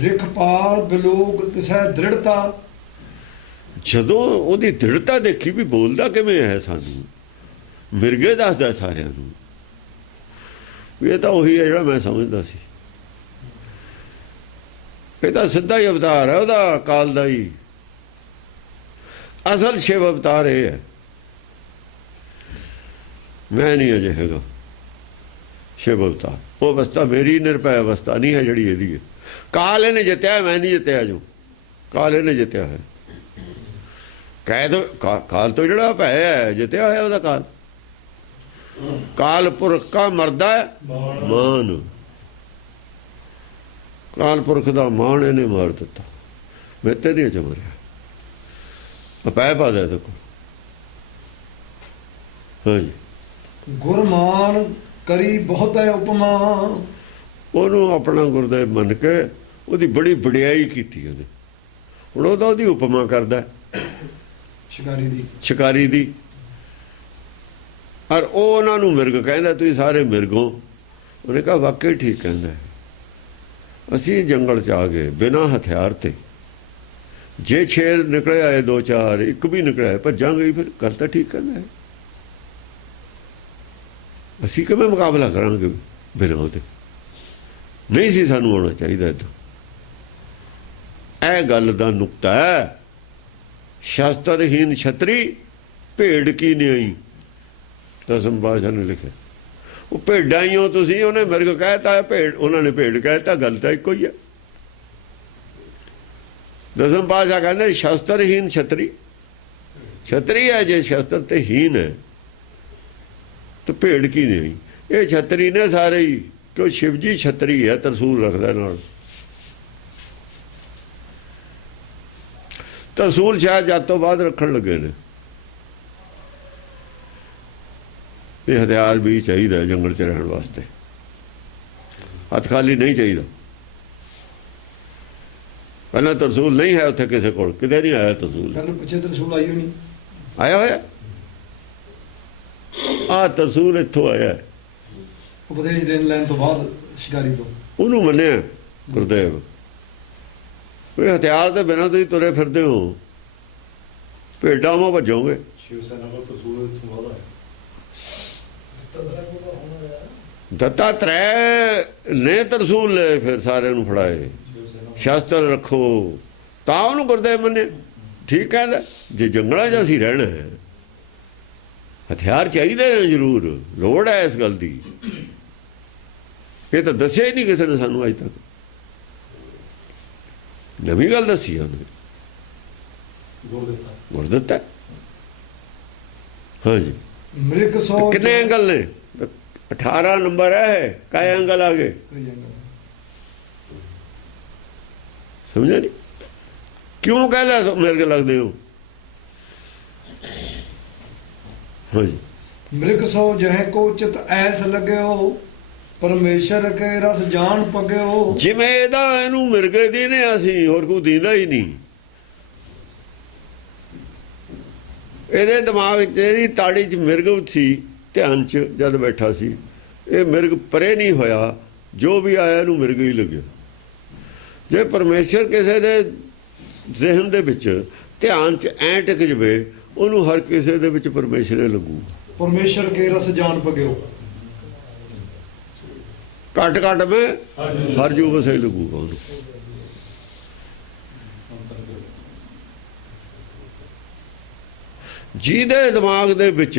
ਰਿਖਪਾਲ ਬਿਲੋਗ ਤਿਸੈ ਦ੍ਰਿੜਤਾ। ਜਦੋਂ ਉਹਦੀ ਦ੍ਰਿੜਤਾ ਦੇਖੀ ਵੀ ਬੋਲਦਾ ਕਿਵੇਂ ਹੈ, ਸਾਨੂੰ ਮਿਰਗੇ ਦੱਸਦਾ ਸਾਰਿਆਂ ਨੂੰ ਵੀ ਇਹ ਤਾਂ ਉਹੀ ਹੈ ਜਿਹੜਾ ਮੈਂ ਸਮਝਦਾ ਸੀ। ਇਹ ਤਾਂ ਸਿੱਧਾ ਹੀ ਅਵਤਾਰ ਹੈ ਉਹਦਾ, ਕਾਲ ਦਾ ਹੀ। ਅਸਲ ਸ਼ਿਵ ਅਵਤਾਰ ਇਹ ਹੈ, ਮੈਂ ਨਹੀਂ ਅਜੇ ਹੈਗਾ ਸ਼ਿਵ ਅਵਤਾਰ। ਉਹ ਅਵਸਥਾ ਮੇਰੀ ਨਿਰਭੈ ਅਵਸਥਾ ਨਹੀਂ ਹੈ ਜਿਹੜੀ ਇਹਦੀ ਹੈ। ਕਾਲ ਇਹਨੇ ਜਿੱਤਿਆ, ਮੈਂ ਨਹੀਂ ਜਿੱਤਿਆ। ਜੋ ਕਾਲ ਇਹਨੇ ਜਿੱਤਿਆ ਹੈ, ਕਹਿ ਦੋ ਕਾਲ ਤੋਂ ਜਿਹੜਾ ਭੈ ਹੈ ਜਿੱਤਿਆ ਹੋਇਆ ਉਹਦਾ ਕਾਲ। ਕਾਲ ਪੁਰਖ ਕਾ ਮਰਦਾ ਮਾਨ, ਕਾਲ ਪੁਰਖ ਦਾ ਮਾਣ ਇਹਨੇ ਮਾਰ ਦਿੱਤਾ। ਮੈਂ ਤੇ ਨਹੀਂ ਅਜੇ ਮਰਿਆ, ਪੈ ਪਾ ਦੇ ਦੇਖੋ। ਹਾਂਜੀ, ਗੁਰਮਾਨ ਕਰੀ ਬਹੁਤ ਹੈ ਉਪਮਾ। ਉਹਨੂੰ ਆਪਣਾ ਗੁਰਦੇਵ ਮੰਨ ਕੇ ਉਹਦੀ ਬੜੀ ਵਡਿਆਈ ਕੀਤੀ ਉਹਨੇ। ਹੁਣ ਉਹਦਾ ਉਹਦੀ ਉਪਮਾ ਕਰਦਾ ਸ਼ਿਕਾਰੀ ਦੀ। ਔਰ ਉਹ ਉਹਨਾਂ ਨੂੰ ਮਿਰਗ ਕਹਿੰਦਾ, ਤੁਸੀਂ ਸਾਰੇ ਮਿਰਗੋ। ਉਹਨੇ ਕਿਹਾ ਵਾਕਈ ਠੀਕ ਕਹਿੰਦਾ। ਅਸੀਂ ਜੰਗਲ 'ਚ ਆ ਗਏ ਬਿਨਾਂ ਹਥਿਆਰ ਤੇ। ਜੇ ਸ਼ੇਰ ਨਿਕਲੇ ਆਏ ਦੋ ਚਾਰ, ਇੱਕ ਵੀ ਨਿਕਲਿਆ ਭੱਜਾਂਗੇ। ਫਿਰ ਗੱਲ ਤਾਂ ਠੀਕ ਕਹਿੰਦਾ ਹੈ। ਅਸੀਂ ਕਿਵੇਂ ਮੁਕਾਬਲਾ ਕਰਾਂਗੇ ਬਿਨਾਂ ਉਹਦੇ? ਨਹੀਂ ਸੀ ਸਾਨੂੰ ਆਉਣਾ ਚਾਹੀਦਾ ਇੱਦਾਂ। ਇਹ ਗੱਲ ਦਾ ਨੁਕਤਾ ਹੈ। ਸ਼ਸਤਰਹੀਨ ਛਤਰੀ ਭੇਡ ਕੀ ਨਿਆਈ, ਦਸਮ ਪਾਤਸ਼ਾਹ ਨੇ ਲਿਖਿਆ। ਉਹ ਭੇਡਾਂ ਹੀ ਹੋ ਤੁਸੀਂ। ਉਹਨੇ ਮਿਰਗ ਕਹਿਤਾ, ਭੇਡ ਉਹਨਾਂ ਨੇ ਭੇਡ ਕਹਿਤਾ, ਗੱਲ ਤਾਂ ਇੱਕੋ ਹੀ ਹੈ। ਦਸਮ ਪਾਤਸ਼ਾਹ ਕਹਿੰਦੇ ਸ਼ਸਤਰਹੀਨ ਛਤਰੀ। ਛਤਰੀ ਹੈ ਜੇ ਸ਼ਸਤਰ ਤੇ ਹੀਨ ਹੈ ਤਾਂ ਭੇਡ ਕੀ ਨਹੀਂ। ਇਹ ਛਤਰੀ ਨੇ ਸਾਰੇ ਹੀ, ਕਿਉਂ ਸ਼ਿਵ ਜੀ ਛਤਰੀ ਹੈ, ਤਰਸੂਲ ਰੱਖਦਾ ਨਾਲ। ਤਰਸੂਲ ਸ਼ਾਇਦ ਜਦ ਤੋਂ ਬਾਅਦ ਰੱਖਣ ਲੱਗੇ ਨੇ। ਇਹ ਹਥਿਆਰ ਵੀ ਚਾਹੀਦਾ ਜੰਗਲ 'ਚ ਰਹਿਣ ਵਾਸਤੇ, ਹੱਥ ਖਾਲੀ ਨਹੀਂ ਚਾਹੀਦਾ। ਪਹਿਲਾਂ ਤਰਸੂਲ ਨਹੀਂ ਹੈ ਉੱਥੇ ਕਿਸੇ ਕੋਲ, ਕਿਤੇ ਨਹੀਂ ਆਇਆ ਤਰਸੂਲ। ਪਿੱਛੇ ਤਰਸੂਲ ਆਈ ਨਹੀਂ, ਆਇਆ ਹੋਇਆ ਆ ਤਰਸੂਲ ਇੱਥੋਂ ਆਇਆ। ਉਪਦੇਸ਼ ਦੇਣ ਲੈਣ ਤੋਂ ਬਾਅਦ ਸ਼ਿਕਾਰੀ ਤੋਂ ਉਹਨੂੰ ਮੰਨਿਆ ਗੁਰਦੇਵ। ਕੋਈ ਹਥਿਆਰ ਦੇ ਬਿਨਾਂ ਤੁਸੀਂ ਤੁਰੇ ਫਿਰਦੇ ਹੋ, ਭੇਡਾਂ ਵਾਂ ਭੱਜੋਗੇ। ਸ਼ਿਵ ਸੈਨਾ ਕੋਲ ਤਰਸੂਲ ਇੱਥੋਂ ਆਉਂਦਾ ਹੈ। ਦੱਤਾਤਰੇय ਨੇ ਤਰਸੂਲ ਲਏ, ਫਿਰ ਸਾਰਿਆਂ ਨੂੰ ਫੜਾਏ। ਸ਼ਸਤਰ ਰੱਖੋ ਤਾਂ ਉਹਨੂੰ ਗੁਰਦੇਵ ਮੰਨੇ। ਠੀਕ ਕਹਿੰਦਾ। ਜੇ ਜੰਗਲਾਂ 'ਚ ਅਸੀਂ ਰਹਿਣਾ ਹੈ, ਹਥਿਆਰ ਚਾਹੀਦੇ ਨੇ ਜ਼ਰੂਰ, ਲੋੜ ਹੈ ਇਸ ਗੱਲ ਦੀ। ਇਹ ਤਾਂ ਦੱਸਿਆ ਹੀ ਨਹੀਂ ਕਿਸੇ ਨੇ ਸਾਨੂੰ ਅੱਜ ਤੱਕ। ਨਵੀਂ ਗੱਲ ਦੱਸੀ ਉਹਨੇ, ਗੁਰ ਦਿੱਤਾ। ਹਾਂਜੀ, ਮ੍ਰਿਗ ਸੋ ਕਿੰਨੇ ਐਂਗਲ ਨੇ? 18 ਨੰਬਰ ਹੈ। ਕਾਏ ਐਂਗਲ ਆ ਗਏ ਸਮਝਿਆ ਨਹੀਂ? ਕਿਉਂ ਕਹਿੰਦਾ ਮਿਰਗ ਲੱਗਦੇ ਹੋ? ਹਾਂਜੀ, ਮ੍ਰਿਗ ਸੋ ਜਹ ਕੋ ਚਿਤ ਐਸ ਲੱਗਿਓ, ਪਰਮੇਸ਼ਰ ਕੇ ਰਸ ਜਾਣ ਪਗਿਓ। ਜਿਵੇਂ ਇਹਨੂੰ ਮਿਰਗੇ ਦੀ ਨੇ ਅਸੀਂ, ਹੋਰ ਕੋਈ ਦੀਂਦਾ ਹੀ ਨਹੀਂ। ਇਹਦੇ ਦਿਮਾਗ 'ਚ, ਇਹਦੀ ਤਾੜੀ 'ਚ ਮਿਰਗ ਸੀ ਧਿਆਨ 'ਚ ਜਦ ਬੈਠਾ ਸੀ, ਇਹ ਮਿਰਗ ਪਰੇ ਨਹੀਂ ਹੋਇਆ, ਜੋ ਵੀ ਆਇਆ ਇਹਨੂੰ ਮਿਰਗ ਹੀ ਲੱਗਿਆ। ਜੇ ਪਰਮੇਸ਼ਰ ਕਿਸੇ ਦੇ ਜ਼ਿਹਨ ਦੇ ਵਿੱਚ ਧਿਆਨ 'ਚ ਐਂ ਟਿਕ ਜਵੇ, ਉਹਨੂੰ ਹਰ ਕਿਸੇ ਦੇ ਵਿੱਚ ਪਰਮੇਸ਼ਰ ਹੀ ਲੱਗੂ। ਪਰਮੇਸ਼ਰ ਕੇ ਰਸ ਜਾਣ ਪਗਿਓ, ਘੱਟ ਘੱਟ ਮੈਂ ਹਰ ਜੂ ਵਸੇ ਲੱਗੂਗਾ ਉਹਨੂੰ। ਜਿਹਦੇ ਦਿਮਾਗ ਦੇ ਵਿੱਚ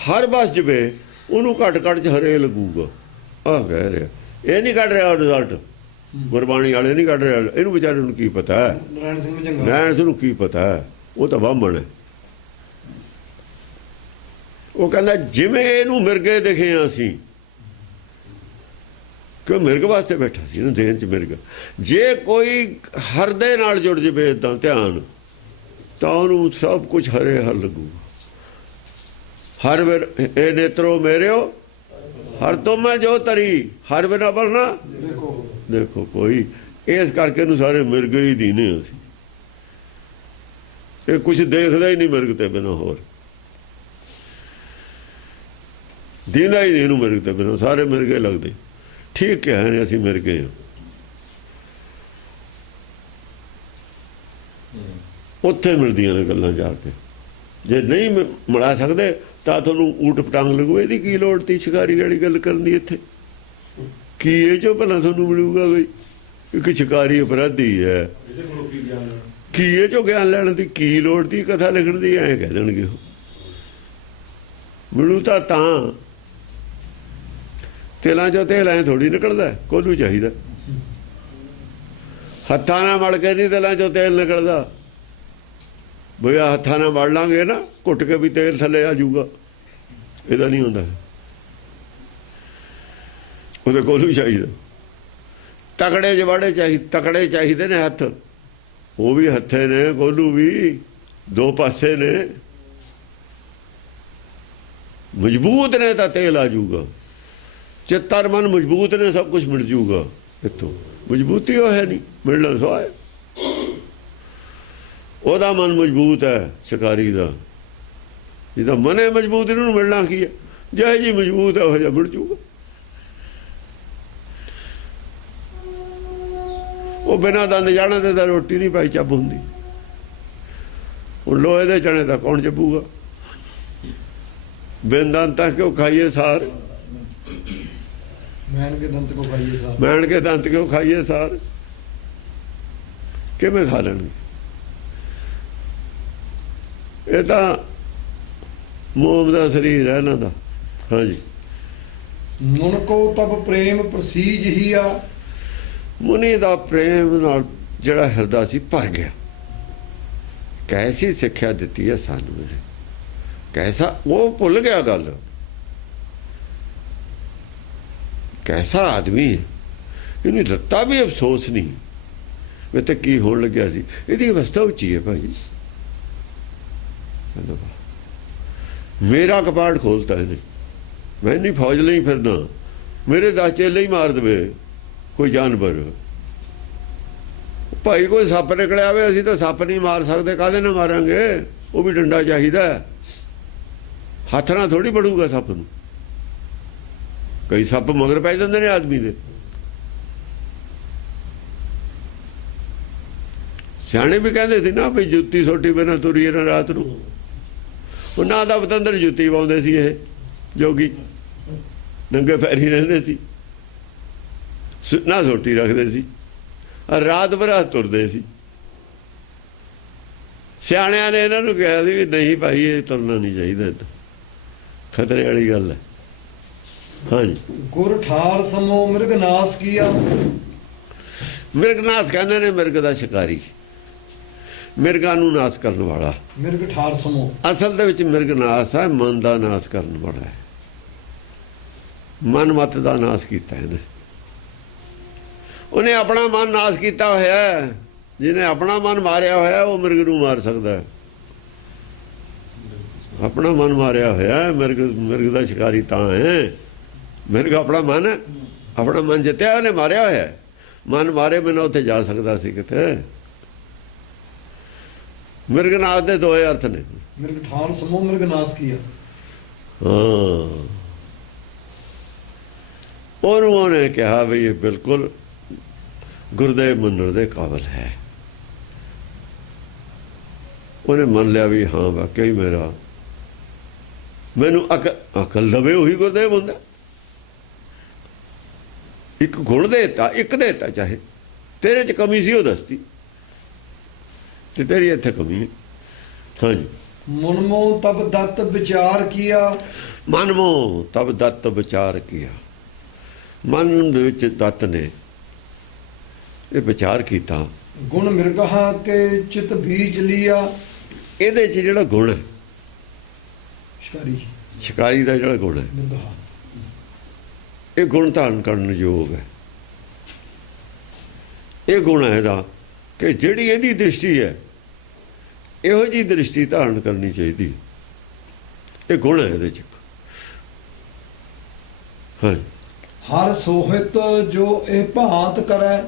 ਹਰ ਬਸ ਜਵੇ, ਉਹਨੂੰ ਘੱਟ ਘੱਟ 'ਚ ਹਰੇ ਲੱਗੂਗਾ। ਆਹ ਕਹਿ ਰਿਹਾ, ਇਹ ਨਹੀਂ ਕੱਢ ਰਿਹਾ ਰਿਜ਼ਲਟ, ਗੁਰਬਾਣੀ ਵਾਲੇ ਨਹੀਂ ਕੱਢ ਰਿਹਾ। ਇਹਨੂੰ ਵਿਚਾਰੇ ਨੂੰ ਕੀ ਪਤਾ ਹੈ? ਨਾਰਾਇਣ ਸਿੰਘ ਮਝੰਗਾ, ਨਾਰਾਇਣ ਸਿੰਘ ਨੂੰ ਕੀ ਪਤਾ ਹੈ? ਉਹ ਤਾਂ ਬਾਹਮਣ ਹੈ। ਉਹ ਕਹਿੰਦਾ ਜਿਵੇਂ ਇਹਨੂੰ ਮਿਰਗੇ ਦਿਖੇ ਆ ਅਸੀਂ, ਕਿਉਂ ਮਿਰਗ ਵਾਸਤੇ ਬੈਠਾ ਸੀ ਨਾ ਦੇਨ 'ਚ ਮਿਰਗ। ਜੇ ਕੋਈ ਹਰਦੇ ਨਾਲ ਜੁੜ ਜਵੇ ਏਦਾਂ ਧਿਆਨ, ਤਾਂ ਉਹਨੂੰ ਸਭ ਕੁਝ ਹਰੇ ਹਰ ਲੱਗੂਗਾ। ਹਰ ਵੇਰ ਇਹ ਨੇਤਰੋ ਮੇਰਿਓ ਹਰ ਤੋਂ ਮੈਂ ਜੋ ਤਰੀ, ਹਰ ਬਿਨਾ ਬਲਣਾ ਦੇਖੋ ਕੋਈ। ਇਸ ਕਰਕੇ ਨੂੰ ਸਾਰੇ ਮਿਰਗ ਹੀ ਦੀਨੇ ਅਸੀਂ। ਇਹ ਕੁਝ ਦੇਖਦਾ ਹੀ ਨਹੀਂ ਮਿਰਗ ਤੇ ਬਿਨਾਂ, ਹੋਰ ਦੀਦਾ ਹੀ ਨਹੀਂ ਇਹਨੂੰ ਮਿਰਗ ਤੇ ਬਿਨਾਂ। ਸਾਰੇ ਮਿਰਗੇ ਲੱਗਦੇ। ਠੀਕ ਹੈ, ਅਸੀਂ ਮਿਰਗੇ ਹਾਂ। ਉੱਥੇ ਮਿਲਦੀਆਂ ਨੇ ਗੱਲਾਂ ਜਾ ਕੇ। ਜੇ ਨਹੀਂ ਮਿਲਾ ਸਕਦੇ ਤਾਂ ਤੁਹਾਨੂੰ ਊਟ ਪਟਾਂਗ ਲੱਗੂ। ਇਹਦੀ ਕੀ ਲੋੜ ਤੀ ਸ਼ਿਕਾਰੀ ਵਾਲੀ ਗੱਲ ਕਰਨ ਦੀ? ਇੱਥੇ ਕੀ ਇਹ ਚੋਂ ਭਲਾ ਤੁਹਾਨੂੰ ਮਿਲੂਗਾ? ਬਈ ਇੱਕ ਸ਼ਿਕਾਰੀ ਅਪਰਾਧੀ ਹੈ, ਕੀ ਇਹ ਚੋਂ ਗਿਆਨ ਲੈਣ ਦੀ ਕੀ ਲੋੜ ਤੀ? ਕਥਾ ਲਿਖਣ ਦੀ ਐਂ ਕਹਿ ਦੇਣਗੇ ਉਹ। ਮਿਲੂ ਤਾਂ ਤੇਲਾਂ ਚੋਂ ਤੇਲ ਐਂ ਥੋੜ੍ਹੀ ਨਿਕਲਦਾ, ਕੋਲੂ ਚਾਹੀਦਾ। ਹੱਥਾਂ ਨਾਲ ਮੜ ਕੇ ਨਹੀਂ ਤੇਲਾਂ ਚੋਂ ਤੇਲ ਨਿਕਲਦਾ। ਬਈ ਹੱਥਾਂ ਨਾਲ ਮੜ ਲਾਂਗੇ ਨਾ, ਘੁੱਟ ਕੇ ਵੀ ਤੇਲ ਥੱਲੇ ਆ ਜਾਊਗਾ। ਇਹਦਾ ਨਹੀਂ ਹੁੰਦਾ, ਉਹਦੇ ਕੋਲੂ ਚਾਹੀਦਾ। ਤਕੜੇ ਜਵਾੜੇ ਤਕੜੇ ਚਾਹੀਦੇ ਨੇ ਹੱਥ। ਉਹ ਵੀ ਹੱਥੇ ਨੇ, ਕੋਲੂ ਵੀ ਦੋ ਪਾਸੇ ਨੇ। ਮਜ਼ਬੂਤ ਨੇ ਤਾਂ ਤੇਲ ਆ ਜਾਊਗਾ। ਚਿੱਤਰ ਮਨ ਮਜ਼ਬੂਤ ਨੇ, ਸਭ ਕੁਝ ਮਿਲ ਜਾਊਗਾ। ਇੱਥੋਂ ਮਜ਼ਬੂਤੀ ਉਹ ਹੈ ਨਹੀਂ, ਮਿਲਣਾ ਸੋ ਹੈ। ਉਹਦਾ ਮਨ ਮਜ਼ਬੂਤ ਹੈ ਸ਼ਿਕਾਰੀ ਦਾ। ਜਿਹਦਾ ਮਨ ਹੈ ਮਜ਼ਬੂਤ, ਇਹਨੂੰ ਮਿਲਣਾ ਕੀ ਹੈ? ਜਿਹੇ ਜੀ ਮਜ਼ਬੂਤ ਹੈ ਉਹ ਜਿਹਾ ਮਿਲ ਜਾਊਗਾ। ਉਹ ਬਿਨਾਂ ਦੰਦ ਜਾਣੇ ਤੇ ਤਾਂ ਰੋਟੀ ਨਹੀਂ ਪਾਈ ਚੱਬ ਹੁੰਦੀ। ਹੁਣ ਲੋਹੇ ਦੇ ਚਣੇ ਤਾਂ ਕੌਣ ਚੱਬੂਗਾ? ਬਿਨ ਦੰਦ ਤਾਂ ਕਿਉਂ ਖਾਈਏ ਸਾਰ, ਮੈਨ ਕੇ ਦੰਤ ਕੋ ਖਾਈਏ ਸਾਰ। ਮੈਣ ਕੇ ਦੰਤ ਕਿਉਂ ਖਾਈਏ ਸਾਰ? ਕਿਵੇਂ ਖਾ ਲੈਣਗੇ? ਇਹ ਤਾਂ ਮੋਮ ਦਾ ਸਰੀਰ ਹੈ ਇਹਨਾਂ ਦਾ। ਹਾਂਜੀ, ਮੁਨ ਕੋ ਤਬ ਪ੍ਰੇਮ ਪ੍ਰਸੀਜ ਹੀ ਆ। ਮੁਨੀ ਦਾ ਪ੍ਰੇਮ ਨਾਲ ਜਿਹੜਾ ਹਿਰਦਾ ਸੀ ਭਰ ਗਿਆ। ਕੈਸੀ ਸਿੱਖਿਆ ਦਿੱਤੀ ਹੈ ਸਾਨੂੰ ਇਹ, ਕੈਸਾ ਉਹ ਭੁੱਲ ਗਿਆ ਗੱਲ। ਕੈਸਾ ਆਦਮੀ ਹੈ, ਇਹਨੂੰ ਰੱਤਾ ਵੀ ਅਫਸੋਸ ਨਹੀਂ ਮੈਂ ਤਾਂ ਕੀ ਹੋਣ ਲੱਗਿਆ ਸੀ। ਇਹਦੀ ਅਵਸਥਾ ਉੱਚੀ ਹੈ ਭਾਈ। ਮੇਰਾ ਕਪਾੜ ਖੋਲਤਾ ਇਹਨੇ। ਮੈਂ ਨਹੀਂ ਫੌਜ ਲਈ ਫਿਰਨਾ, ਮੇਰੇ 10 ਚੇਲੇ ਹੀ ਮਾਰ ਦੇਵੇ ਕੋਈ ਜਾਨਵਰ। ਭਾਈ ਕੋਈ ਸੱਪ ਨਿਕਲਿਆ ਆਵੇ, ਅਸੀਂ ਤਾਂ ਸੱਪ ਨਹੀਂ ਮਾਰ ਸਕਦੇ, ਕਾਹਦੇ ਨਾਲ ਮਾਰਾਂਗੇ? ਉਹ ਵੀ ਡੰਡਾ ਚਾਹੀਦਾ, ਹੱਥ ਨਾਲ ਥੋੜ੍ਹੀ ਬੜੂਗਾ ਸੱਪ ਨੂੰ। ਕਈ ਸੱਪ ਮਗਰ ਪੈ ਜਾਂਦੇ ਨੇ ਆਦਮੀ ਦੇ। ਸਿਆਣੇ ਵੀ ਕਹਿੰਦੇ ਸੀ ਨਾ ਵੀ ਜੁੱਤੀ ਸੋਟੀ ਬਿਨਾਂ ਤੁਰੀਏ ਨਾ ਰਾਤ ਨੂੰ। ਉਹਨਾਂ ਦਾ ਪਤੰਦਰ ਜੁੱਤੀ ਪਾਉਂਦੇ ਸੀ ਇਹ ਜੋਗੀ, ਨੰਗੇ ਪੈਰੀ ਰਹਿੰਦੇ ਸੀ, ਨਾ ਸੋਟੀ ਰੱਖਦੇ ਸੀ, ਰਾਤ ਬਰਾਤ ਤੁਰਦੇ ਸੀ। ਸਿਆਣਿਆਂ ਨੇ ਇਹਨਾਂ ਨੂੰ ਕਿਹਾ ਸੀ ਵੀ ਨਹੀਂ ਭਾਈ ਇਹ ਤੁਰਨਾ ਨਹੀਂ ਚਾਹੀਦਾ, ਖਤਰੇ ਵਾਲੀ ਗੱਲ ਹੈ। ਹਾਂਜੀ, ਗੁਰ ਠਾਰ ਸਮੋ ਮਿਰਗ ਨਾਸ ਕੀਆ। ਮਿਰਗ ਨਾਸ ਕਹਿੰਦੇ ਨੇ ਮਿਰਗ ਦਾ ਸ਼ਿਕਾਰੀ, ਮਿਰਗਾਂ ਨੂੰ ਨਾਸ ਕਰਨ ਵਾਲਾ। ਮਿਰਗ ਠਾਰ ਸਮੋ ਅਸਲ ਦੇ ਵਿੱਚ ਮਿਰਗ ਨਾਸ ਹੈ, ਮਨ ਦਾ ਨਾਸ ਕਰਨ ਵਾਲਾ ਹੈ। ਮਨ ਮਤ ਦਾ ਨਾਸ ਕੀਤਾ ਇਹਨੇ। ਉਹਨੇ ਆਪਣਾ ਮਨ ਨਾਸ ਕੀਤਾ ਹੋਇਆ। ਜਿਹਨੇ ਆਪਣਾ ਮਨ ਮਾਰਿਆ ਹੋਇਆ ਉਹ ਮਿਰਗ ਨੂੰ ਮਾਰ ਸਕਦਾ ਹੈ। ਆਪਣਾ ਮਨ ਮਾਰਿਆ ਹੋਇਆ ਮਿਰਗ ਦਾ ਸ਼ਿਕਾਰੀ ਤਾਂ ਹੈ। ਮਿਰਗ ਆਪਣਾ ਮਨ ਹੈ, ਆਪਣਾ ਮਨ ਜਿੱਤਿਆ ਉਹਨੇ ਮਾਰਿਆ ਹੋਇਆ। ਮਨ ਮਾਰੇ ਬਿਨਾਂ ਉੱਥੇ ਜਾ ਸਕਦਾ ਸੀ ਕਿਤੇ? ਮਿਰਗ ਨਾਸ ਦੇ ਦੋ ਅਰਥ ਨੇ। ਮਿਰਗ ਠਾਰ ਸਮੋ ਮਿਰਗ ਨਾਸ ਕੀਆ। ਹਾਂ, ਉਹਨੇ ਕਿਹਾ ਵੀ ਇਹ ਬਿਲਕੁਲ ਗੁਰਦੇਵ ਮੰਨਣ ਦੇ ਕਾਬਿਲ ਹੈ। ਉਹਨੇ ਮੰਨ ਲਿਆ ਵੀ ਹਾਂ ਵਾਕਈ ਮੈਨੂੰ ਅਕਲ ਦਵੇ ਉਹੀ ਗੁਰਦੇਵ ਹੁੰਦਾ। ਇੱਕ ਗੁਣ ਦੇਤਾ, ਇੱਕ ਦੇਤਾ, ਚਾਹੇ ਤੇਰੇ 'ਚ ਕਮੀ ਸੀ ਉਹ ਦੱਸਤੀ ਤੇ ਤੇਰੀ ਇੱਥੇ ਕਮੀ ਹੈ। ਹਾਂਜੀ, ਮਨਮੋ ਤਬ ਦਤ ਵਿਚਾਰ ਕੀਆ। ਮਨਮੋ ਤਬ ਦਤ ਵਿਚਾਰ ਕੀਆ। ਮਨ ਦੇ ਵਿੱਚ ਦਤ ਨੇ ਇਹ ਵਿਚਾਰ ਕੀਤਾ। ਗੁਣ ਮਿਰਗਹਾ ਕੇ ਚਿਤ ਬੀਜ ਲਿਆ। ਇਹਦੇ 'ਚ ਜਿਹੜਾ ਗੁਣ ਹੈ ਸ਼ਿਕਾਰੀ ਸ਼ਿਕਾਰੀ ਦਾ ਜਿਹੜਾ ਗੁਣ ਹੈ, ਮਿਰਗਹਾ, ਇਹ ਗੁਣ ਧਾਰਨ ਕਰਨ ਯੋਗ ਹੈ। ਇਹ ਗੁਣ ਹੈ ਇਹਦਾ ਕਿ ਜਿਹੜੀ ਇਹਦੀ ਦ੍ਰਿਸ਼ਟੀ ਹੈ ਇਹੋ ਜਿਹੀ ਦ੍ਰਿਸ਼ਟੀ ਧਾਰਨ ਕਰਨੀ ਚਾਹੀਦੀ। ਇਹ ਗੁਣ ਹੈ ਇਹਦੇ 'ਚ। ਹਾਂ, ਹਰ ਸੋਹਿਤ ਜੋ ਇਹ ਭਾਂਤ ਕਰੈ।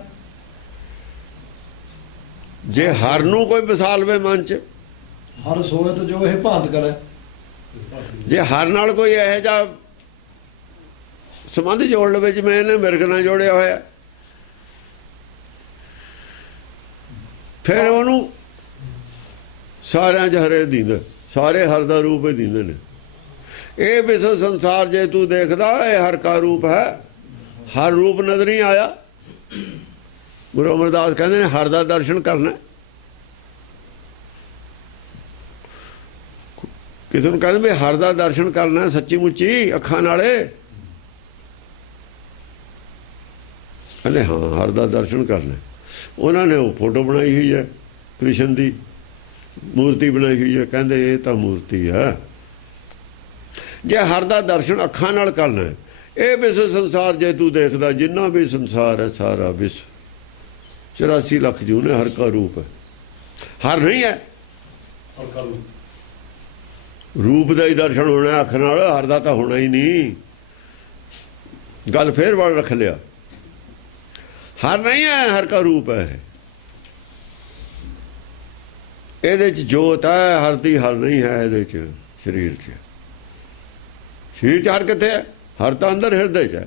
ਜੇ ਹਰ ਨੂੰ ਕੋਈ ਵਿਸਾਲਵੇ ਮਨ 'ਚ, ਹਰ ਸੋਹਿਤ ਜੋ ਇਹ ਭਾਂਤ ਕਰੈ। ਜੇ ਹਰ ਨਾਲ ਕੋਈ ਇਹੋ ਜਿਹਾ ਸੰਬੰਧ ਜੋੜ ਲਵੇ ਜਿਵੇਂ ਇਹਨੇ ਮਿਰਗ ਨਾਲ ਜੋੜਿਆ ਹੋਇਆ, ਫਿਰ ਉਹਨੂੰ ਸਾਰਿਆਂ 'ਚ ਹਰੇ ਦਿੰਦਾ, ਸਾਰੇ ਹਰ ਦਾ ਰੂਪ ਹੀ ਦਿੰਦੇ ਨੇ। ਇਹ ਵਿਸ਼ਵ ਸੰਸਾਰ ਜੇ ਤੂੰ ਦੇਖਦਾ ਇਹ ਹਰ ਕਾ ਰੂਪ ਹੈ। ਹਰ ਰੂਪ ਨਜ਼ਰ ਨਹੀਂ ਆਇਆ। ਗੁਰੂ ਅਮਰਦਾਸ ਕਹਿੰਦੇ ਨੇ ਹਰ ਦਾ ਦਰਸ਼ਨ ਕਰਨਾ। ਕਿਸੇ ਨੂੰ ਕਹਿੰਦੇ ਵੀ ਹਰ ਦਾ ਦਰਸ਼ਨ ਕਰਨਾ ਸੱਚੀ ਮੁੱਚੀ ਅੱਖਾਂ ਨਾਲੇ, ਕਹਿੰਦੇ ਹਾਂ ਹਰ ਦਾ ਦਰਸ਼ਨ ਕਰਨਾ। ਉਹਨਾਂ ਨੇ ਉਹ ਫੋਟੋ ਬਣਾਈ ਹੋਈ ਹੈ ਕ੍ਰਿਸ਼ਨ ਦੀ, ਮੂਰਤੀ ਬਣਾਈ ਹੋਈ ਹੈ, ਕਹਿੰਦੇ ਇਹ ਤਾਂ ਮੂਰਤੀ ਹੈ। ਜੇ ਹਰ ਦਾ ਦਰਸ਼ਨ ਅੱਖਾਂ ਨਾਲ ਕਰਨਾ, ਇਹ ਵਿਸ਼ਵ ਸੰਸਾਰ ਜੇ ਤੂੰ ਦੇਖਦਾ, ਜਿੰਨਾ ਵੀ ਸੰਸਾਰ ਹੈ ਸਾਰਾ ਵਿਸ਼ਵ 84 ਲੱਖ ਜੂਨ ਹੈ, ਹਰ ਕਾ ਰੂਪ ਹੈ। ਹਰ ਨਹੀਂ ਹੈ, ਰੂਪ ਦਾ ਹੀ ਦਰਸ਼ਨ ਹੋਣਾ ਅੱਖ ਨਾਲ, ਹਰ ਦਾ ਤਾਂ ਹੋਣਾ ਹੀ ਨਹੀਂ। ਗੱਲ ਫੇਰ ਵੜ ਰੱਖ ਲਿਆ, ਹਰ ਨਹੀਂ ਹੈ, ਹਰ ਕਾ ਰੂਪ ਹੈ। ਇਹਦੇ 'ਚ ਜੋਤ ਹੈ, ਹਰ ਦੀ ਹਰ ਨਹੀਂ ਹੈ। ਇਹਦੇ 'ਚ ਸਰੀਰ 'ਚ, ਸਰੀਰ 'ਚ ਹਰ ਕਿੱਥੇ ਹੈ? ਹਰ ਤਾਂ ਅੰਦਰ ਹਿਰਦੇ 'ਚ ਹੈ।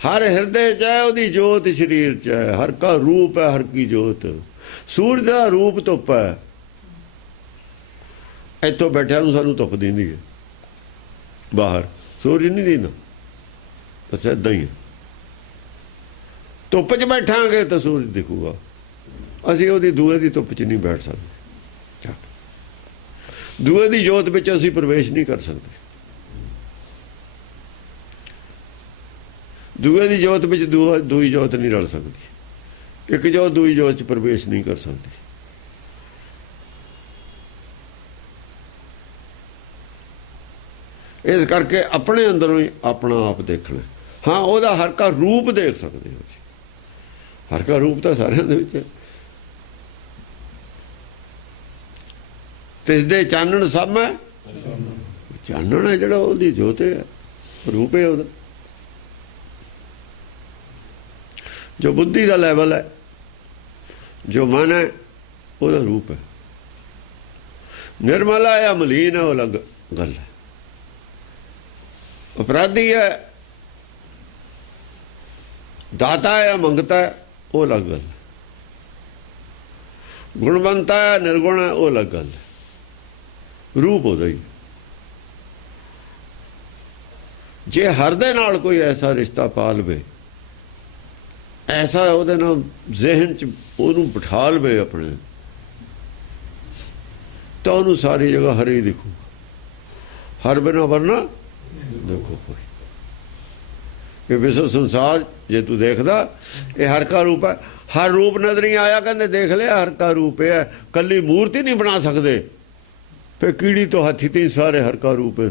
ਹਰ ਹਿਰਦੇ 'ਚ ਹੈ, ਉਹਦੀ ਜੋਤ ਸਰੀਰ 'ਚ ਹੈ। ਹਰ ਕਾ ਰੂਪ ਹੈ, ਹਰ ਕੀ ਜੋਤ। ਸੂਰਜ ਦਾ ਰੂਪ ਧੁੱਪ ਹੈ। ਇੱਥੋਂ ਬੈਠਿਆਂ ਨੂੰ ਸਾਨੂੰ ਧੁੱਪ ਦਿੰਦੀ ਹੈ, ਬਾਹਰ ਸੂਰਜ ਨਹੀਂ ਦਿੰਦਾ। ਬਸ ਏਦਾਂ ਹੀ ਹੈ। ਧੁੱਪ 'ਚ ਬੈਠਾਂਗੇ ਤਾਂ ਸੂਰਜ ਦਿਖੂਗਾ। ਅਸੀਂ ਉਹਦੀ ਦੂਏ ਦੀ ਧੁੱਪ 'ਚ ਨਹੀਂ ਬੈਠ ਸਕਦੇ। ਦੂਏ ਦੀ ਜੋਤ ਵਿੱਚ ਅਸੀਂ ਪ੍ਰਵੇਸ਼ ਨਹੀਂ ਕਰ ਸਕਦੇ। ਦੂਏ ਦੀ ਜੋਤ ਵਿੱਚ ਦੂਈ ਜੋਤ ਨਹੀਂ ਰਲ ਸਕਦੀ। ਇੱਕ ਜੋਤ ਦੂਈ ਜੋਤ 'ਚ ਪ੍ਰਵੇਸ਼ ਨਹੀਂ ਕਰ ਸਕਦੀ। ਇਸ ਕਰਕੇ ਆਪਣੇ ਅੰਦਰੋਂ ਹੀ ਆਪਣਾ ਆਪ ਦੇਖਣਾ। ਹਾਂ, ਉਹਦਾ ਹਰ ਕਾ ਰੂਪ ਦੇਖ ਸਕਦੇ ਹੋ। ਹਰ ਕਾ ਰੂਪ ਤਾਂ ਸਾਰਿਆਂ ਦੇ ਵਿੱਚ ਹੈ। ਤਿਸ ਦੇ ਚਾਨਣ ਸਭ ਹੈ। ਚਾਨਣ ਹੈ ਜਿਹੜਾ ਉਹਦੀ ਜੋਤ ਹੈ, ਰੂਪ ਹੈ ਉਹਦਾ। ਜੋ ਬੁੱਧੀ ਦਾ ਲੈਵਲ ਹੈ, ਜੋ ਮਨ ਹੈ, ਉਹਦਾ ਰੂਪ ਹੈ। ਨਿਰਮਲ ਹੈ ਜਾਂ ਮਲੀਨ ਹੈ, ਉਹ ਅਲੱਗ ਗੱਲ ਹੈ। ਅਪਰਾਧੀ ਹੈ, ਦਾਤਾ ਹੈ ਜਾਂ ਮੰਗਤਾ ਹੈ, ਉਹ ਅਲੱਗ ਗੱਲ ਹੈ। ਗੁਣਵੰਤਾ ਹੈ, ਨਿਰਗੁਣ ਹੈ, ਉਹ ਅਲੱਗ ਗੱਲ ਹੈ। ਰੂਪ ਉਹਦਾ ਹੀ। ਜੇ ਹਰ ਦੇ ਨਾਲ ਕੋਈ ਐਸਾ ਰਿਸ਼ਤਾ ਪਾ ਲਵੇ, ਐਸਾ ਉਹਦੇ ਨਾਲ ਜ਼ਿਹਨ 'ਚ ਉਹਨੂੰ ਬਿਠਾ ਲਵੇ ਆਪਣੇ, ਤਾਂ ਉਹਨੂੰ ਸਾਰੀ ਜਗ੍ਹਾ ਹਰੇ ਹੀ ਦਿਖੂ। ਹਰ ਬਿਨਾਂ ਵਰਨਾ ਦੇਖੋ ਕੋਈ। ਇਹ ਵਿਸ਼ਵ ਸੰਸਾਰ ਜੇ ਤੂੰ ਦੇਖਦਾ, ਇਹ ਹਰ ਕਾ ਰੂਪ ਹੈ। ਹਰ ਰੂਪ ਨਜ਼ਰ ਨਹੀਂ ਆਇਆ, ਕਹਿੰਦੇ ਦੇਖ ਲਿਆ ਹਰ ਕਾ ਰੂਪ ਹੈ। ਕੱਲੀ ਮੂਰਤੀ ਨਹੀਂ ਬਣਾ ਸਕਦੇ। ਫਿਰ ਕੀੜੀ ਤੋਂ ਹਾਥੀ ਤੇ ਸਾਰੇ ਹਰ ਕਾ ਰੂਪ ਹੈ।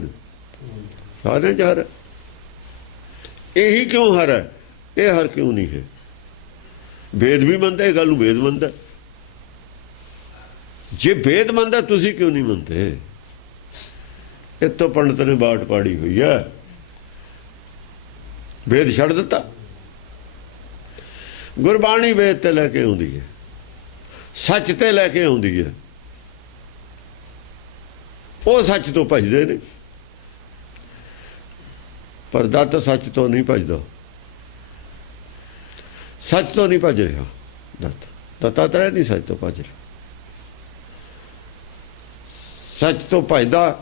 ਸਾਰੇ 'ਚ ਹਰ। ਇਹੀ ਕਿਉਂ ਹਰ ਹੈ? ਇਹ ਹਰ ਕਿਉਂ ਨਹੀਂ ਹੈ? ਵੇਦ ਵੀ ਮੰਨਦਾ ਇਹ ਗੱਲ ਨੂੰ, ਵੇਦ ਮੰਨਦਾ। ਜੇ ਵੇਦ ਮੰਨਦਾ, ਤੁਸੀਂ ਕਿਉਂ ਨਹੀਂ ਮੰਨਦੇ? ਇੱਥੋਂ ਪੰਡਤ ਨੇ ਬਾਟ ਪਾੜੀ ਹੋਈ ਹੈ, ਵੇਦ ਛੱਡ ਦਿੱਤਾ। ਗੁਰਬਾਣੀ ਵੇਦ ਤੇ ਲੈ ਕੇ ਆਉਂਦੀ ਹੈ, ਸੱਚ ਤੇ ਲੈ ਕੇ ਆਉਂਦੀ ਹੈ। ਉਹ ਸੱਚ ਤੋਂ ਭੱਜਦੇ ਨੇ। ਪਰ ਦੱਤ ਸੱਚ ਤੋਂ ਨਹੀਂ ਭੱਜਦਾ, ਸੱਚ ਤੋਂ ਨਹੀਂ ਭੱਜ ਰਿਹਾ ਦੱਤ। ਦੱਤਾਤਰੇయ ਨਹੀਂ ਸੱਚ ਤੋਂ ਭੱਜ ਰਿਹਾ। ਸੱਚ ਤੋਂ ਭੱਜਦਾ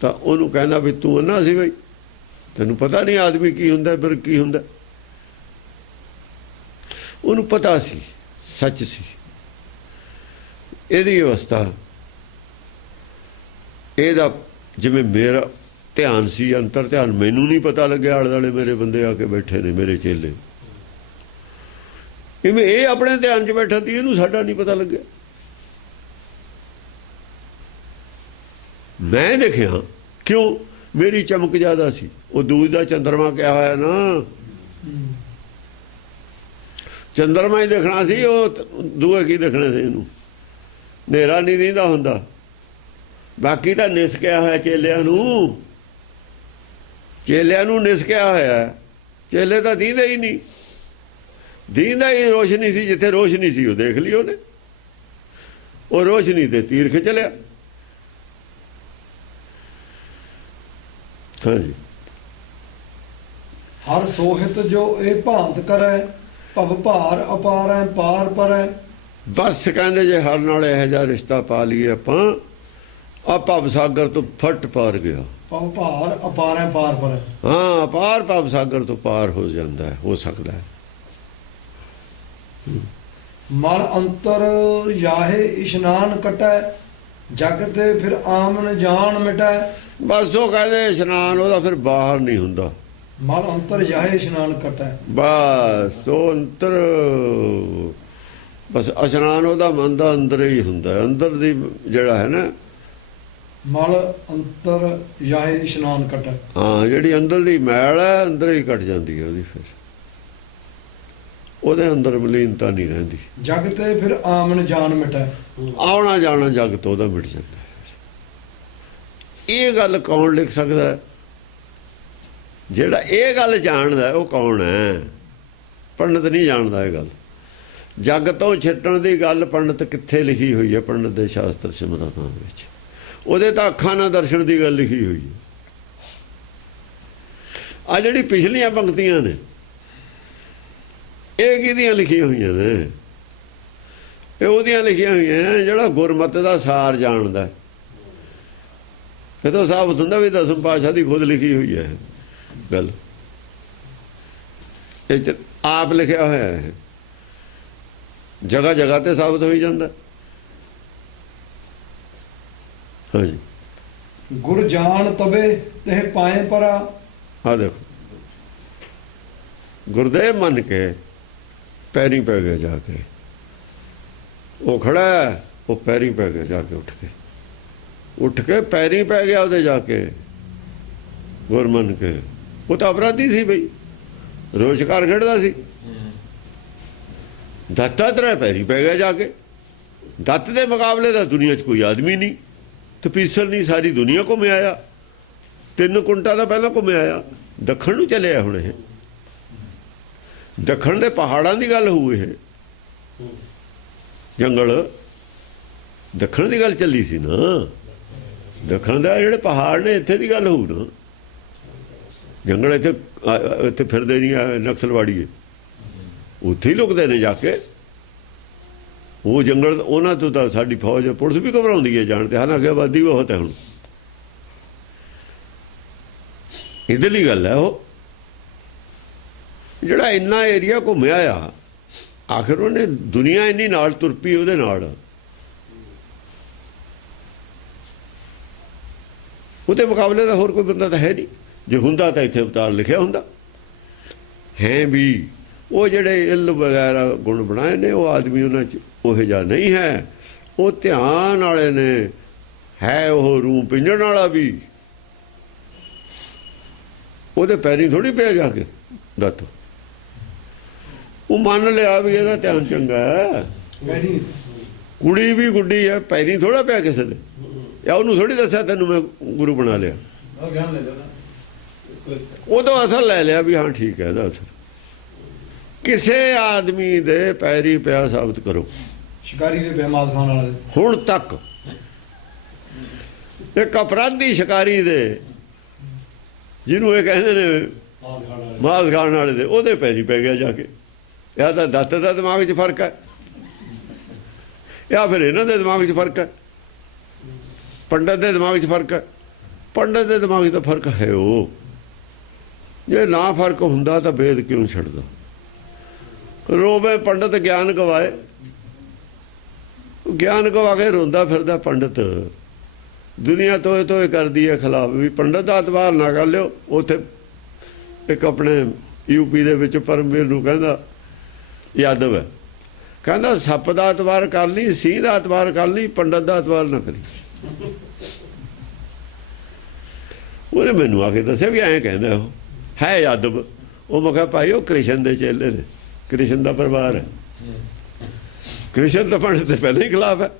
ਤਾਂ ਉਹਨੂੰ ਕਹਿੰਦਾ ਵੀ ਤੂੰ ਅੰਨਾ ਸੀ ਬਈ, ਤੈਨੂੰ ਪਤਾ ਨਹੀਂ ਆਦਮੀ ਕੀ ਹੁੰਦਾ ਫਿਰ ਕੀ ਹੁੰਦਾ। ਉਹਨੂੰ ਪਤਾ ਸੀ ਸੱਚ ਸੀ। ਇਹਦੀ ਅਵਸਥਾ, ਇਹਦਾ ਜਿਵੇਂ ਮੇਰਾ ਧਿਆਨ ਸੀ, ਅੰਤਰ ਧਿਆਨ, ਮੈਨੂੰ ਨਹੀਂ ਪਤਾ ਲੱਗਿਆ ਆਲੇ ਦੁਆਲੇ ਮੇਰੇ ਬੰਦੇ ਆ ਕੇ ਬੈਠੇ ਨੇ, ਮੇਰੇ ਚੇਲੇ, ਇਵੇਂ ਇਹ ਆਪਣੇ ਧਿਆਨ 'ਚ ਬੈਠਾ ਸੀ, ਇਹਨੂੰ ਸਾਡਾ ਨਹੀਂ ਪਤਾ ਲੱਗਿਆ। ਮੈਂ ਦੇਖਿਆ ਕਿਉਂ, ਮੇਰੀ ਚਮਕ ਜ਼ਿਆਦਾ ਸੀ। ਉਹ ਦੂਜ ਦਾ ਚੰਦਰਮਾ ਕਿਹਾ ਹੋਇਆ ਨਾ, ਚੰਦਰਮਾ ਹੀ ਦੇਖਣਾ ਸੀ, ਉਹ ਦੂਏ ਕੀ ਦੇਖਣੇ ਸੀ। ਇਹਨੂੰ ਹਨੇਰਾ ਨਹੀਂ ਦਿੰਦਾ ਹੁੰਦਾ, ਬਾਕੀ ਤਾਂ ਨਿਸਕਿਆ ਹੋਇਆ ਚੇਲਿਆਂ ਨੂੰ, ਚੇਲਿਆਂ ਨੂੰ ਨਿਸਕਿਆ ਹੋਇਆ। ਚੇਲੇ ਤਾਂ ਦੀਂਦੇ ਹੀ ਨਹੀਂ, ਦੀਂਦਾ ਹੀ ਰੋਸ਼ਨੀ ਸੀ। ਜਿੱਥੇ ਰੋਸ਼ਨੀ ਸੀ ਉਹ ਦੇਖ ਲਈ ਉਹਨੇ, ਉਹ ਰੋਸ਼ਨੀ ਤੇ ਤੀਰ ਖਿੱਚ ਲਿਆ। ਹਾਂਜੀ, ਹਰ ਸੋਹਿਤ ਜੋ ਇਹ ਭਾਂਤ ਕਰੈ, ਭਵ ਭਾਰ ਅਪਾਰੈ ਪਾਰ ਪਰੈ। ਬਸ ਕਹਿੰਦੇ ਜੇ ਹਰ ਨਾਲ ਇਹੋ ਜਿਹਾ ਰਿਸ਼ਤਾ ਪਾ ਲਈਏ ਆਪਾਂ, ਆ ਭਵ ਸਾਗਰ ਤੋਂ ਫਟ ਪਾਰ ਗਿਆ। ਭਵ ਭਾਰ ਅਪਾਰੈ ਪਾਰ ਪਰੈ। ਹਾਂ, ਪਾਰ ਭਵ ਸਾਗਰ ਤੋਂ ਪਾਰ ਹੋ ਜਾਂਦਾ ਹੈ, ਹੋ ਸਕਦਾ ਹੈ। ਮਲ ਅੰਤਰ ਯਾਹੇ ਇਸ਼ਨਾਨ ਕਟੈ, ਜਗ ਤੇ ਫਿਰ ਆਮਨ ਜਾਣ ਮਿਟੈ। ਬਸ ਉਹ ਕਹਿੰਦੇ ਇਸ਼ਨਾਨ ਉਹਦਾ ਫਿਰ ਬਾਹਰ ਨਹੀਂ ਹੁੰਦਾ। ਮਲ ਅੰਤਰ ਯਾਹੇ ਇਸ਼ਨਾਨ ਕਟੈ। ਬਸ ਉਹ ਅੰਤਰ, ਬਸ ਇਸ਼ਨਾਨ ਉਹਦਾ ਮਨ ਦਾ ਅੰਦਰ ਹੀ ਹੁੰਦਾ। ਅੰਦਰ ਦੀ ਜਿਹੜਾ ਹੈ ਨਾ, ਮਲ ਅੰਤਰ ਯਾਹੇ ਇਸ਼ਨਾਨ ਕਟੈ। ਹਾਂ, ਜਿਹੜੀ ਅੰਦਰ ਦੀ ਮੈਲ ਹੈ ਅੰਦਰ ਹੀ ਕੱਟ ਜਾਂਦੀ ਹੈ ਉਹਦੀ, ਫਿਰ ਉਹਦੇ ਅੰਦਰ ਮਲੀਨਤਾ ਨਹੀਂ ਰਹਿੰਦੀ। ਜਗ ਤੇ ਫਿਰ ਆਮਨ ਜਾਣ ਮਿਟੈ। ਆਉਣਾ ਜਾਣਾ ਜਗ ਤੋਂ ਉਹਦਾ ਮਿਟ ਜਾਂਦਾ ਹੈ। ਇਹ ਗੱਲ ਕੌਣ ਲਿਖ ਸਕਦਾ ਹੈ? ਜਿਹੜਾ ਇਹ ਗੱਲ ਜਾਣਦਾ ਉਹ ਕੌਣ ਹੈ? ਪੰਡਤ ਨਹੀਂ ਜਾਣਦਾ ਇਹ ਗੱਲ। ਜਗ ਤੋਂ ਛਿੱਟਣ ਦੀ ਗੱਲ ਪੰਡਤ ਕਿੱਥੇ ਲਿਖੀ ਹੋਈ ਹੈ? ਪੰਡਤ ਦੇ ਸ਼ਾਸਤਰ ਸਿਮਰਤਾਂ ਵਿੱਚ ਉਹਦੇ ਤਾਂ ਅੱਖਾਂ ਨਾਲ ਦਰਸ਼ਨ ਦੀ ਗੱਲ ਲਿਖੀ ਹੋਈ ਹੈ। ਆ ਜਿਹੜੀ ਪਿਛਲੀਆਂ ਪੰਕਤੀਆਂ ਨੇ ਇਹ ਕਿਹਦੀਆਂ ਲਿਖੀਆਂ ਹੋਈਆਂ ਨੇ? ਇਹ ਉਹਦੀਆਂ ਲਿਖੀਆਂ ਹੋਈਆਂ ਜਿਹੜਾ ਗੁਰਮਤਿ ਦਾ ਸਾਰ ਜਾਣਦਾ। ਇਹ ਤਾਂ ਸਾਬਤ ਹੁੰਦਾ ਵੀ ਦਸਮ ਪਾਤਸ਼ਾਹ ਦੀ ਖੁਦ ਲਿਖੀ ਹੋਈ ਹੈ ਗੱਲ, ਇਹ ਆਪ ਲਿਖਿਆ ਹੋਇਆ ਹੈ, ਜਗ੍ਹਾ ਜਗ੍ਹਾ ਤੇ ਸਾਬਤ ਹੋਈ ਜਾਂਦਾ। ਹਾਂਜੀ, ਗੁਰ ਜਾਣ ਤਬੇ ਤੇ ਪਾਏ ਪਰਾ। ਆ ਦੇਖੋ, ਗੁਰਦੇਵ ਮੰਨ ਕੇ ਪੈਰੀ ਪੈ ਗਿਆ ਜਾ ਕੇ। ਉਹ ਖੜਾ, ਉਹ ਪੈਰੀ ਪੈ ਗਿਆ ਜਾ ਕੇ, ਉੱਠ ਕੇ ਪੈਰੀ ਪੈ ਗਿਆ ਉਹਦੇ ਜਾ ਕੇ, ਗੁਰ ਮੰਨ ਕੇ। ਉਹ ਤਾਂ ਅਪਰਾਧੀ ਸੀ ਬਈ, ਰੋਜ਼ਗਾਰ ਖੇਡਦਾ ਸੀ। ਦੱਤਾਤਰੇय ਪੈਰੀ ਪੈ ਗਿਆ ਜਾ ਕੇ। ਦੱਤ ਦੇ ਮੁਕਾਬਲੇ ਦਾ ਦੁਨੀਆ 'ਚ ਕੋਈ ਆਦਮੀ ਨਹੀਂ, ਤਪੀਸਲ ਨਹੀਂ, ਸਾਰੀ ਦੁਨੀਆ ਘੁੰਮ ਆਇਆ। 3 ਕੁੰਟਾਂ ਦਾ ਪਹਿਲਾਂ ਘੁੰਮ ਆਇਆ, ਦੱਖਣ ਨੂੰ ਚੱਲਿਆ। ਹੁਣ ਇਹ ਦੱਖਣ ਦੇ ਪਹਾੜਾਂ ਦੀ ਗੱਲ ਹੋਊ, ਇਹ ਜੰਗਲ ਦੱਖਣ ਦੀ ਗੱਲ ਚੱਲੀ ਸੀ ਨਾ। ਦੱਖਣ ਦਾ ਜਿਹੜੇ ਪਹਾੜ ਨੇ ਇੱਥੇ ਦੀ ਗੱਲ ਹੋਊ ਨਾ। ਜੰਗਲ ਇੱਥੇ ਫਿਰਦੇ ਨਹੀਂ ਨਕਸਲਵਾੜੀਏ, ਉੱਥੇ ਹੀ ਲੁਕਦੇ ਨੇ ਜਾ ਕੇ। ਉਹ ਜੰਗਲ, ਉਹਨਾਂ ਤੋਂ ਤਾਂ ਸਾਡੀ ਫੌਜ ਪੁਲਿਸ ਵੀ ਘਬਰਾਉਂਦੀ ਹੈ ਜਾਣ ਤੇ, ਹਾਲਾਂਕਿ ਆਬਾਦੀ ਬਹੁਤ ਹੈ ਹੁਣ। ਇੱਧਰਲੀ ਗੱਲ ਹੈ। ਉਹ ਜਿਹੜਾ ਇੰਨਾ ਏਰੀਆ ਘੁੰਮਿਆ ਆ, ਆਖਿਰ ਉਹਨੇ ਦੁਨੀਆ ਇੰਨੀ ਨਾਲ ਤੁਰ ਪਈ ਉਹਦੇ ਨਾਲ। ਉਹਦੇ ਮੁਕਾਬਲੇ ਦਾ ਹੋਰ ਕੋਈ ਬੰਦਾ ਤਾਂ ਹੈ ਨਹੀਂ। ਜੇ ਹੁੰਦਾ ਤਾਂ ਇੱਥੇ ਅਵਤਾਰ ਲਿਖਿਆ ਹੁੰਦਾ ਹੈ ਵੀ। ਉਹ ਜਿਹੜੇ ਇਲ ਵਗੈਰਾ ਗੁਣ ਬਣਾਏ ਨੇ, ਉਹ ਆਦਮੀ ਉਹਨਾਂ 'ਚ ਉਹ ਜਿਹਾ ਨਹੀਂ ਹੈ। ਉਹ ਧਿਆਨ ਵਾਲੇ ਨੇ, ਹੈ ਉਹ ਰੂਪ ਪਿੰਜਣ ਵਾਲਾ ਵੀ। ਉਹਦੇ ਪੈਰੀਂ ਥੋੜ੍ਹੀ ਪਿਆ ਜਾ ਕੇ ਦੱਤ। ਉਹ ਮੰਨ ਲਿਆ ਵੀ ਇਹਦਾ ਧਿਆਨ ਚੰਗਾ ਹੈ। ਕੁੜੀ ਵੀ ਗੁੱਡੀ ਹੈ, ਪੈਰੀਂ ਥੋੜ੍ਹਾ ਪਿਆ ਕਿਸੇ ਦੇ। ਜਾਂ ਉਹਨੂੰ ਥੋੜ੍ਹੀ ਦੱਸਿਆ ਤੈਨੂੰ ਮੈਂ ਗੁਰੂ ਬਣਾ ਲਿਆ। ਉਦੋਂ ਅਸਰ ਲੈ ਲਿਆ ਵੀ ਹਾਂ ਠੀਕ ਹੈ ਇਹਦਾ ਅਸਰ। ਕਿਸੇ ਆਦਮੀ ਦੇ ਪੈਰੀ ਪਿਆ ਸਾਬਤ ਕਰੋ। ਸ਼ਿਕਾਰੀ ਦੇ ਬਹਿਮਾਦ ਖਾਨ ਵਾਲੇ ਹੁਣ ਤੱਕ ਇੱਕ ਅਪਰਾਧੀ ਸ਼ਿਕਾਰੀ ਦੇ ਜਿਹਨੂੰ ਇਹ ਕਹਿੰਦੇ ਨੇ ਆਹ ਖਾਣਾ ਮਾਸ ਖਾਣ ਵਾਲੇ ਦੇ, ਉਹਦੇ ਪੈਰੀ ਪੈ ਗਿਆ ਜਾ ਕੇ। ਜਾਂ ਤਾਂ ਦੱਤ ਦਾ ਦਿਮਾਗ 'ਚ ਫਰਕ ਹੈ, ਜਾਂ ਫਿਰ ਇਹਨਾਂ ਦੇ ਦਿਮਾਗ 'ਚ ਫਰਕ ਹੈ, ਪੰਡਤ ਦੇ ਦਿਮਾਗ 'ਚ ਫਰਕ ਹੈ। ਪੰਡਤ ਦੇ ਦਿਮਾਗ 'ਚ ਤਾਂ ਫਰਕ ਹੈ। ਉਹ ਜੇ ਨਾ ਫਰਕ ਹੁੰਦਾ ਤਾਂ ਵੇਦ ਕਿਉਂ ਛੱਡਦਾ? ਰੋਵੇ ਪੰਡਤ ਗਿਆਨ ਗਵਾਏ, ਗਿਆਨ ਗਵਾ ਕੇ ਰੋਂਦਾ ਫਿਰਦਾ ਪੰਡਤ। ਦੁਨੀਆ ਤੋਏ ਤੋਏ ਕਰਦੀ ਹੈ ਖਿਲਾਫ ਵੀ ਪੰਡਤ ਦਾ ਅਤਬਾਰ ਨਾ ਕਰ ਲਿਓ। ਉੱਥੇ ਇੱਕ ਆਪਣੇ ਯੂਪੀ ਦੇ ਵਿੱਚ ਪਰਮਵੀਰ ਨੂੰ ਕਹਿੰਦਾ, ਯਾਦਵ ਹੈ, ਕਹਿੰਦਾ ਸੱਪ ਦਾ ਅਤਬਾਰ ਕਰ ਲਈ, ਸਿੰਹ ਦਾ ਅਤਬਾਰ ਕਰ ਲਈ, ਪੰਡਤ ਦਾ ਅਤਬਾਰ ਨਾ ਕਰੀ। ਉਹਨੇ ਮੈਨੂੰ ਆ ਕੇ ਦੱਸਿਆ ਵੀ ਐਂ ਕਹਿੰਦਾ ਉਹ ਹੈ ਯਾਦਵ। ਉਹ ਮੈਂ ਕਿਹਾ ਭਾਈ ਉਹ ਕ੍ਰਿਸ਼ਨ ਦੇ ਚੇਲੇ ਨੇ, ਕ੍ਰਿਸ਼ਨ ਦਾ ਪਰਿਵਾਰ ਹੈ। ਕ੍ਰਿਸ਼ਨ ਤਾਂ ਪੰਡਤ ਦੇ ਪਹਿਲਾਂ ਹੀ ਖਿਲਾਫ ਹੈ,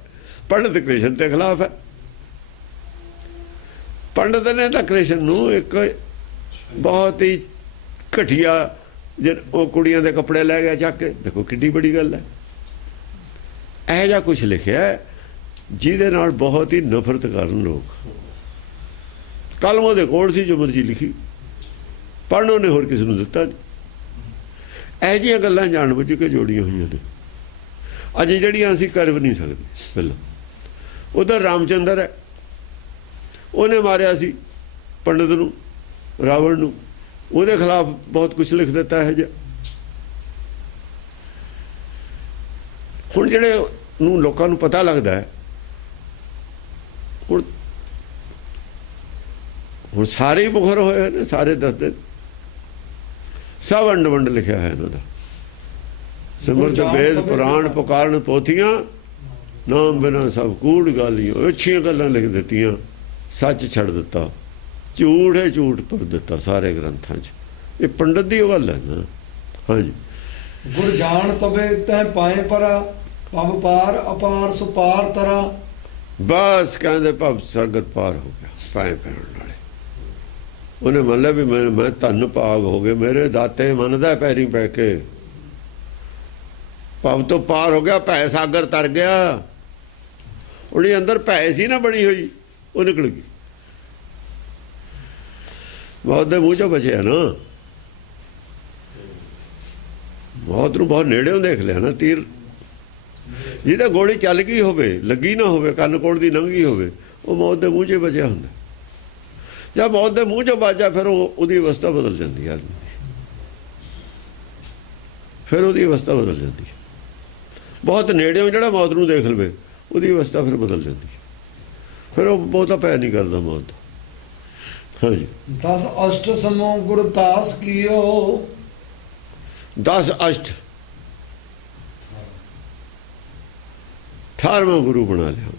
ਪੰਡਤ ਕ੍ਰਿਸ਼ਨ ਦੇ ਖਿਲਾਫ ਹੈ। ਪੰਡਤ ਨੇ ਤਾਂ ਕ੍ਰਿਸ਼ਨ ਨੂੰ ਇੱਕ ਬਹੁਤ ਹੀ ਘਟੀਆ ਉਹ ਕੁੜੀਆਂ ਦੇ ਕੱਪੜੇ ਲੈ ਗਿਆ ਚੱਕ ਕੇ। ਦੇਖੋ ਕਿੱਡੀ ਬੜੀ ਗੱਲ ਹੈ। ਇਹੋ ਜਿਹਾ ਕੁਛ ਲਿਖਿਆ ਜਿਹਦੇ ਨਾਲ ਬਹੁਤ ਹੀ ਨਫ਼ਰਤ ਕਰਨ ਲੋਕ। ਕਲਮ ਉਹਦੇ ਕੋਲ ਸੀ, ਜੋ ਮਰਜ਼ੀ ਲਿਖੀ, ਪੜ੍ਹਨ ਉਹਨੇ ਹੋਰ ਕਿਸੇ ਨੂੰ ਦਿੱਤਾ ਨਹੀਂ। ਇਹੋ ਜਿਹੀਆਂ ਗੱਲਾਂ ਜਾਣ ਬੁੱਝ ਕੇ ਜੋੜੀਆਂ ਹੋਈਆਂ ਨੇ ਅੱਜ, ਜਿਹੜੀਆਂ ਅਸੀਂ ਕਰ ਵੀ ਨਹੀਂ ਸਕਦੇ। ਪਹਿਲਾਂ ਉਧਰ ਰਾਮਚੰਦਰ ਹੈ, ਉਹਨੇ ਮਾਰਿਆ ਸੀ ਪੰਡਤ ਨੂੰ, ਰਾਵਣ ਨੂੰ, ਉਹਦੇ ਖਿਲਾਫ ਬਹੁਤ ਕੁਝ ਲਿਖ ਦਿੱਤਾ ਹੈ ਜਿਹਾ। ਹੁਣ ਜਿਹੜੇ ਨੂੰ ਲੋਕਾਂ ਨੂੰ ਪਤਾ ਲੱਗਦਾ ਹੈ, ਹੁਣ ਸਾਰੇ ਹੀ ਮੁਖਰ ਹੋਏ ਨੇ, ਸਾਰੇ ਦੱਸਦੇ ਸਭ ਅੰਡ ਵੰਡ ਲਿਖਿਆ ਹੈ ਇਹਨਾਂ ਦਾ। ਸਿਮਰਤ ਵੇਦ ਪੁਰਾਣ ਪੁਕਾਰਨ ਪੋਥੀਆਂ, ਨਾਮ ਬਿਨਾਂ ਸਭ ਕੂੜ ਗਾਲੀਆਂ। ਅੱਛੀਆਂ ਗੱਲਾਂ ਲਿਖ ਦਿੱਤੀਆਂ, ਸੱਚ ਛੱਡ ਦਿੱਤਾ, ਝੂਠ ਹੈ ਝੂਠ ਭਰ ਦਿੱਤਾ ਸਾਰੇ ਗ੍ਰੰਥਾਂ 'ਚ। ਇਹ ਪੰਡਤ ਦੀ ਉਹ ਗੱਲ ਹੈ ਨਾ। ਹਾਂਜੀ, ਗੁਰ ਜਾਣ ਤਵੇ ਤੈ ਪਾਏ ਪਰਾ, ਪਵ ਪਾਰ ਅਪਾਰ ਸੁਪਾਰ ਤਰਾ। ਬਸ ਕਹਿੰਦੇ ਭਵ ਸਾਗਰ ਪਾਰ ਹੋ ਗਿਆ ਪਾਏ ਪੈਣ ਵਾਲੇ। ਉਹਨੇ ਮੰਨ ਲਿਆ ਵੀ ਮੈਂ ਧੰਨ ਭਾਗ ਹੋ ਗਏ, ਮੇਰੇ ਦਾਤੇ ਮੰਨਦਾ ਪੈਰੀ ਪੈ ਕੇ। ਭਵ ਤੋਂ ਪਾਰ ਹੋ ਗਿਆ, ਭੈ ਸਾਗਰ ਤਰ ਗਿਆ। ਉਹਦੇ ਅੰਦਰ ਭੈ ਸੀ ਨਾ ਬਣੀ ਹੋਈ, ਉਹ ਨਿਕਲ ਗਈ। ਮੌਤ ਦੇ ਮੂੰਹ ਚੋਂ ਬਚਿਆ ਨਾ। ਮੌਤ ਨੂੰ ਬਹੁਤ ਨੇੜਿਓਂ ਦੇਖ ਲਿਆ ਨਾ ਤੀਰ। ਜਿਹਦਾ ਗੋਲੀ ਚੱਲ ਗਈ ਹੋਵੇ, ਲੱਗੀ ਨਾ ਹੋਵੇ, ਕੰਨ ਕੋਲ ਦੀ ਲੰਘੀ ਹੋਵੇ, ਉਹ ਮੌਤ ਦੇ ਮੂੰਹ 'ਚ ਬਚਿਆ ਹੁੰਦਾ। ਜਦ ਮੌਤ ਦੇ ਮੂੰਹ 'ਚੋਂ ਬਚ ਜਾ, ਫਿਰ ਉਹਦੀ ਅਵਸਥਾ ਬਦਲ ਜਾਂਦੀ ਹੈ ਆਦਮੀ ਦੀ। ਫਿਰ ਉਹਦੀ ਅਵਸਥਾ ਬਦਲ ਜਾਂਦੀ ਹੈ। ਬਹੁਤ ਨੇੜਿਓਂ ਜਿਹੜਾ ਮੌਤ ਨੂੰ ਦੇਖ ਲਵੇ, ਉਹਦੀ ਅਵਸਥਾ ਫਿਰ ਬਦਲ ਜਾਂਦੀ ਹੈ। ਫਿਰ ਉਹ ਬਹੁਤਾ ਭੈ ਨਹੀਂ ਕਰਦਾ ਮੌਤ ਦਾ। ਹਾਂਜੀ, 10 ਅਸ਼ਟ ਸਮੋ ਗੁਰਦਾਸ ਕੀਓ। 10 ਅਸ਼ਟ 18ਵਾਂ ਗੁਰੂ ਬਣਾ ਲਿਆ।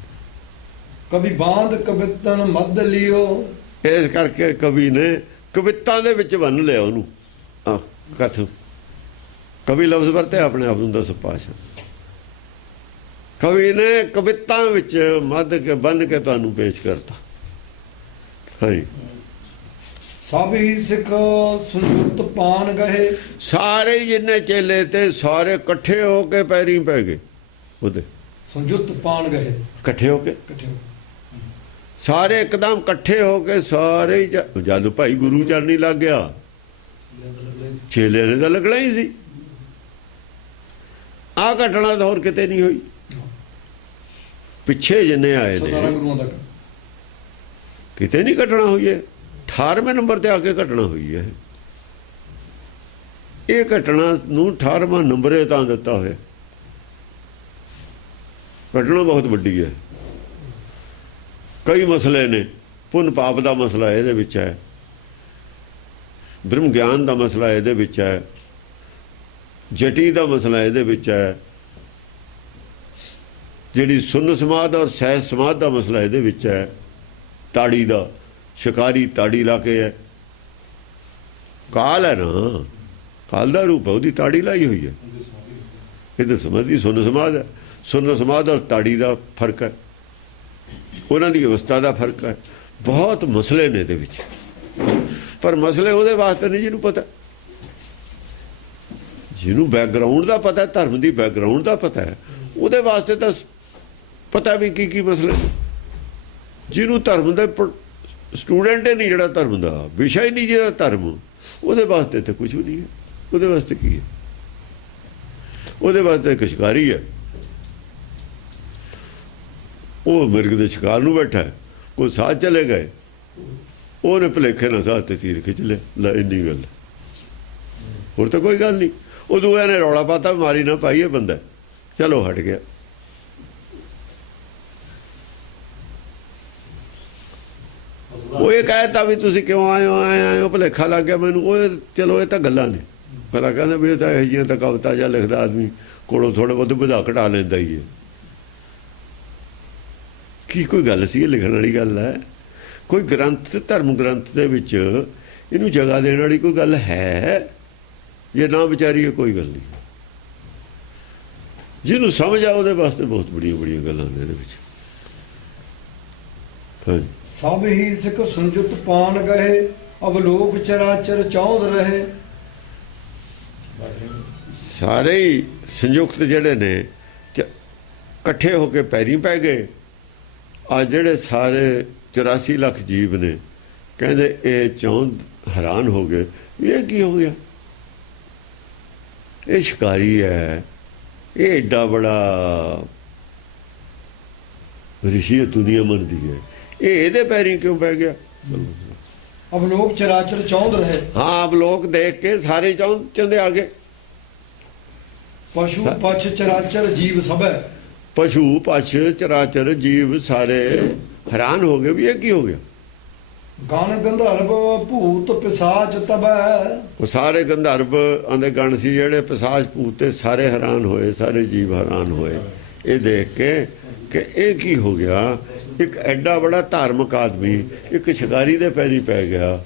ਕਵੀ ਬਾਂਧ ਕਵਿਤਨ ਮੱਧ ਲਿਓ। ਇਸ ਕਰਕੇ ਕਵੀ ਨੇ ਕਵਿਤਾ ਦੇ ਵਿੱਚ ਬੰਨ ਲਿਆ ਉਹਨੂੰ। ਕਥ ਕਵੀ ਲਫ਼ਜ਼ ਵਰਤੇ ਆਪਣੇ ਆਪ ਨੂੰ 10 ਪਾਸ਼ਾ। ਕਵੀ ਨੇ ਕਵਿਤਾ ਵਿੱਚ ਮੱਧ ਕੇ ਬੰਨ ਕੇ ਤੁਹਾਨੂੰ ਪੇਸ਼ ਕਰਤਾ। ਹਾਂਜੀ, ਸਭ ਹੀ ਸਿੱਖ ਸੰਯੁਕਤ ਪਾਨ ਗਏ। ਸਾਰੇ ਜਿੰਨੇ ਚੇਲੇ ਤੇ ਸਾਰੇ ਇਕੱਠੇ ਹੋ ਕੇ ਪੈਰੀਂ ਪੈ ਗਏ ਉਹਦੇ। ਸੰਯੁਕਤ ਪਾਨ ਗਏ, ਇਕੱਠੇ ਹੋ ਕੇ, ਇਕੱਠੇ ਹੋ। ਸਾਰੇ ਇੱਕਦਮ ਇਕੱਠੇ ਹੋ ਕੇ ਸਾਰੇ ਹੀ ਜਦ ਭਾਈ ਗੁਰੂ ਚਰਨੀ ਲੱਗ ਗਿਆ, ਚੇਲਿਆਂ ਨੇ ਤਾਂ ਲੱਗਣਾ ਹੀ ਸੀ। ਆਹ ਘਟਨਾ ਤਾਂ ਹੋਰ ਕਿਤੇ ਨਹੀਂ ਹੋਈ। ਪਿੱਛੇ ਜਿੰਨੇ ਆਏ 17 ਨੇ ਗੁਰੂਆਂ ਤੱਕ ਕਿਤੇ ਨਹੀਂ ਘਟਨਾ ਹੋਈ ਹੈ। 18ਵੇਂ ਨੰਬਰ ਤੇ ਆ ਕੇ ਘਟਨਾ ਹੋਈ ਹੈ। ਇਹ ਘਟਨਾ ਨੂੰ 18ਵਾਂ ਨੰਬਰੇ ਤਾਂ ਦਿੱਤਾ ਹੋਇਆ। ਘਟਨਾ ਬਹੁਤ ਵੱਡੀ ਹੈ। ਕਈ ਮਸਲੇ ਨੇ। ਪੁੰਨ ਪਾਪ ਦਾ ਮਸਲਾ ਇਹਦੇ ਵਿੱਚ ਹੈ, ਬ੍ਰਹਮ ਗਿਆਨ ਦਾ ਮਸਲਾ ਇਹਦੇ ਵਿੱਚ ਹੈ, ਜਟੀ ਦਾ ਮਸਲਾ ਇਹਦੇ ਵਿੱਚ ਹੈ, ਜਿਹੜੀ ਸੁੰਨ ਸਮਾਧ ਔਰ ਸਹਿਜ ਸਮਾਧ ਦਾ ਮਸਲਾ ਇਹਦੇ ਵਿੱਚ ਹੈ, ਤਾੜੀ ਦਾ, ਸ਼ਿਕਾਰੀ ਤਾੜੀ ਲਾ ਕੇ ਹੈ। ਕਾਲ ਹੈ ਨਾ, ਕਾਲ ਦਾ ਰੂਪ ਹੈ, ਉਹਦੀ ਤਾੜੀ ਲਾਈ ਹੋਈ ਹੈ। ਇਹਦੇ ਸਮਾਧੀ ਸੁੰਨ ਸਮਾਧ ਹੈ। ਸੁੰਨ ਸਮਾਧ ਔਰ ਤਾੜੀ ਦਾ ਫਰਕ ਹੈ, ਉਹਨਾਂ ਦੀ ਅਵਸਥਾ ਦਾ ਫਰਕ ਹੈ। ਬਹੁਤ ਮਸਲੇ ਨੇ ਇਹਦੇ ਵਿੱਚ, ਪਰ ਮਸਲੇ ਉਹਦੇ ਵਾਸਤੇ ਨਹੀਂ ਜਿਹਨੂੰ ਪਤਾ। ਜਿਹਨੂੰ ਬੈਕਗਰਾਊਂਡ ਦਾ ਪਤਾ, ਧਰਮ ਦੀ ਬੈਕਗਰਾਊਂਡ ਦਾ ਪਤਾ ਹੈ, ਉਹਦੇ ਵਾਸਤੇ ਤਾਂ ਪਤਾ ਵੀ ਕੀ ਕੀ ਮਸਲੇ ਨੇ। ਜਿਹਨੂੰ ਧਰਮ ਦੇ ਸਟੂਡੈਂਟ ਹੀ ਨਹੀਂ ਜਿਹੜਾ ਧਰਮ ਦਾ, ਵਿਸ਼ਾ ਹੀ ਨਹੀਂ ਜਿਹੜਾ ਧਰਮ, ਉਹਦੇ ਵਾਸਤੇ ਤਾਂ ਕੁਝ ਵੀ ਨਹੀਂ ਹੈ। ਉਹਦੇ ਵਾਸਤੇ ਕੀ ਹੈ? ਉਹਦੇ ਵਾਸਤੇ ਇੱਕ ਸ਼ਿਕਾਰੀ ਹੈ, ਉਹ ਮਿਰਗ ਦੇ ਸ਼ਿਕਾਰ ਨੂੰ ਬੈਠਾ ਹੈ। ਕੋਈ ਸਾਥ ਚਲੇ ਗਏ, ਉਹਨੇ ਭੁਲੇਖੇ ਨਾਲ ਸਾਥ ਤੇ ਤੀਰ ਖਿੱਚ ਲਿਆ। ਲੈ ਇੰਨੀ ਗੱਲ, ਹੋਰ ਤਾਂ ਕੋਈ ਗੱਲ ਨਹੀਂ। ਉਹ ਦੂਏ ਨੇ ਰੌਲਾ ਪਾਤਾ, ਮਾਰੀ ਨਾ ਪਾਈਏ ਬੰਦਾ, ਚਲੋ ਹਟ ਗਿਆ। ਉਹ ਇਹ ਕਹਿਤਾ ਵੀ ਤੁਸੀਂ ਕਿਉਂ ਆਏ ਹੋ, ਭੁਲੇਖਾ ਲੱਗ ਗਿਆ ਮੈਨੂੰ। ਉਹ ਚਲੋ ਇਹ ਤਾਂ ਗੱਲਾਂ ਨੇ, ਪਹਿਲਾਂ ਕਹਿੰਦੇ ਵੀ ਇਹ ਤਾਂ ਇਹੋ ਜਿਹੀਆਂ ਤਾਂ ਕਵਿਤਾ ਜਾਂ ਲਿਖਦਾ ਆਦਮੀ ਕੋਲੋਂ ਥੋੜ੍ਹੇ ਬਹੁਤ ਵਧਾ ਘਟਾ ਲੈਂਦਾ ਹੀ ਹੈ। ਕੀ ਕੋਈ ਗੱਲ ਸੀ? ਇਹ ਲਿਖਣ ਵਾਲੀ ਗੱਲ ਹੈ? ਕੋਈ ਗ੍ਰੰਥ, ਧਰਮ ਗ੍ਰੰਥ ਦੇ ਵਿੱਚ ਇਹਨੂੰ ਜਗ੍ਹਾ ਦੇਣ ਵਾਲੀ ਕੋਈ ਗੱਲ ਹੈ? ਜੇ ਨਾ ਵਿਚਾਰੀਏ ਕੋਈ ਗੱਲ ਨਹੀਂ। ਜਿਹਨੂੰ ਸਮਝ ਆ ਉਹਦੇ ਵਾਸਤੇ ਬਹੁਤ ਬੜੀਆਂ ਬੜੀਆਂ ਗੱਲਾਂ ਨੇ ਇਹਦੇ ਵਿੱਚ। ਹਾਂਜੀ, ਸਭ ਹੀ ਸਿੱਖ ਸੰਜੁਤ ਪਾਣ ਗਏ, ਅਵਲੋਕ ਚਰਾਚਰ ਚਾਹੁੰਦ ਰਹੇ। ਸਾਰੇ ਹੀ ਸੰਯੁਕਤ ਜਿਹੜੇ ਨੇ ਇਕੱਠੇ ਹੋ ਕੇ ਪੈਰੀਂ ਪੈ ਗਏ। ਆ ਜਿਹੜੇ ਸਾਰੇ 84 ਲੱਖ ਜੀਵ ਨੇ, ਕਹਿੰਦੇ ਇਹ ਚਾਹੁੰਦ ਹੈਰਾਨ ਹੋ ਗਏ ਵੀ ਇਹ ਕੀ ਹੋ ਗਿਆ। ਇਹ ਸ਼ਿਕਾਰੀ ਹੈ, ਇਹ ਏਡਾ ਬੜਾ ਰਿਸ਼ੀ ਦੁਨੀਆ ਮੰਨਦੀ ਹੈ, ਇਹ ਇਹਦੇ ਪੈਰੀਂ ਕਿਉਂ ਪੈ ਗਿਆ? ਅਵਲੋਕ ਚਰਾਚਰ ਚਾਹੁੰਦ ਰਹੇ। ਹਾਂ, ਆਪ ਲੋਕ ਦੇਖ ਕੇ ਸਾਰੇ ਚਾਹੁੰਦੇ ਆ ਗਏ। ਪਸ਼ੂ ਪਛ ਚਰਾਚਰ ਜੀਵ ਸਭੈ। ਪਸ਼ੂ ਪਛ ਚਰਾਚਰ ਜੀਵ ਸਾਰੇ ਹੈਰਾਨ ਹੋ ਗਏ ਵੀ ਇਹ ਕੀ ਹੋ ਗਿਆ। ਗਣ ਗੰਧਰਵ ਭੂਤ ਪਿਸਾਚ ਤਬੈ। ਉਹ ਸਾਰੇ ਗੰਧਰਵ ਆਂਦੇ ਗਣ ਸੀ ਜਿਹੜੇ, ਪਿਸਾਚ ਭੂਤ ਤੇ ਸਾਰੇ ਹੈਰਾਨ ਹੋਏ, ਸਾਰੇ ਜੀਵ ਹੈਰਾਨ ਹੋਏ ਇਹ ਦੇਖ ਕੇ ਕਿ ਇਹ ਕੀ ਹੋ ਗਿਆ। ਇੱਕ ਐਡਾ ਬੜਾ ਧਾਰਮਿਕ ਆਦਮੀ ਇੱਕ ਸ਼ਿਕਾਰੀ ਦੇ ਪੈਰੀਂ ਪੈ ਗਿਆ।